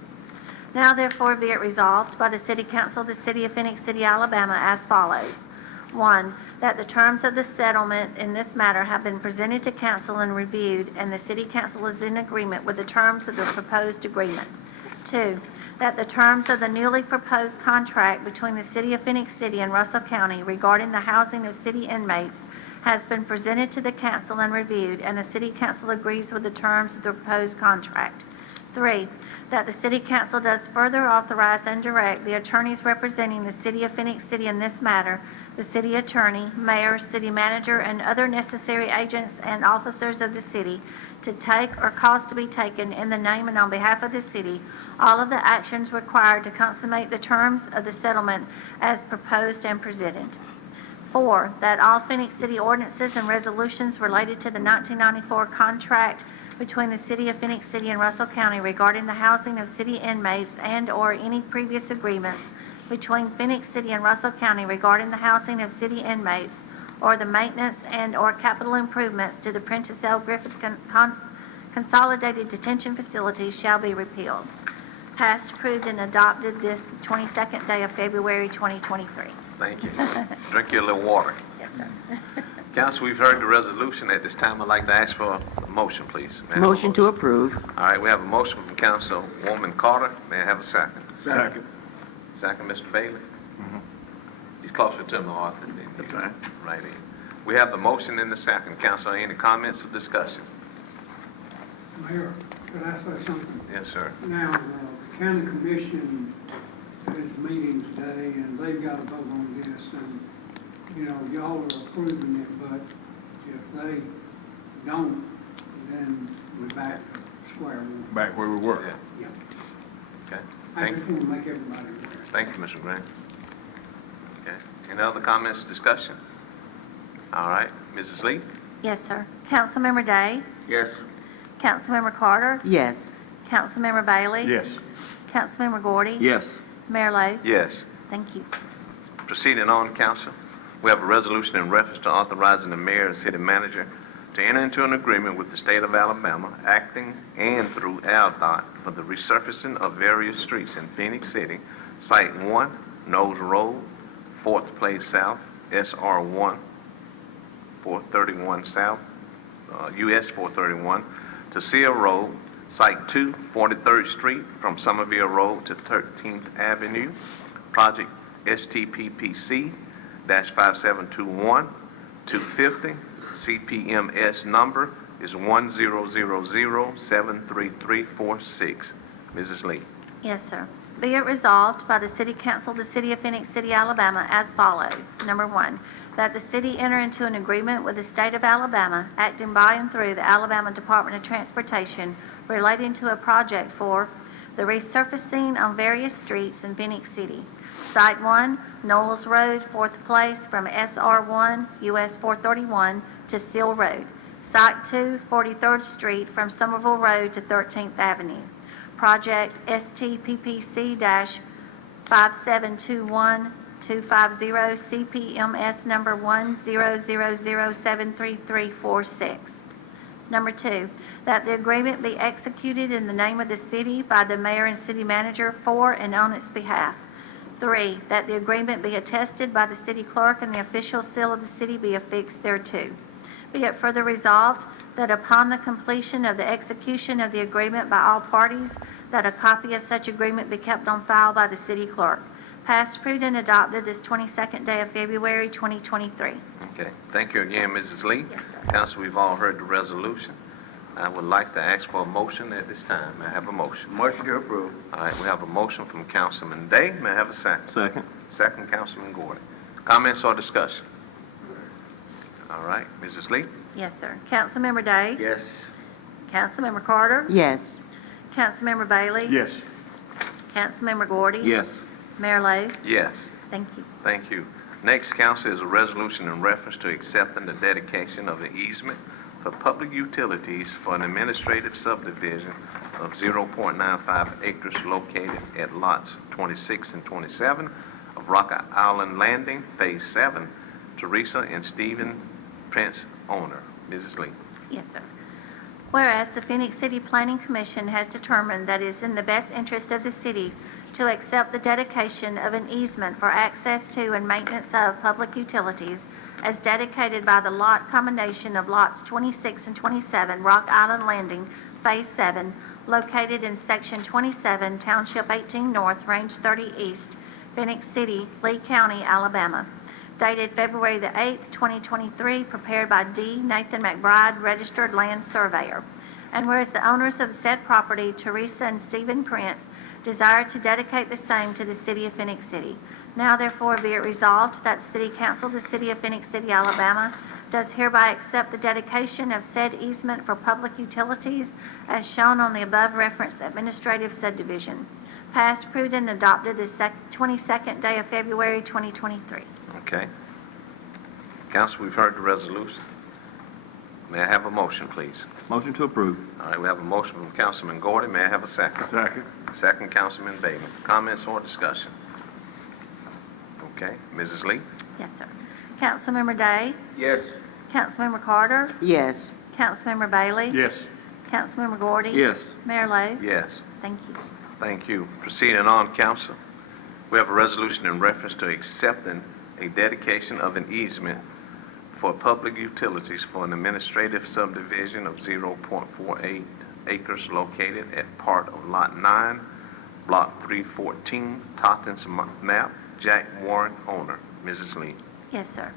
Now therefore be it resolved by the City Council of the City of Phenix City, Alabama as follows. 1, that the terms of the settlement in this matter have been presented to council and reviewed, and the City Council is in agreement with the terms of the proposed agreement. 2, that the terms of the newly proposed contract between the City of Phenix City and Russell County regarding the housing of city inmates has been presented to the council and reviewed, and the City Council agrees with the terms of the proposed contract. 3, that the City Council does further authorize and direct the attorneys representing the City of Phenix City in this matter, the City Attorney, Mayor, City Manager, and other necessary agents and officers of the City to take or cause to be taken in the name and on behalf of the City all of the actions required to consummate the terms of the settlement as proposed and presented. 4, that all Phenix City ordinances and resolutions related to the 1994 contract between the City of Phenix City and Russell County regarding the housing of city inmates and/or any previous agreements between Phenix City and Russell County regarding the housing of city inmates or the maintenance and/or capital improvements to the Prentice L. Griffith Consolidated Detention Facility shall be repealed. Passed, approved, and adopted this 22nd day of February 2023. Thank you. Drink your little water. Yes, sir. Council, we've heard the resolution. At this time, I'd like to ask for a motion, please. May I have a Motion to approve. All right, we have a motion from Councilwoman Carter. May I have a second? Second. Second, Mr. Bailey. He's closer to me, Arthur. That's right. Right in. We have the motion in the second. Council, any comments or discussion? Mayor, could I say something? Yes, sir. Now, the county commission is meeting today, and they've got to vote on this, and, you know, y'all are approving it, but if they don't, then we're back to square one. Back where we were. Yeah. Yeah. Okay. I Thank just you. want to make everybody aware. Thank you, Mr. Grant. Okay. Any other comments, discussion? All right. Mrs. Lee? Yes, sir. Councilmember Day? Yes. Councilmember Carter? Yes. Councilmember Bailey? Yes. Councilmember Gordy? Yes. Mayor Lo? Yes. Thank you. Proceeding on, council, we have a resolution in reference to authorizing the mayor and city manager to enter into an agreement with the state of Alabama, acting and through ALDOT for the resurfacing of various streets in Phenix City, Site 1, Knowles Road, 4th Place South, SR1, 431 South, US 431, to Seal Road, Site 2, 43rd Street, from Somerville Road to 13th Avenue, Project STPPC-5721, 250, CPMS number is 100073346. Mrs. Lee. Yes, sir. Be it resolved by the City Council of the City of Phenix City, Alabama as follows. Number 1, that the city enter into an agreement with the state of Alabama, acting by and through the Alabama Department of Transportation, relating to a project for the resurfacing on various streets in Phenix City. Site 1, Knowles Road, 4th Place, from SR1, US 431, to Seal Road. Site 2, 43rd Street, from Somerville Road to 13th Avenue. Project STPPC-5721-250, CPMS number 100073346. Number 2, that the agreement be executed in the name of the city by the mayor and city manager for and on its behalf. 3, that the agreement be attested by the city clerk and the official seal of the city be affixed thereto. Be it further resolved that upon the completion of the execution of the agreement by all parties, that a copy of such agreement be kept on file by the city clerk. Passed, approved, and adopted this 22nd day of February 2023. Okay. Thank you again, Mrs. Lee. Yes, sir. Council, we've all heard the resolution. I would like to ask for a motion at this time. May I have a motion? Motion to approve. All right, we have a motion from Councilman Day. May I have a second? Second. Second, Councilman Gordon. Comments or discussion? All right, Mrs. Lee? Yes, sir. Councilmember Day? Yes. Councilmember Carter? Yes. Councilmember Bailey? Yes. Councilmember Gordy? Yes. Mayor Lo? Yes. Thank you. Thank you. Next, council, is a resolution in reference to accepting the dedication of an easement for public utilities for an administrative subdivision of 0.95 acres located at lots 26 and 27 of Rock Island Landing, Phase 7, Teresa and Stephen Prince, owner. Mrs. Lee. Yes, sir. Whereas the Phoenix City Planning Commission has determined that it is in the best interest of the city to accept the dedication of an easement for access to and maintenance of public utilities as dedicated by the lot combination of lots 26 and 27, Rock Island Landing, Phase 7, located in Section 27, Township 18 North, Range 30 East, Phoenix City, Lee County, Alabama. Dated February the 8th, 2023, prepared by D. Nathan McBride, Registered Land Surveyor. And whereas the owners of said property, Teresa and Stephen Prince, desire to dedicate the same to the city of Phoenix City. Now therefore be it resolved that the City Council of the City of Phoenix City, Alabama, does hereby accept the dedication of said easement for public utilities as shown on the above referenced administrative subdivision. Passed, approved, and adopted the 22nd day of February 2023. Okay. Council, we've heard the resolution. May I have a motion, please? Motion to approve. All right, we have a motion from Councilman Gordy. May I have a second? Second. Second, Councilman Bailey. Comments or discussion? Okay. Mrs. Lee? Yes, sir. Councilmember Day? Yes. Councilmember Carter? Yes. Councilmember Bailey? Yes. Councilmember Gordy? Yes. Mayor Lo? Yes. Thank you. Thank you. Proceeding on, council, we have a resolution in reference to accepting a dedication of an easement for public utilities for an administrative subdivision of 0.48 acres located at part of Lot 9, Block 314, Totten's map, Jack Warren, owner. Mrs. Lee. Yes, sir.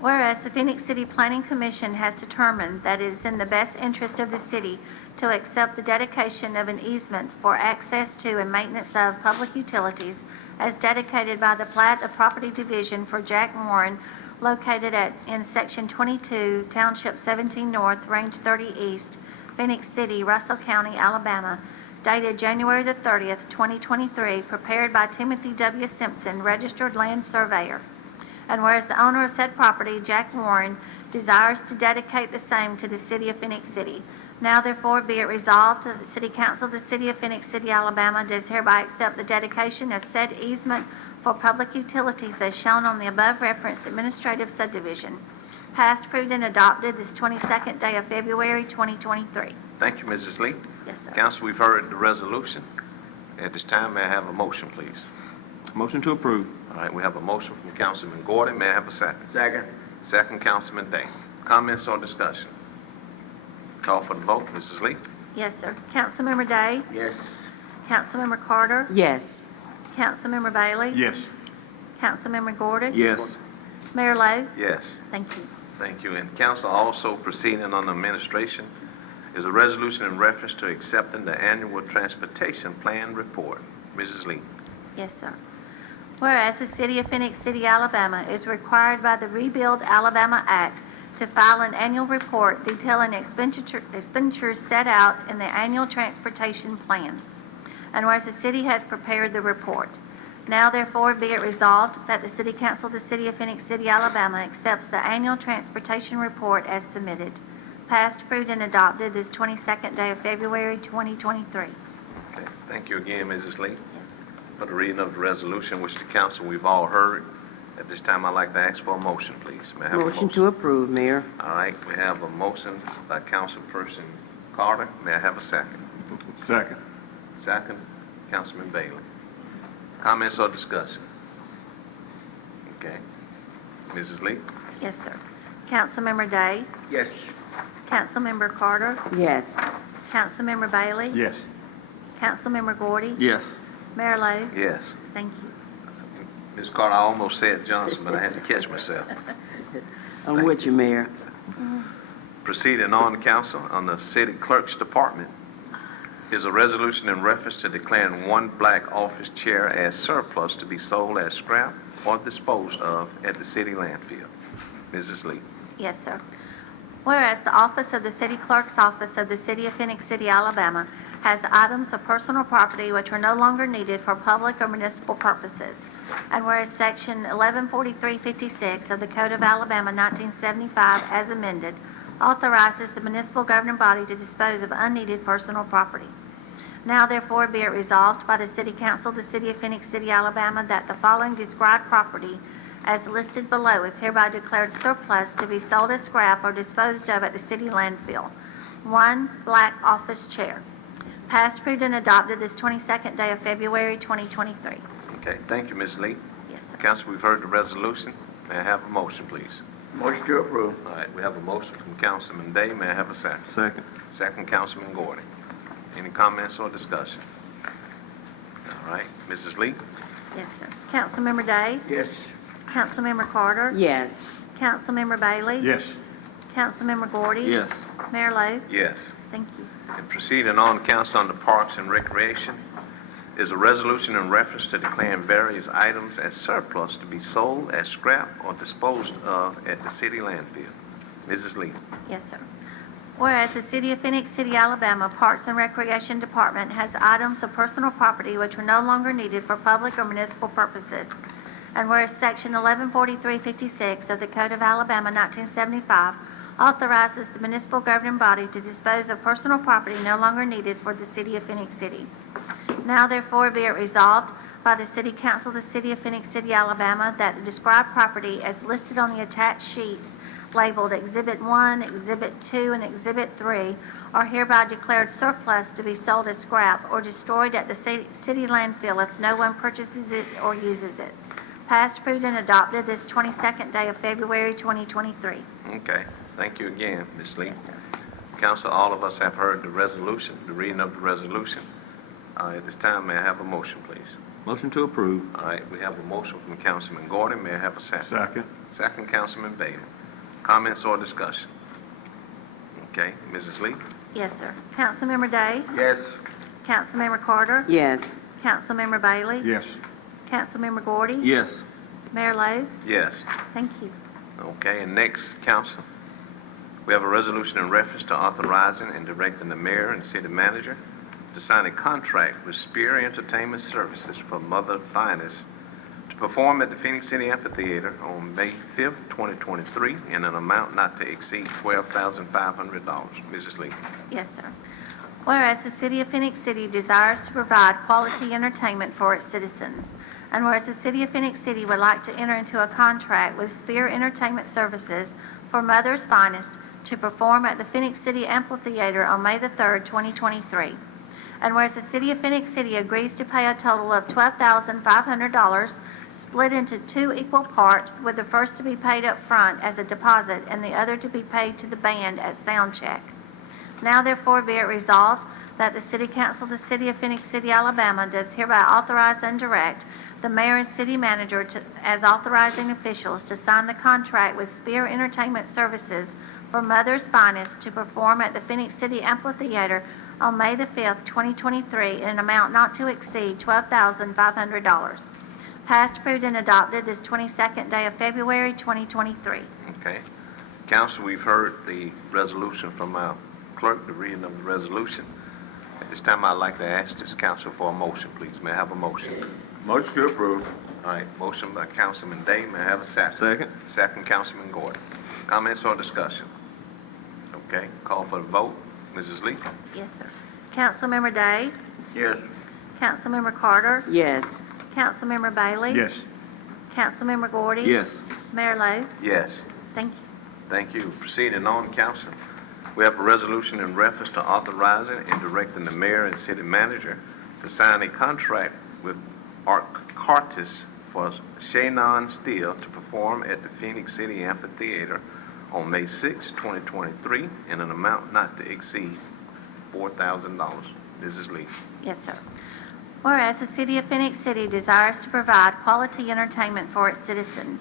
Whereas the Phoenix City Planning Commission has determined that it is in the best interest of the city to accept the dedication of an easement for access to and maintenance of public utilities as dedicated by the plat of property division for Jack Warren located in Section 22, Township 17 North, Range 30 East, Phoenix City, Russell County, Alabama, dated January the 30th, 2023, prepared by Timothy W. Simpson, Registered Land Surveyor. And whereas the owner of said property, Jack Warren, desires to dedicate the same to the city of Phoenix City. Now therefore be it resolved that the City Council of the City of Phoenix City, Alabama does hereby accept the dedication of said easement for public utilities as shown on the above referenced administrative subdivision. Passed, approved, and adopted this 22nd day of February 2023. Thank you, Mrs. Lee. Yes, sir. Council, we've heard the resolution. At this time, may I have a motion, please? Motion to approve. All right, we have a motion from Councilman Gordon. May I have a second? Second. Second, Councilman Day. Comments or discussion? Call for the vote. Mrs. Lee? Yes, sir. Councilmember Day? Yes. Councilmember Carter? Yes. Councilmember Bailey? Yes. Councilmember Gordon? Yes. Mayor Lo? Yes. Thank you. Thank you. And council, also proceeding on the administration is a resolution in reference to accepting the annual transportation plan report. Mrs. Lee? Yes, sir. Whereas the City of Phoenix City, Alabama is required by the Rebuild Alabama Act to file an annual report detailing expenditures set out in the annual transportation plan. And whereas the city has prepared the report. Now therefore be it resolved that the City Council of the City of Phoenix City, Alabama accepts the annual transportation report as submitted. Passed, approved, and adopted this 22nd day of February 2023. Okay. Thank you again, Mrs. Lee. Yes, sir. For the reading of the resolution, which the council we've all heard. At this time, I'd like to ask for a motion, please. May I have a Motion to approve, Mayor. All right, we have a motion by Councilperson Carter. May I have a second? Second. Second, Councilman Bailey. Comments or discussion? Okay. Mrs. Lee? Yes, sir. Councilmember Day? Yes. Councilmember Carter? Yes. Councilmember Bailey? Yes. Councilmember Gordy? Yes. Mayor Lo? Yes. Thank you. Ms. Carter, I almost said Johnson, but I had to catch myself. I'm with you, Mayor. Proceeding on, council, on the city clerk's department is a resolution in reference to declaring one black office chair as surplus to be sold as scrap or disposed of at the city landfill. Mrs. Lee. Yes, sir. Whereas the office of the city clerk's office of the City of Phoenix City, Alabama has items of personal property which are no longer needed for public or municipal purposes. And whereas Section 114356 of the Code of Alabama 1975 as amended authorizes the municipal governing body to dispose of unneeded personal property. Now therefore be it resolved by the City Council of the City of Phenix City, Alabama, that the following described property as listed below is hereby declared surplus to be sold as scrap or disposed of at the city landfill. 1 black office chair. Passed, approved, and adopted this 22nd day of February 2023. Okay, thank you, Ms. Lee. Yes, sir. Council, we've heard the resolution. May I have a motion, please? Motion to approve. All right, we have a motion from Councilman Day. May I have a second? Second. Second, Councilman Gordon. Any comments or discussion? All right, Mrs. Lee? Yes, sir. Councilmember Day? Yes. Councilmember Carter? Yes. Councilmember Bailey? Yes. Councilmember Gordy? Yes. Mayor Lo? Yes. Thank you. And proceeding on, Council on the Parks and Recreation is a resolution in reference to declaring various items as surplus to be sold as scrap or disposed of at the city landfill. Mrs. Lee. Yes, sir. Whereas the City of Phenix City, Alabama Parks and Recreation Department has items of personal property which are no longer needed for public or municipal purposes. And whereas Section 114356 of the Code of Alabama 1975 authorizes the municipal governing body to dispose of personal property no longer needed for the City of Phenix City. Now therefore be it resolved by the City Council of the City of Phenix City, Alabama, that the described property as listed on the attached sheets labeled Exhibit 1, Exhibit 2, and Exhibit 3 are hereby declared surplus to be sold as scrap or destroyed at the city landfill if no one purchases it or uses it. Passed, approved, and adopted this 22nd day of February 2023. Okay, thank you again, Ms. Lee. Yes, sir. Council, all of us have heard the resolution, the reading of the resolution. At this time, may I have a motion, please? Motion to approve. All right, we have a motion from Councilman Gordon. May I have a second? Second. Second, Councilman Bailey. Comments or discussion? Okay, Mrs. Lee? Yes, sir. Councilmember Day? Yes. Councilmember Carter? Yes. Councilmember Bailey? Yes. Councilmember Gordy? Yes. Mayor Lo? Yes. Thank you. Okay, and next, Council, we have a resolution in reference to authorizing and directing the mayor and city manager to sign a contract with Spear Entertainment Services for Mother Finest to perform at the Phenix City Amphitheater on May 5th, 2023, in an amount not to exceed $12,500. Mrs. Lee. Yes, sir. Whereas the City of Phenix City desires to provide quality entertainment for its citizens, and whereas the City of Phenix City would like to enter into a contract with Spear Entertainment Services for Mother's Finest to perform at the Phenix City Amphitheater on May the 3rd, 2023. And whereas the City of Phenix City agrees to pay a total of $12,500 split into 2 equal parts, with the first to be paid up front as a deposit and the other to be paid to the band at sound check. Now therefore be it resolved that the City Council of the City of Phenix City, Alabama does hereby authorize and direct the mayor and city manager as authorizing officials to sign the contract with Spear Entertainment Services for Mother's Finest to perform at the Phenix City Amphitheater on May the 5th, 2023, in an amount not to exceed $12,500. Passed, approved, and adopted this 22nd day of February 2023. Okay. Council, we've heard the resolution from our clerk, the reading of the resolution. At this time, I'd like to ask this council for a motion, please. May I have a motion? Motion to approve. All right, motion by Councilman Day. May I have a second? Second. Second, Councilman Gordon. Comments or discussion? Okay, call for the vote. Mrs. Lee? Yes, sir. Councilmember Day? Yes. Councilmember Carter? Yes. Councilmember Bailey? Yes. Councilmember Gordy? Yes. Mayor Lo? Yes. Thank you. Thank you. Proceeding on, council. We have a resolution in reference to authorizing and directing the mayor and city manager to sign a contract with Arcartis for Shannon Steele to perform at the Phenix City Amphitheater on May 6, 2023, in an amount not to exceed $4,000. Mrs. Lee. Yes, sir. Whereas the City of Phenix City desires to provide quality entertainment for its citizens,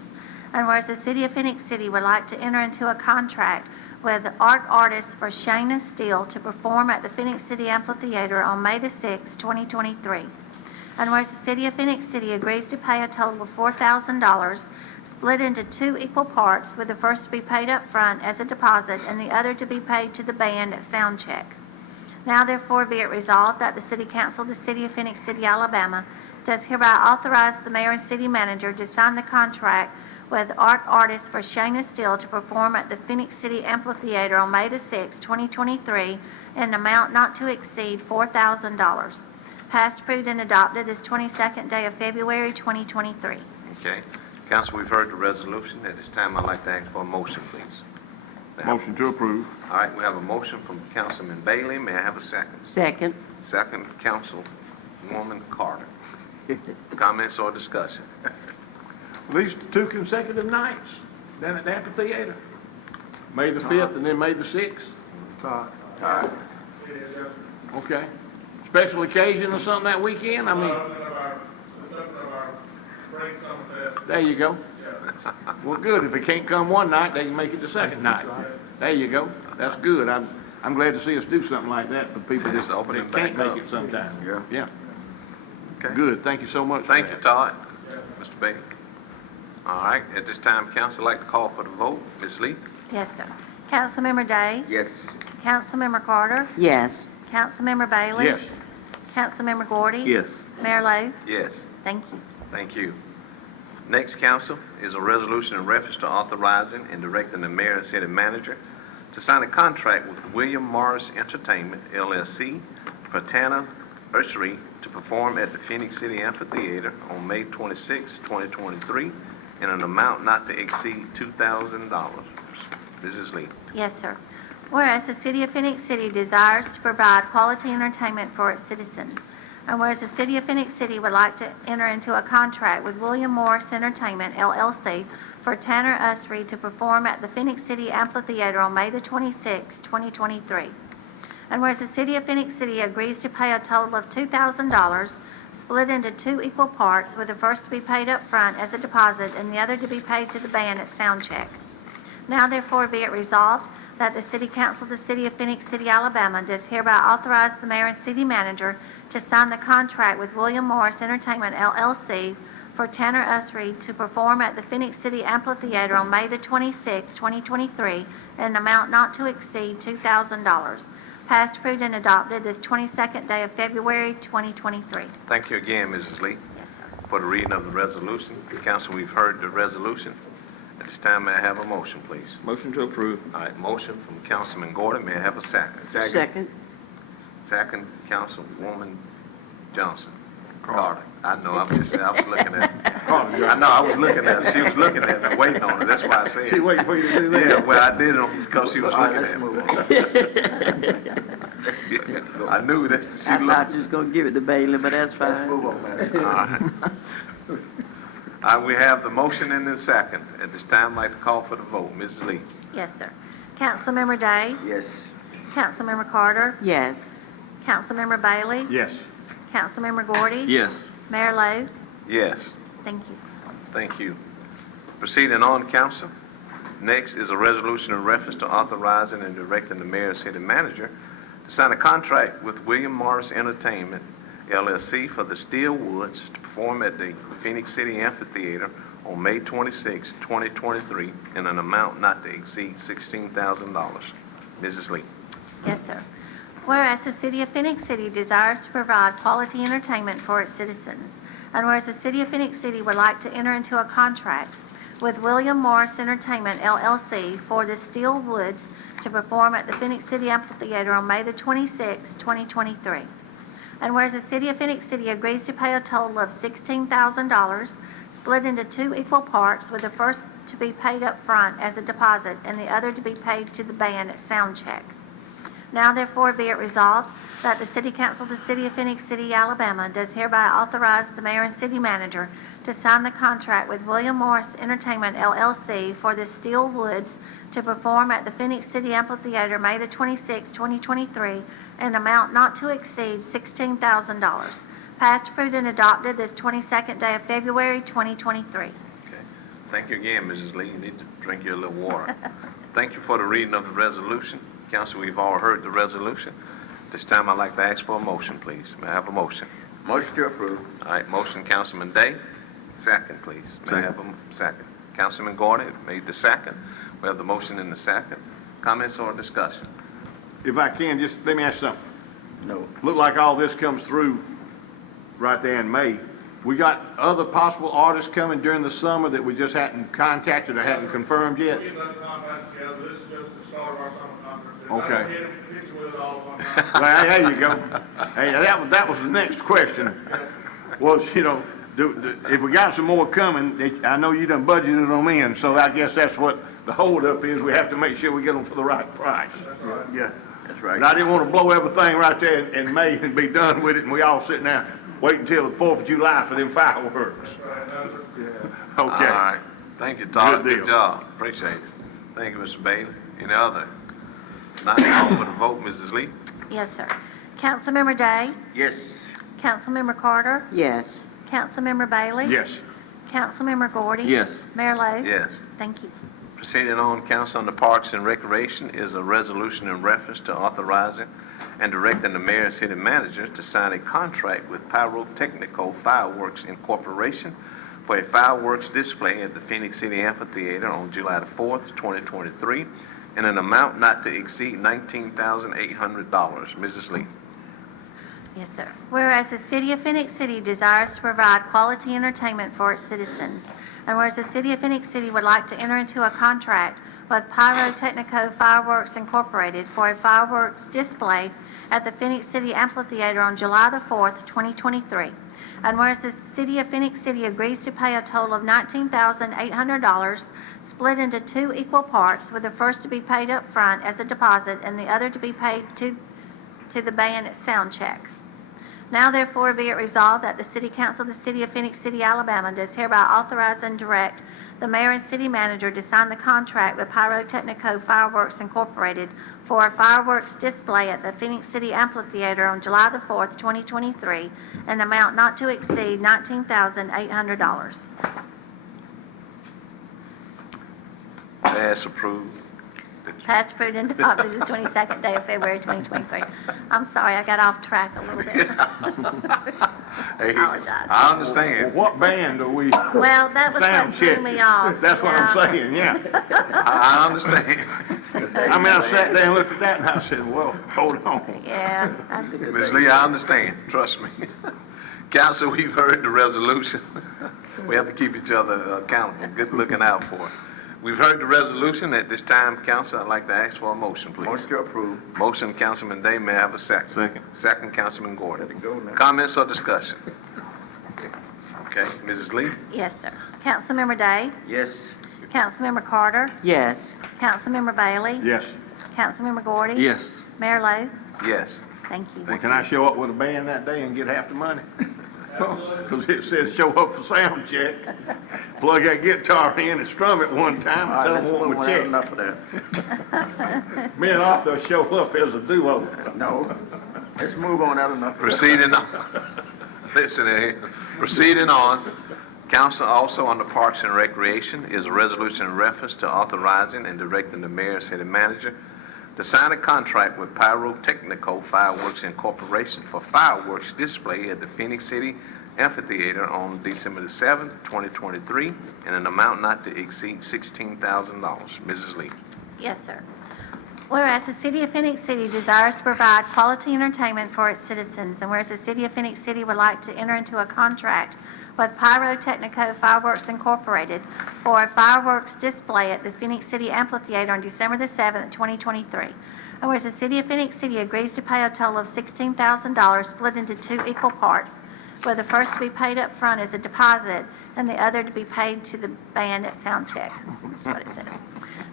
and whereas the City of Phenix City would like to enter into a contract with art artist for Shannon Steele to perform at the Phenix City Amphitheater on May the 6th, 2023. And whereas the City of Phenix City agrees to pay a total of $4,000 split into 2 equal parts, with the first to be paid up front as a deposit and the other to be paid to the band at sound check. Now therefore be it resolved that the City Council of the City of Phoenix City, Alabama does hereby authorize the mayor and city manager to sign the contract with art artist for Shayna Steele to perform at the Phoenix City Amphitheater on May the 6th, 2023, in an amount not to exceed $4,000. Passed, approved, and adopted this 22nd day of February, 2023. Okay. Council, we've heard the resolution. At this time, I'd like to ask for a motion, please. Motion to approve. All right, we have a motion from Councilman Bailey. May I have a second? Second. Second, Councilwoman Carter. Comments or discussion? These 2 consecutive nights down at the amphitheater. May the 5th and then May the 6th. Todd. All right. Okay. Special occasion or something that weekend? I mean, there you go. Well, good. If it can't come one night, they can make it the second night. There you go. That's good. I'm glad to see us do something like that for people Just that open it can't back make up. it sometime. Yeah. Okay. Good. Thank you so much. for Thank you, that. Todd. Mr. Bailey. All right, at this time, council, I'd like to call for the vote. Ms. Lee? Yes, sir. Councilmember Day? Yes. Councilmember Carter? Yes. Councilmember Bailey? Yes. Councilmember Gordy? Yes. Mayor Lo? Yes. Thank you. Thank you. Next, council, is a resolution in reference to authorizing and directing the mayor and city manager to sign a contract with William Morris Entertainment, LLC, for Tanner Ursery to perform at the Phoenix City Amphitheater on May 26, 2023, in an amount not to exceed $2,000. Mrs. Lee. Yes, sir. Whereas the City of Phoenix City desires to provide quality entertainment for its citizens, and whereas the City of Phoenix City would like to enter into a contract with William Morris Entertainment, LLC, for Tanner Usry to perform at the Phoenix City Amphitheater on May the 26th, 2023. And whereas the City of Phoenix City agrees to pay a total of $2,000, split into 2 equal parts, with the first to be paid up front as a deposit and the other to be paid to the band at sound check. Now therefore be it resolved that the City Council of the City of Phoenix City, Alabama does hereby authorize the mayor and city manager to sign the contract with William Morris Entertainment, LLC, for Tanner Usry to perform at the Phoenix City Amphitheater on May the 26th, 2023, in an amount not to exceed $2,000. Passed, approved, and adopted this 22nd day of February, 2023. Thank you again, Mrs. Lee, Yes, sir. for the reading of the resolution. Council, we've heard the resolution. At this time, may I have a motion, please? Motion to approve. All right, motion from Councilman Gordon. May I have a second? Second. Second, Councilwoman Johnson. Carter. I know, I was looking at her. I know, I was looking at her. She was looking at me, waiting on her. That's why I said. She waiting for you to do that? Yeah, well, I did it because she was looking at me. I knew that she I looked. thought you was gonna give it to Bailey, but that's fine. All right, we have the motion and the second. At this time, I'd like to call for the vote. Mrs. Lee. Yes, sir. Councilmember Day? Yes. Councilmember Carter? Yes. Councilmember Bailey? Yes. Councilmember Gordy? Yes. Mayor Lo? Yes. Thank you. Thank you. Proceeding on, council. Next is a resolution in reference to authorizing and directing the mayor and city manager to sign a contract with William Morris Entertainment, LLC, for the Steel Woods to perform at the Phoenix City Amphitheater on May 26, 2023, in an amount not to exceed $16,000. Mrs. Lee. Yes, sir. Whereas the City of Phoenix City desires to provide quality entertainment for its citizens, and whereas the City of Phoenix City would like to enter into a contract with William Morris Entertainment, LLC, for the Steel Woods to perform at the Phoenix City Amphitheater on May the 26th, 2023. And whereas the City of Phoenix City agrees to pay a total of $16,000, split into 2 equal parts, with the first to be paid up front as a deposit and the other to be paid to the band at sound check. Now therefore be it resolved that the City Council of the City of Phoenix City, Alabama does hereby authorize the mayor and city manager to sign the contract with William Morris Entertainment, LLC, for the Steel Woods to perform at the Phoenix City Amphitheater May the 26th, 2023, in an amount not to exceed $16,000. Passed, approved, and adopted this 22nd day of February, 2023. Okay. Thank you again, Mrs. Lee. You need to drink your little water. Thank you for the reading of the resolution. Council, we've all heard the resolution. This time, I'd like to ask for a motion, please. May I have a motion? Motion to approve. All right, motion, Councilman Day. Second, please. May I have a second? Councilman Gordon made the second. We have the motion in the second. Comments or discussion? If I can, just let me ask something. No. Look like all this comes through right there in May. We got other possible artists coming during the summer that we just hadn't contacted or hadn't confirmed yet? We'll get those contracts together, this is just the start of our summer conference. Okay. I don't hit a picture with it all at one time. Well, there you go. Hey, that was the next question. Was, you know, if we got some more coming, I know you done budgeted them in, so I guess that's what the holdup is. We have to make sure we get them for the right price. Yeah. That's right. But I didn't want to blow everything right there in May and be done with it, and we all sitting there waiting until the 4th of July for them fireworks. Okay. All right. Thank you, Todd. Good Good deal. job. Appreciate it. Thank you, Mr. Bailey. Any other? Not call for the vote, Mrs. Lee? Yes, sir. Councilmember Day? Yes. Councilmember Carter? Yes. Councilmember Bailey? Yes. Councilmember Gordy? Yes. Mayor Lo? Yes. Thank you. Proceeding on, Council on the Parks and Recreation is a resolution in reference to authorizing and directing the mayor and city manager to sign a contract with Pyrotechnical Fireworks Incorporation for a fireworks display at the Phenix City Amphitheater on July the 4th, 2023, in an amount not to exceed $19,800. Mrs. Lee. Yes, sir. Whereas the City of Phoenix City desires to provide quality entertainment for its citizens, and whereas the City of Phoenix City would like to enter into a contract with Pyrotechnico Fireworks Incorporated for a fireworks display at the Phoenix City Amphitheater on July the 4th, 2023, and whereas the City of Phoenix City agrees to pay a total of $19,800 split into 2 equal parts, with the first to be paid up front as a deposit and the other to be paid to the band at sound check. Now therefore be it resolved that the City Council of the City of Phoenix City, Alabama does hereby authorize and direct the mayor and city manager to sign the contract with Pyrotechnico Fireworks Incorporated for a fireworks display at the Phoenix City Amphitheater on July the 4th, 2023, an amount not to exceed $19,800. Pass approved. Passed, approved, and adopted this 22nd day of February 2023. I'm sorry, I got off track a little bit. Hey, Apologize. I understand. What band are we? Well, that was Sound what threw check. me off. That's what I'm Yeah. saying, yeah. I understand. I mean, I sat there and looked at that and I said, well, hold on. Yeah, that's a good Ms. Lee, I understand. Trust me. Council, we've heard the resolution. We have to keep each other accountable. Good looking out for it. We've heard the resolution. At this time, Council, I'd like to ask for a motion, please. Motion to approve. Motion, Councilman Day. May I have a second? Second. Second, Councilman Gordon. Let it go now. Comments or discussion? Okay, Mrs. Lee? Yes, sir. Councilmember Day? Yes. Councilmember Carter? Yes. Councilmember Bailey? Yes. Councilmember Gordy? Yes. Mayor Lo? Yes. Thank you. Well, can I show up with a band that day and get half the money? Because it says show up for sound check. Plug that guitar in and strum it one time All and right, tell let's them what move we on. check. Enough of that. Me and Arthur show up as a duo. No. Let's move on. That's enough of that. Proceeding on. Listen here. Proceeding on. Council also on the Parks and Recreation is a resolution in reference to authorizing and directing the mayor and city manager to sign a contract with Pyrotechnical Fireworks Incorporation for fireworks display at the Phoenix City Amphitheater on December the 7th, 2023, in an amount not to exceed $16,000. Mrs. Lee. Yes, sir. Whereas the City of Phoenix City desires to provide quality entertainment for its citizens, and whereas the City of Phoenix City would like to enter into a contract with Pyrotechnico Fireworks Incorporated for a fireworks display at the Phoenix City Amphitheater on December the 7th, 2023. And whereas the City of Phoenix City agrees to pay a total of $16,000 split into 2 equal parts, with the first to be paid up front as a deposit and the other to be paid to the band at sound check. That's what it says.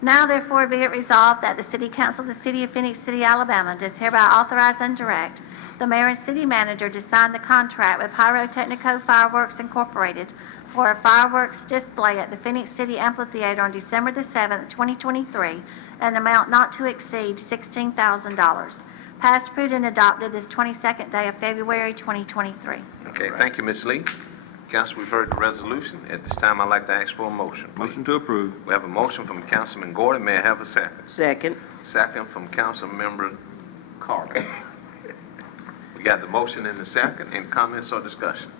Now therefore be it resolved that the City Council of the City of Phoenix City, Alabama does hereby authorize and direct the mayor and city manager to sign the contract with Pyrotechnico Fireworks Incorporated for a fireworks display at the Phoenix City Amphitheater on December the 7th, 2023, an amount not to exceed $16,000. Passed, approved, and adopted this 22nd day of February 2023. Okay, thank you, Ms. Lee. Council, we've heard the resolution. At this time, I'd like to ask for a motion. please. Motion to approve. We have a motion from Councilman Gordon. May I have a second? Second. Second from Councilmember Carter. We got the motion in the second. Any comments or discussion?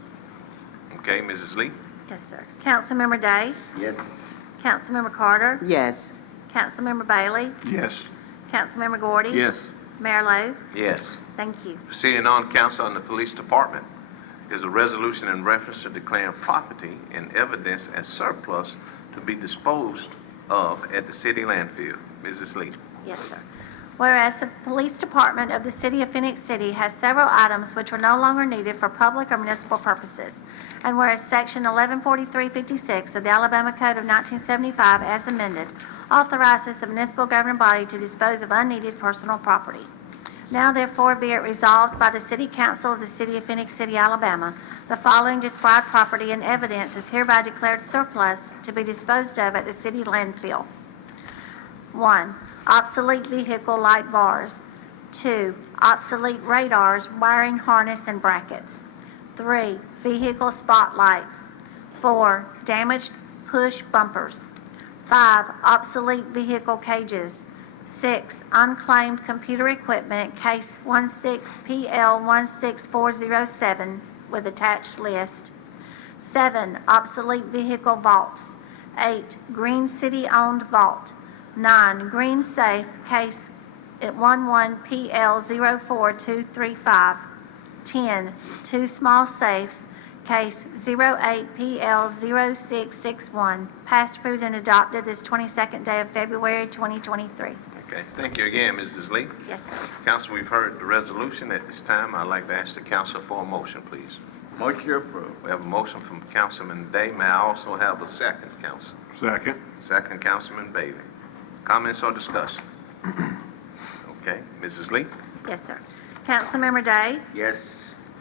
Okay, Mrs. Lee? Yes, sir. Councilmember Day? Yes. Councilmember Carter? Yes. Councilmember Bailey? Yes. Councilmember Gordy? Yes. Mayor Lo? Yes. Thank you. Proceeding on, council on the police department is a resolution in reference to declaring property and evidence as surplus to be disposed of at the city landfill. Mrs. Lee. Yes, sir. Whereas the police department of the city of Phenix City has several items which are no longer needed for public or municipal purposes. And whereas section 114356 of the Alabama Code of 1975 as amended authorizes the municipal governing body to dispose of unneeded personal property. Now therefore be it resolved by the City Council of the City of Phenix City, Alabama, the following described property and evidence is hereby declared surplus to be disposed of at the city landfill. 1. Obsolete vehicle light bars. 2. Obsolete radars, wiring harness and brackets. 3. Vehicle spotlights. 4. Damaged push bumpers. 5. Obsolete vehicle cages. 6. Unclaimed computer equipment, case 16PL16407 with attached list. 7. Obsolete vehicle vaults. 8. Green City-owned vault. 9. Green safe, case 11PL04235. 10. 2 small safes, case 08PL0661. Passed, approved, and adopted this 22nd day of February 2023. Okay, thank you again, Mrs. Lee. Yes, sir. Council, we've heard the resolution. At this time, I'd like to ask the council for a motion, please. Motion approved. We have a motion from Councilman Day. May I also have a second, council? Second. Second, Councilman Bailey. Comments or discussion? Okay, Mrs. Lee? Yes, sir. Councilmember Day? Yes.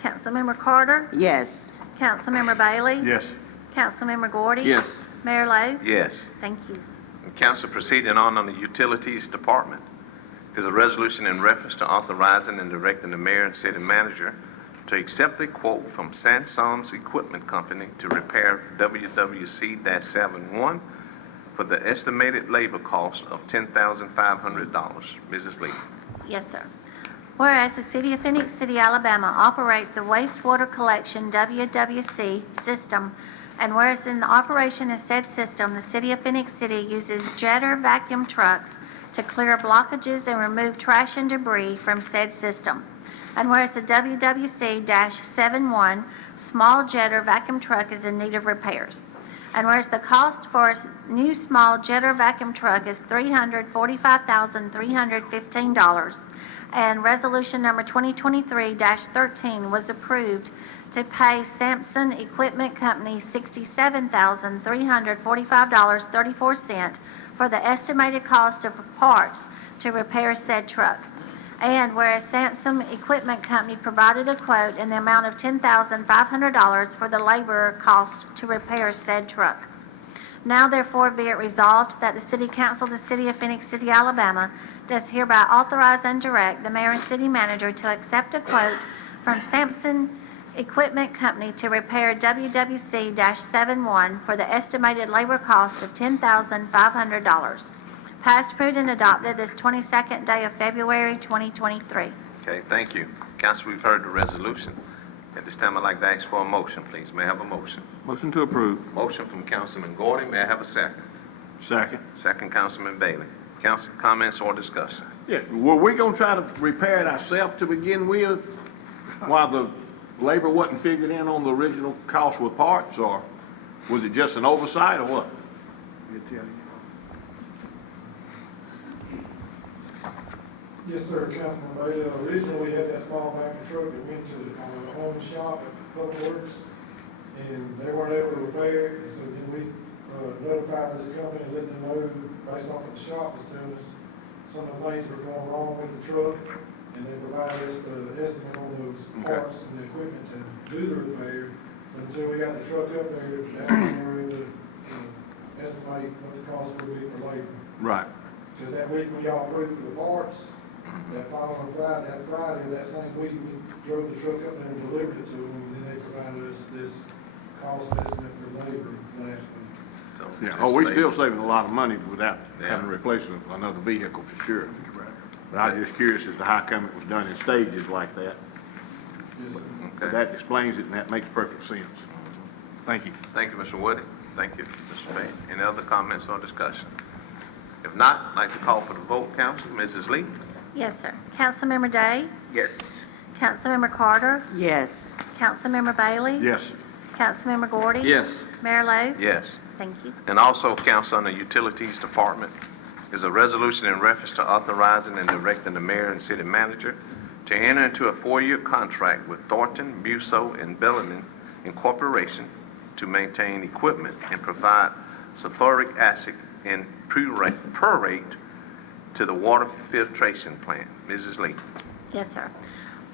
Councilmember Carter? Yes. Councilmember Bailey? Yes. Councilmember Gordy? Yes. Mayor Lo? Yes. Thank you. And council, proceeding on the utilities department is a resolution in reference to authorizing and directing the mayor and city manager to accept a quote from Samsung's Equipment Company to repair WWC-71 for the estimated labor cost of $10,500. Mrs. Lee. Yes, sir. Whereas the City of Phenix City, Alabama operates the wastewater collection WWC system, and whereas in the operation of said system, the City of Phenix City uses jetter vacuum trucks to clear blockages and remove trash and debris from said system. And whereas the WWC-71 small jetter vacuum truck is in need of repairs. And whereas the cost for a new small jetter vacuum truck is $345,315, and resolution number 2023-13 was approved to pay Sampson Equipment Company $67,345.34 for the estimated cost of parts to repair said truck. And whereas Sampson Equipment Company provided a quote in the amount of $10,500 for the labor cost to repair said truck. Now therefore be it resolved that the City Council of the City of Phenix City, Alabama does hereby authorize and direct the mayor and city manager to accept a quote from Sampson Equipment Company to repair WWC-71 for the estimated labor cost of $10,500. Passed, approved, and adopted this 22nd day of February 2023. Okay, thank you. Council, we've heard the resolution. At this time, I'd like to ask for a motion, please. May I have a motion? Motion to approve. Motion from Councilman Gordy. May I have a second? Second. Second, Councilman Bailey. Council, comments or discussion? Yeah, were we gonna try to repair it ourselves to begin with, while the labor wasn't figured in on the original cost with parts, or was it just an oversight, or what? Yes, sir, Councilman Bailey. Originally, we had that small vacuum truck that went to the home shop at Public Works, and they weren't able to repair it, and so then we notified this company and let them know, based off what the shop was telling us, some of the things were going wrong with the truck, and they provided us the estimate on those parts and the equipment to do the repair. But until we got the truck up there, that's when we were able to estimate what the cost would be for labor. Right. Because that week when y'all approved for the parts, that following Friday, that same week, we drove the truck up there and delivered it to them, and then they provided us this cost estimate for labor last week. So, Yeah, oh, we're still saving a lot of money without having to replace another vehicle for sure. But I was just curious as to how come it was done in stages like that. Yes, sir. But that explains it, and that makes perfect sense. Thank you. Thank you, Mr. Woody. Thank you, Mr. Payne. Any other comments or discussion? If not, I'd like to call for the vote, council. Mrs. Lee? Yes, sir. Councilmember Day? Yes. Councilmember Carter? Yes. Councilmember Bailey? Yes. Councilmember Gordy? Yes. Mayor Lo? Yes. Thank you. And also, council, on the Utilities Department is a resolution in reference to authorizing and directing the mayor and city manager to enter into a 4-year contract with Thornton, Musso, and Bellarmine Incorporation to maintain equipment and provide sulfuric acid and prorate to the water filtration plant. Mrs. Lee. Yes, sir.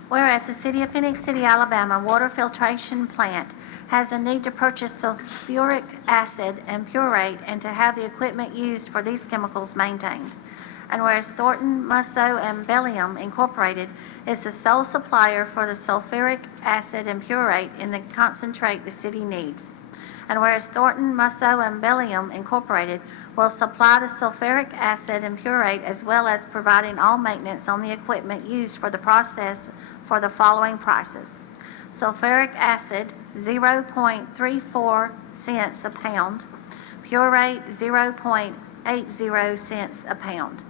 Whereas the City of Phenix City, Alabama water filtration plant has a need to purchase sulfuric acid and purate and to have the equipment used for these chemicals maintained. And whereas Thornton, Musso, and Bellium Incorporated is the sole supplier for the sulfuric acid and purate in the concentrate the city needs. And whereas Thornton, Musso, and Bellium Incorporated will supply the sulfuric acid and purate as well as providing all maintenance on the equipment used for the process for the following prices. Sulfuric acid, 0.34 cents a pound. Purate, 0.80 cents a pound.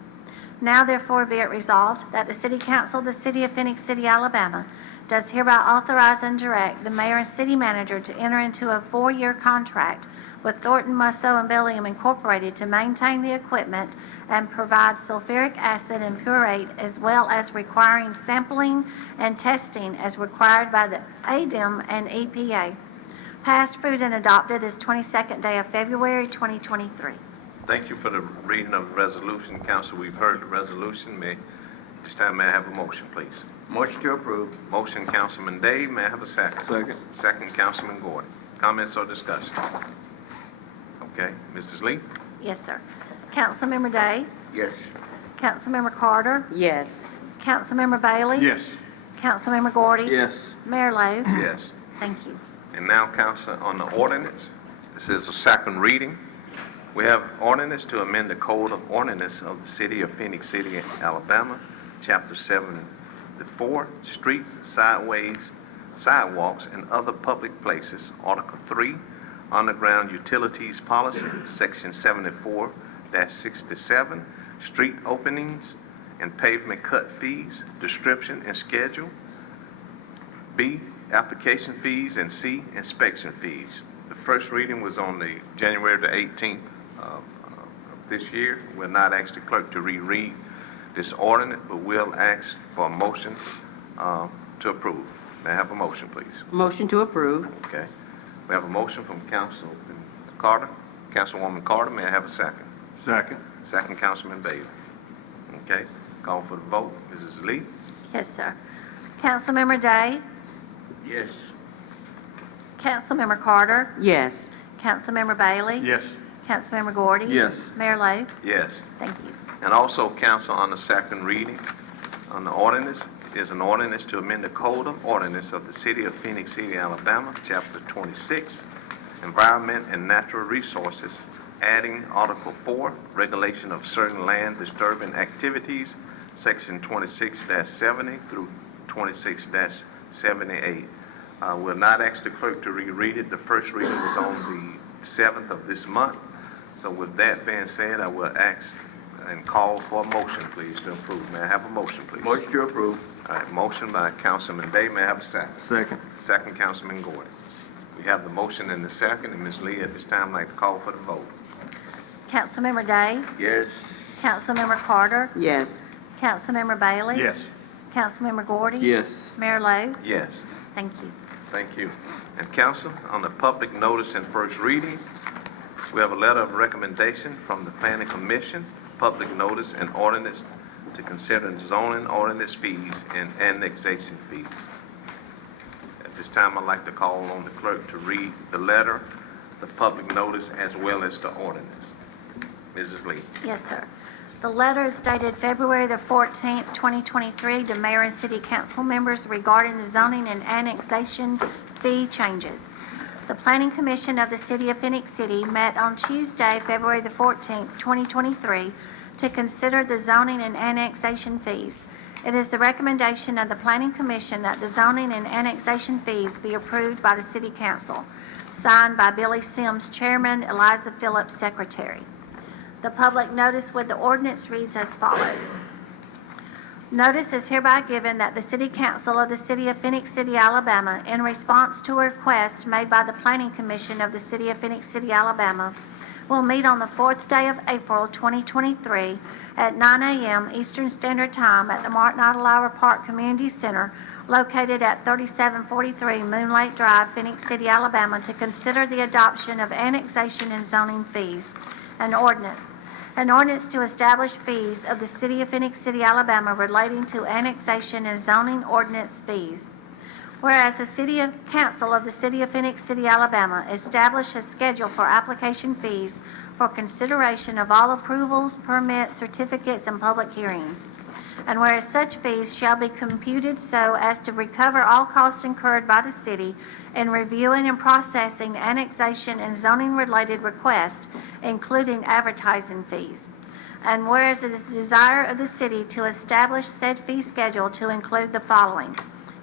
Now therefore be it resolved that the City Council of the City of Phenix City, Alabama does hereby authorize and direct the mayor and city manager to enter into a 4-year contract with Thornton, Musso, and Bellium Incorporated to maintain the equipment and provide sulfuric acid and purate as well as requiring sampling and testing as required by the ADEM and EPA. Passed, approved, and adopted this 22nd day of February 2023. Thank you for the reading of the resolution, council. We've heard the resolution. This time may I have a motion, please? Motion to approve. Motion, Councilman Day. May I have a second? Second. Second, Councilman Gordon. Comments or discussion? Okay, Mrs. Lee? Yes, sir. Councilmember Day? Yes. Councilmember Carter? Yes. Councilmember Bailey? Yes. Councilmember Gordy? Yes. Mayor Lo? Yes. Thank you. And now, council, on the ordinance. This is a second reading. We have ordinance to amend the Code of Ordinance of the City of Phenix City, Alabama, Chapter 74, Street, Sideways, Sidewalks, and Other Public Places, Article 3, Underground Utilities Policy, Section 74-67, Street Openings and Pavement Cut Fees, Description and Schedule, B, Application Fees, and C, Inspection Fees. The first reading was on the January the 18th of this year. We'll not ask the clerk to reread this ordinance, but we'll ask for a motion to approve. May I have a motion, please? Motion to approve. Okay. We have a motion from Councilman Carter. Councilwoman Carter, may I have a second? Second. Second, Councilman Bailey. Okay. Call for the vote. Mrs. Lee? Yes, sir. Councilmember Day? Yes. Councilmember Carter? Yes. Councilmember Bailey? Yes. Councilmember Gordy? Yes. Mayor Lo? Yes. Thank you. And also, council, on the second reading on the ordinance is an ordinance to amend the Code of Ordinance of the City of Phenix City, Alabama, Chapter 26, Environment and Natural Resources, adding Article 4, Regulation of Certain Land Disturbing Activities, Section 26-70 through 26-78. We'll not ask the clerk to reread it. The first reading was on the 7th of this month. So with that being said, I will ask and call for a motion, please, to approve. May I have a motion, please? Motion to approve. All right, motion by Councilman Day. May I have a second? Second. Second, Councilman Gordon. We have the motion and the second, and Ms. Lee, at this time, I'd like to call for the vote. Councilmember Day? Yes. Councilmember Carter? Yes. Councilmember Bailey? Yes. Councilmember Gordy? Yes. Mayor Lo? Yes. Thank you. Thank you. And council, on the public notice and first reading, we have a letter of recommendation from the Planning Commission, public notice and ordinance to consider zoning ordinance fees and annexation fees. At this time, I'd like to call on the clerk to read the letter, the public notice, as well as the ordinance. Mrs. Lee. Yes, sir. The letter is dated February the 14th, 2023, to mayor and city council members regarding the zoning and annexation fee changes. The Planning Commission of the City of Phenix City met on Tuesday, February the 14th, 2023, to consider the zoning and annexation fees. It is the recommendation of the Planning Commission that the zoning and annexation fees be approved by the City Council. Signed by Billy Sims, Chairman, Eliza Phillips, Secretary. The public notice with the ordinance reads as follows. Notice is hereby given that the City Council of the City of Phenix City, Alabama, in response to a request made by the Planning Commission of the City of Phenix City, Alabama, will meet on the 4th day of April 2023 at 9 a.m. Eastern Standard Time at the Martin Idlehour Park Community Center located at 3743 Moonlight Drive, Phenix City, Alabama, to consider the adoption of annexation and zoning fees, an ordinance to establish fees of the City of Phenix City, Alabama relating to annexation and zoning ordinance fees. Whereas the Council of the City of Phenix City, Alabama established a schedule for application fees for consideration of all approvals, permits, certificates, and public hearings. And whereas such fees shall be computed so as to recover all costs incurred by the city in reviewing and processing annexation and zoning related requests, including advertising fees. And whereas it is the desire of the city to establish said fee schedule to include the following: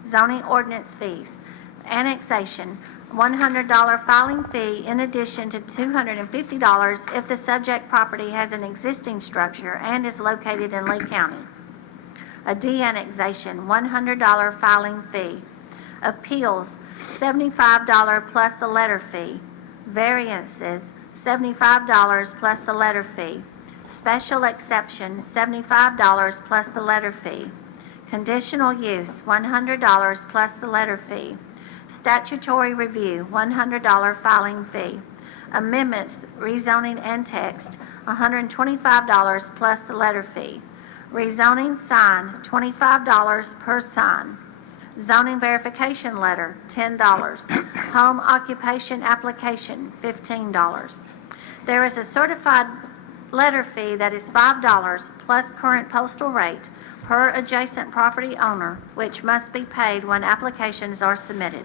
zoning ordinance fees, annexation, $100 filing fee in addition to $250 if the subject property has an existing structure and is located in Lee County. A de-annexation, $100 filing fee. Appeals, $75 plus the letter fee. Variances, $75 plus the letter fee. Special exception, $75 plus the letter fee. Conditional use, $100 plus the letter fee. Statutory review, $100 filing fee. Amendments, rezoning and text, $125 plus the letter fee. Rezoning sign, $25 per sign. Zoning verification letter, $10. Home occupation application, $15. There is a certified letter fee that is $5 plus current postal rate per adjacent property owner, which must be paid when applications are submitted.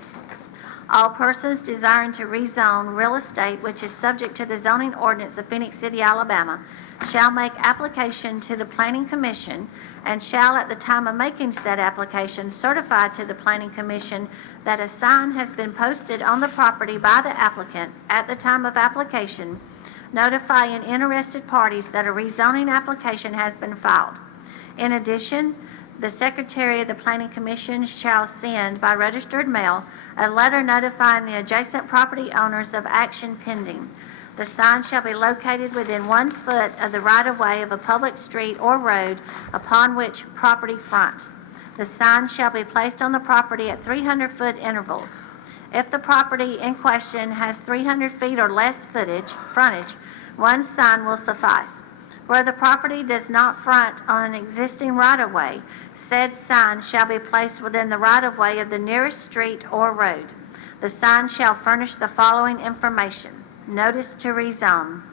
All persons desiring to rezone real estate which is subject to the zoning ordinance of Phenix City, Alabama, shall make application to the Planning Commission and shall at the time of making said application certify to the Planning Commission that a sign has been posted on the property by the applicant at the time of application, notifying interested parties that a rezoning application has been filed. In addition, the Secretary of the Planning Commission shall send by registered mail a letter notifying the adjacent property owners of action pending. The sign shall be located within 1 foot of the right-of-way of a public street or road upon which property fronts. The sign shall be placed on the property at 300-foot intervals. If the property in question has 300 feet or less frontage, one sign will suffice. Where the property does not front on an existing right-of-way, said sign shall be placed within the right-of-way of the nearest street or road. The sign shall furnish the following information: notice to rezone,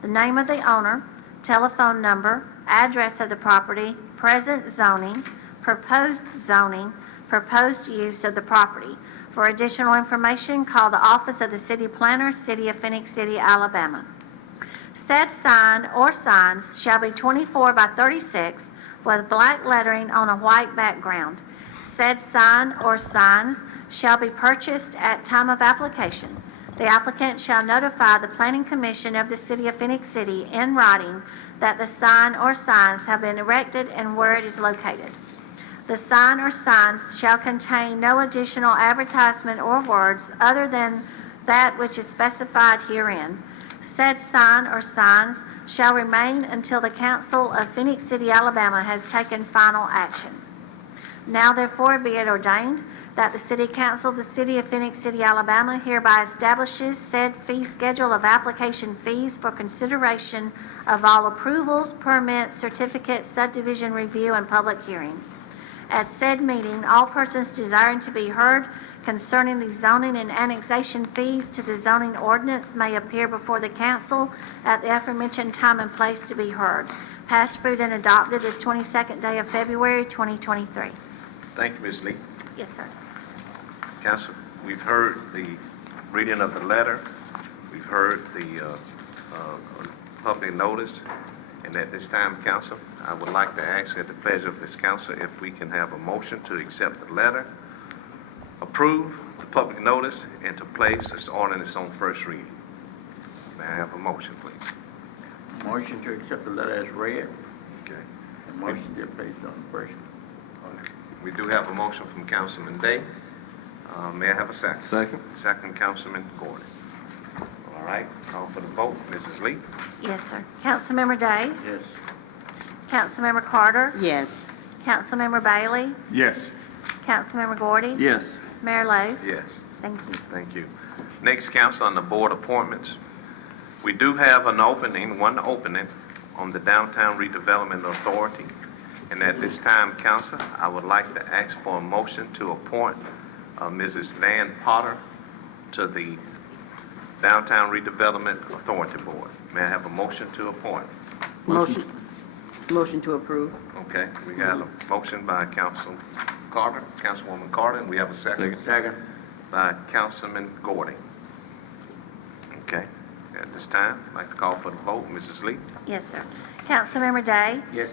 the name of the owner, telephone number, address of the property, present zoning, proposed use of the property. For additional information, call the office of the city planner, City of Phenix City, Alabama. Said sign or signs shall be 24 by 36 with black lettering on a white background. Said sign or signs shall be purchased at time of application. The applicant shall notify the Planning Commission of the City of Phenix City in writing that the sign or signs have been erected and where it is located. The sign or signs shall contain no additional advertisement or words other than that which is specified herein. Said sign or signs shall remain until the Council of Phenix City, Alabama has taken final action. Now therefore be it ordained that the City Council of the City of Phenix City, Alabama hereby establishes said fee schedule of application fees for consideration of all approvals, permits, certificates, subdivision review, and public hearings. At said meeting, all persons desiring to be heard concerning the zoning and annexation fees to the zoning ordinance may appear before the council at the aforementioned time and place to be heard. Passed, approved, and adopted this 22nd day of February 2023. Thank you, Ms. Lee. Yes, sir. Council, we've heard the reading of the letter. We've heard the public notice. And at this time, council, I would like to ask at the pleasure of this council if we can have a motion to accept the letter, approve the public notice, and to place this ordinance on first reading. May I have a motion, please? Motion to accept the letter as read. Okay. And motion to place on first. We do have a motion from Councilman Day. May I have a second? Second. Second, Councilman Gordon. All right, call for the vote. Mrs. Lee? Yes, sir. Councilmember Day? Yes. Councilmember Carter? Yes. Councilmember Bailey? Yes. Councilmember Gordy? Yes. Mayor Lo? Yes. Thank you. Thank you. Next, council, on the board appointments. We do have one opening on the Downtown Redevelopment Authority. And at this time, council, I would like to ask for a motion to appoint Mrs. Van Potter to the Downtown Redevelopment Authority Board. May I have a motion to appoint? Motion to approve. Okay, we got a motion by Councilwoman Carter, and we have a second. Second. By Councilman Gordon. Okay, at this time, I'd like to call for the vote. Mrs. Lee? Yes, sir. Councilmember Day? Yes.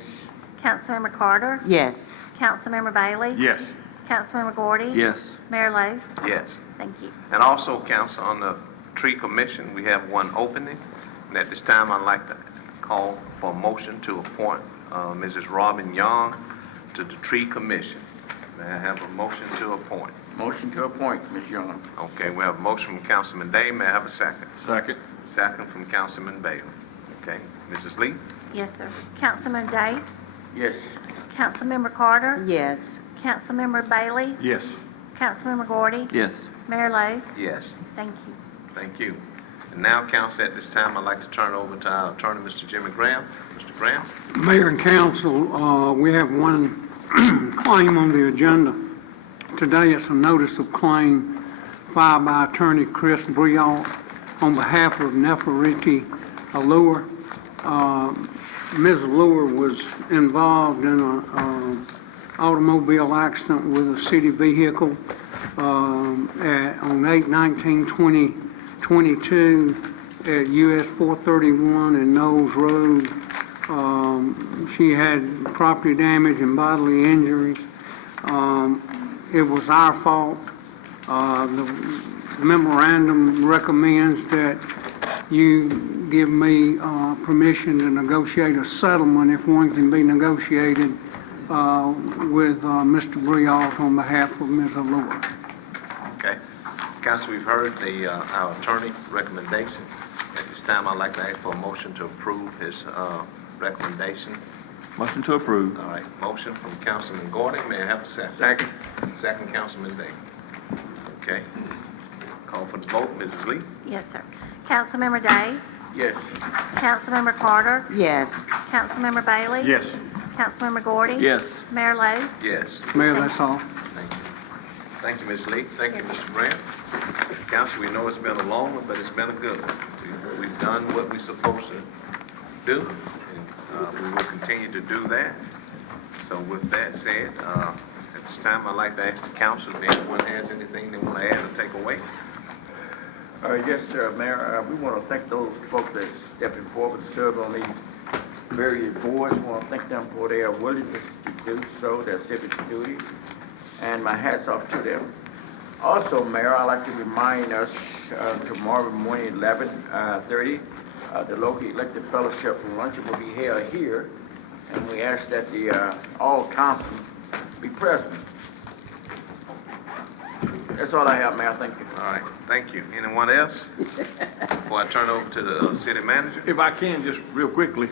Councilmember Carter? Yes. Councilmember Bailey? Yes. Councilmember Gordy? Yes. Mayor Lo? Yes. Thank you. And also, council, on the tree commission, we have one opening. And at this time, I'd like to call for a motion to appoint Mrs. Robin Young to the tree commission. May I have a motion to appoint? Motion to appoint, Ms. Young. Okay, we have a motion from Councilman Day. May I have a second? Second. Second from Councilman Bailey. Okay, Mrs. Lee? Yes, sir. Councilmember Day? Yes. Councilmember Carter? Yes. Councilmember Bailey? Yes. Councilmember Gordy? Yes. Mayor Lo? Yes. Thank you. Thank you. And now, council, at this time, I'd like to turn over to our attorney, Mr. Jimmy Graham. Mr. Graham? Mayor and council, we have one claim on the agenda. Today, it's a notice of claim filed by attorney Chris Brialt on behalf of Nefertiti Allure. Ms. Allure was involved in an automobile accident with a city vehicle on 8/19/2022 at US 431 and Knowles Road. She had property damage and bodily injuries. It was our fault. The memorandum recommends that you give me permission to negotiate a settlement, if one can be negotiated, with Mr. Brialt on behalf of Ms. Allure. Okay. Council, we've heard our attorney recommendation. At this time, I'd like to ask for a motion to approve his recommendation. Motion to approve. All right, motion from Councilman Gordon. May I have a second? Second. Second, Councilman Day. Okay. Call for the vote. Mrs. Lee? Yes, sir. Councilmember Day? Yes. Councilmember Carter? Yes. Councilmember Bailey? Yes. Councilmember Gordy? Yes. Mayor Lo? Yes. Mayor, that's all. Thank you. Thank you, Ms. Lee. Thank you, Mr. Grant. Council, we know it's been a long one, but it's been a good one. We've done what we're supposed to do, and we will continue to do that. So with that said, at this time, I'd like to ask the council if anyone has anything they want to add or take away. Yes, sir, Mayor. We want to thank those folks that stepping forward to serve on these various boards. We want to thank them for their willingness to do so, their civic duty, and my hat's off to them. Also, Mayor, I'd like to remind us tomorrow morning, 11:30, the local elected fellowship luncheon will be held here, and we ask that all council be present. That's all I have, Mayor. Thank you. All right, thank you. Anyone else? Before I turn over to the city manager? If I can, just real quickly,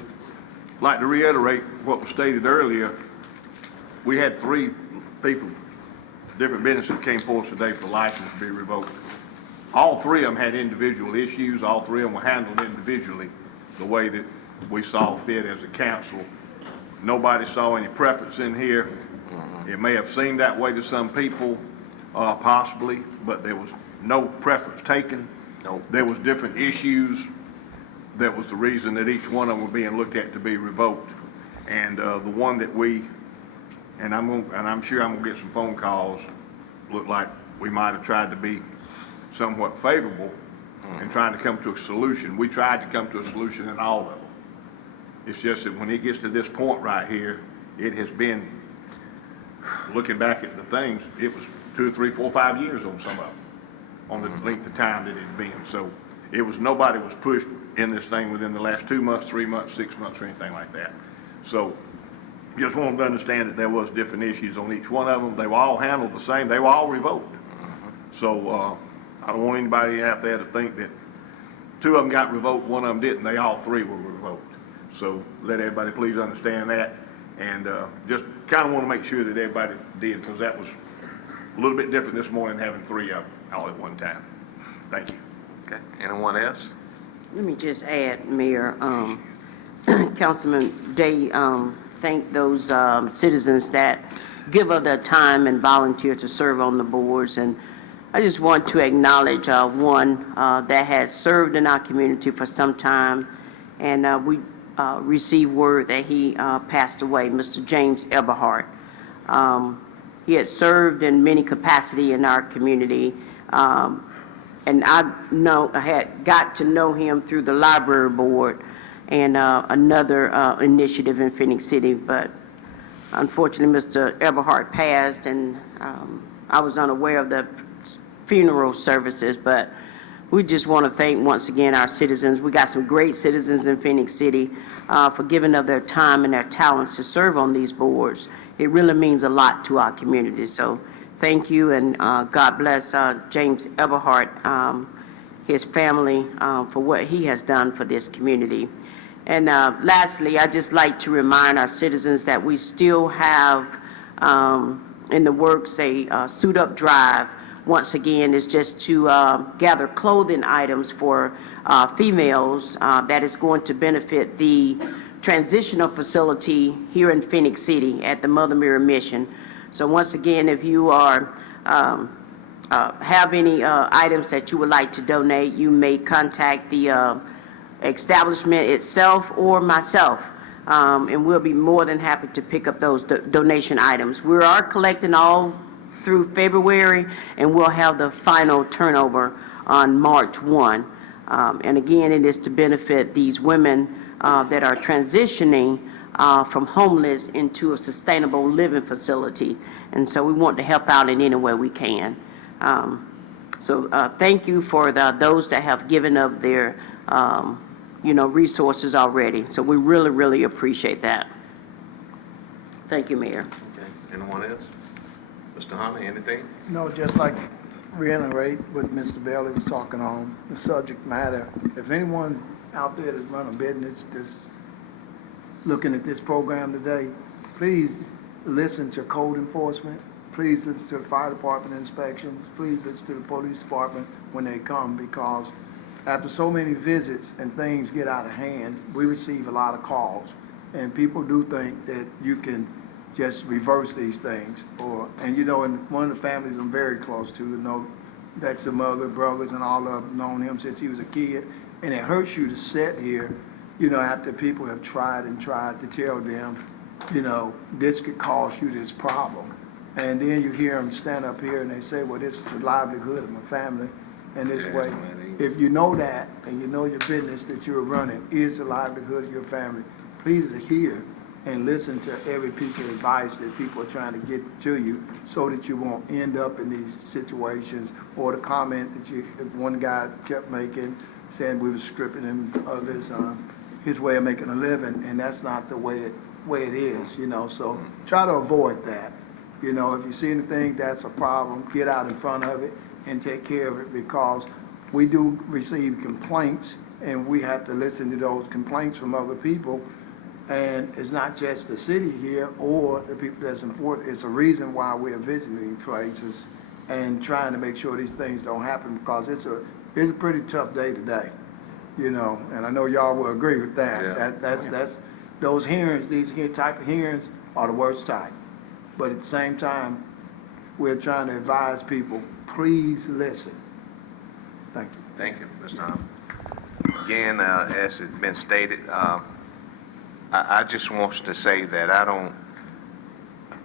like to reiterate what was stated earlier. We had 3 people, different businesses came forward today for license to be revoked. All 3 of them had individual issues. All 3 of them were handled individually the way that we saw fit as a council. Nobody saw any preference in here. It may have seemed that way to some people, possibly, but there was no preference taken. No. There was different issues. That was the reason that each one of them were being looked at to be revoked. And the one that I'm sure I'm gonna get some phone calls, look like we might have tried to be somewhat favorable in trying to come to a solution. We tried to come to a solution in all of them. It's just that when it gets to this point right here, it has been, looking back at the things, it was 2, 3, 4, 5 years on some of them, on the length of time that it's been. So it was, nobody was pushed in this thing within the last 2 months, 3 months, 6 months, or anything like that. So just want them to understand that there was different issues on each one of them. They were all handled the same. They were all revoked. So, I don't want anybody out there to think that two of them got revoked, one of them didn't. They all three were revoked. So let everybody please understand that. And just kind of want to make sure that everybody did, because that was a little bit different this morning, having three of them all at one time. Thank you. Okay, anyone else? Let me just add, Mayor, Councilman Day, thank those citizens that give of their time and volunteer to serve on the boards. And I just want to acknowledge one that has served in our community for some time, and we received word that he passed away, Mr. James Eberhardt. He had served in many capacity in our community, and I had got to know him through the library board and another initiative in Phenix City, but unfortunately Mr. Eberhardt passed, and I was unaware of the funeral services, but we just want to thank once again our citizens. We got some great citizens in Phenix City for giving of their time and their talents to serve on these boards. It really means a lot to our community. So thank you, and God bless James Eberhardt, his family, for what he has done for this community. And lastly, I'd just like to remind our citizens that we still have in the works a Suit Up Drive. Once again, is just to gather clothing items for females that is going to benefit the transitional facility here in Phenix City at the Mother Mary Mission. So once again, if you are have any items that you would like to donate, you may contact the establishment itself or myself, and we'll be more than happy to pick up those donation items. We are collecting all through February, and we'll have the final turnover on March 1. And again, it is to benefit these women that are transitioning from homeless into a sustainable living facility. And so we want to help out in any way we can. So thank you for those that have given up their resources already. So we really, really appreciate that. Thank you, Mayor. Okay, anyone else? Mr. Hunter, anything? No, just like reiterate what Mr. Bailey was talking on, the subject matter. If anyone out there that's running a business that's looking at this program today, please listen to code enforcement. Please listen to the fire department inspections. Please listen to the police department when they come, because after so many visits and things get out of hand, we receive a lot of calls. And people do think that you can just reverse these things. And one of the families I'm very close to, that's the mother, brothers, and all of them known him since he was a kid. And it hurts you to sit here, after people have tried to tell them, this could cost you this problem. And then you hear them stand up here and they say, well, this is the livelihood of my family. And this way, if you know that, and you know your business that you're running is the livelihood of your family, please adhere and listen to every piece of advice that people are trying to get to you, so that you won't end up in these situations, or the comment that one guy kept making, saying we were stripping him of his way of making a living, and that's not the way it is, so try to avoid that. If you see anything that's a problem, get out in front of it and take care of it, because we do receive complaints, and we have to listen to those complaints from other people. And it's not just the city here or the people that's enforced. It's a reason why we're visiting places and trying to make sure these things don't happen, because it's a pretty tough day today, and I know y'all will agree with that. Yeah. That's those hearings, these type of hearings are the worst type. But at the same time, we're trying to advise people, please listen. Thank you. Thank you, Mr. Hunter. Again, as it's been stated, I just want to say that I don't,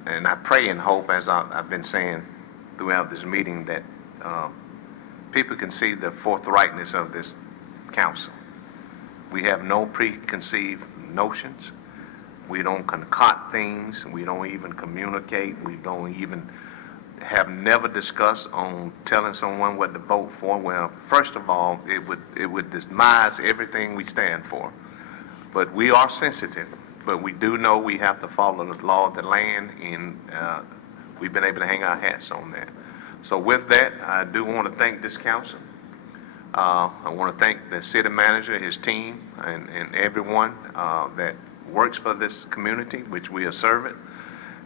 and I pray and hope, as I've been saying throughout this meeting, that people can see the forthrightness of this council. We have no preconceived notions. We don't concoct things. We don't even communicate. We don't even have never discussed on telling someone what to vote for. Well, first of all, it would demise everything we stand for. But we are sensitive but we do know we have to follow the law of the land, and we've been able to hang our hats on that. So with that, I do want to thank this council. I want to thank the city manager, his team, and everyone that works for this community, which we are serving.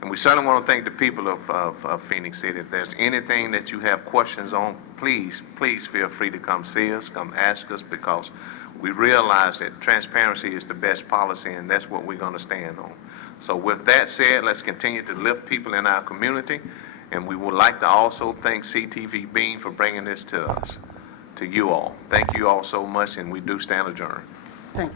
And we certainly want to thank the people of Phenix City. If there's anything that you have questions on, please feel free to come see us, come ask us, because we realize that transparency is the best policy, and that's what we're going to stand on. So with that said, let's continue to lift people in our community, and we would like to also thank CTV Bean for bringing this to us, to you all. Thank you all so much, and we do stand adjourned.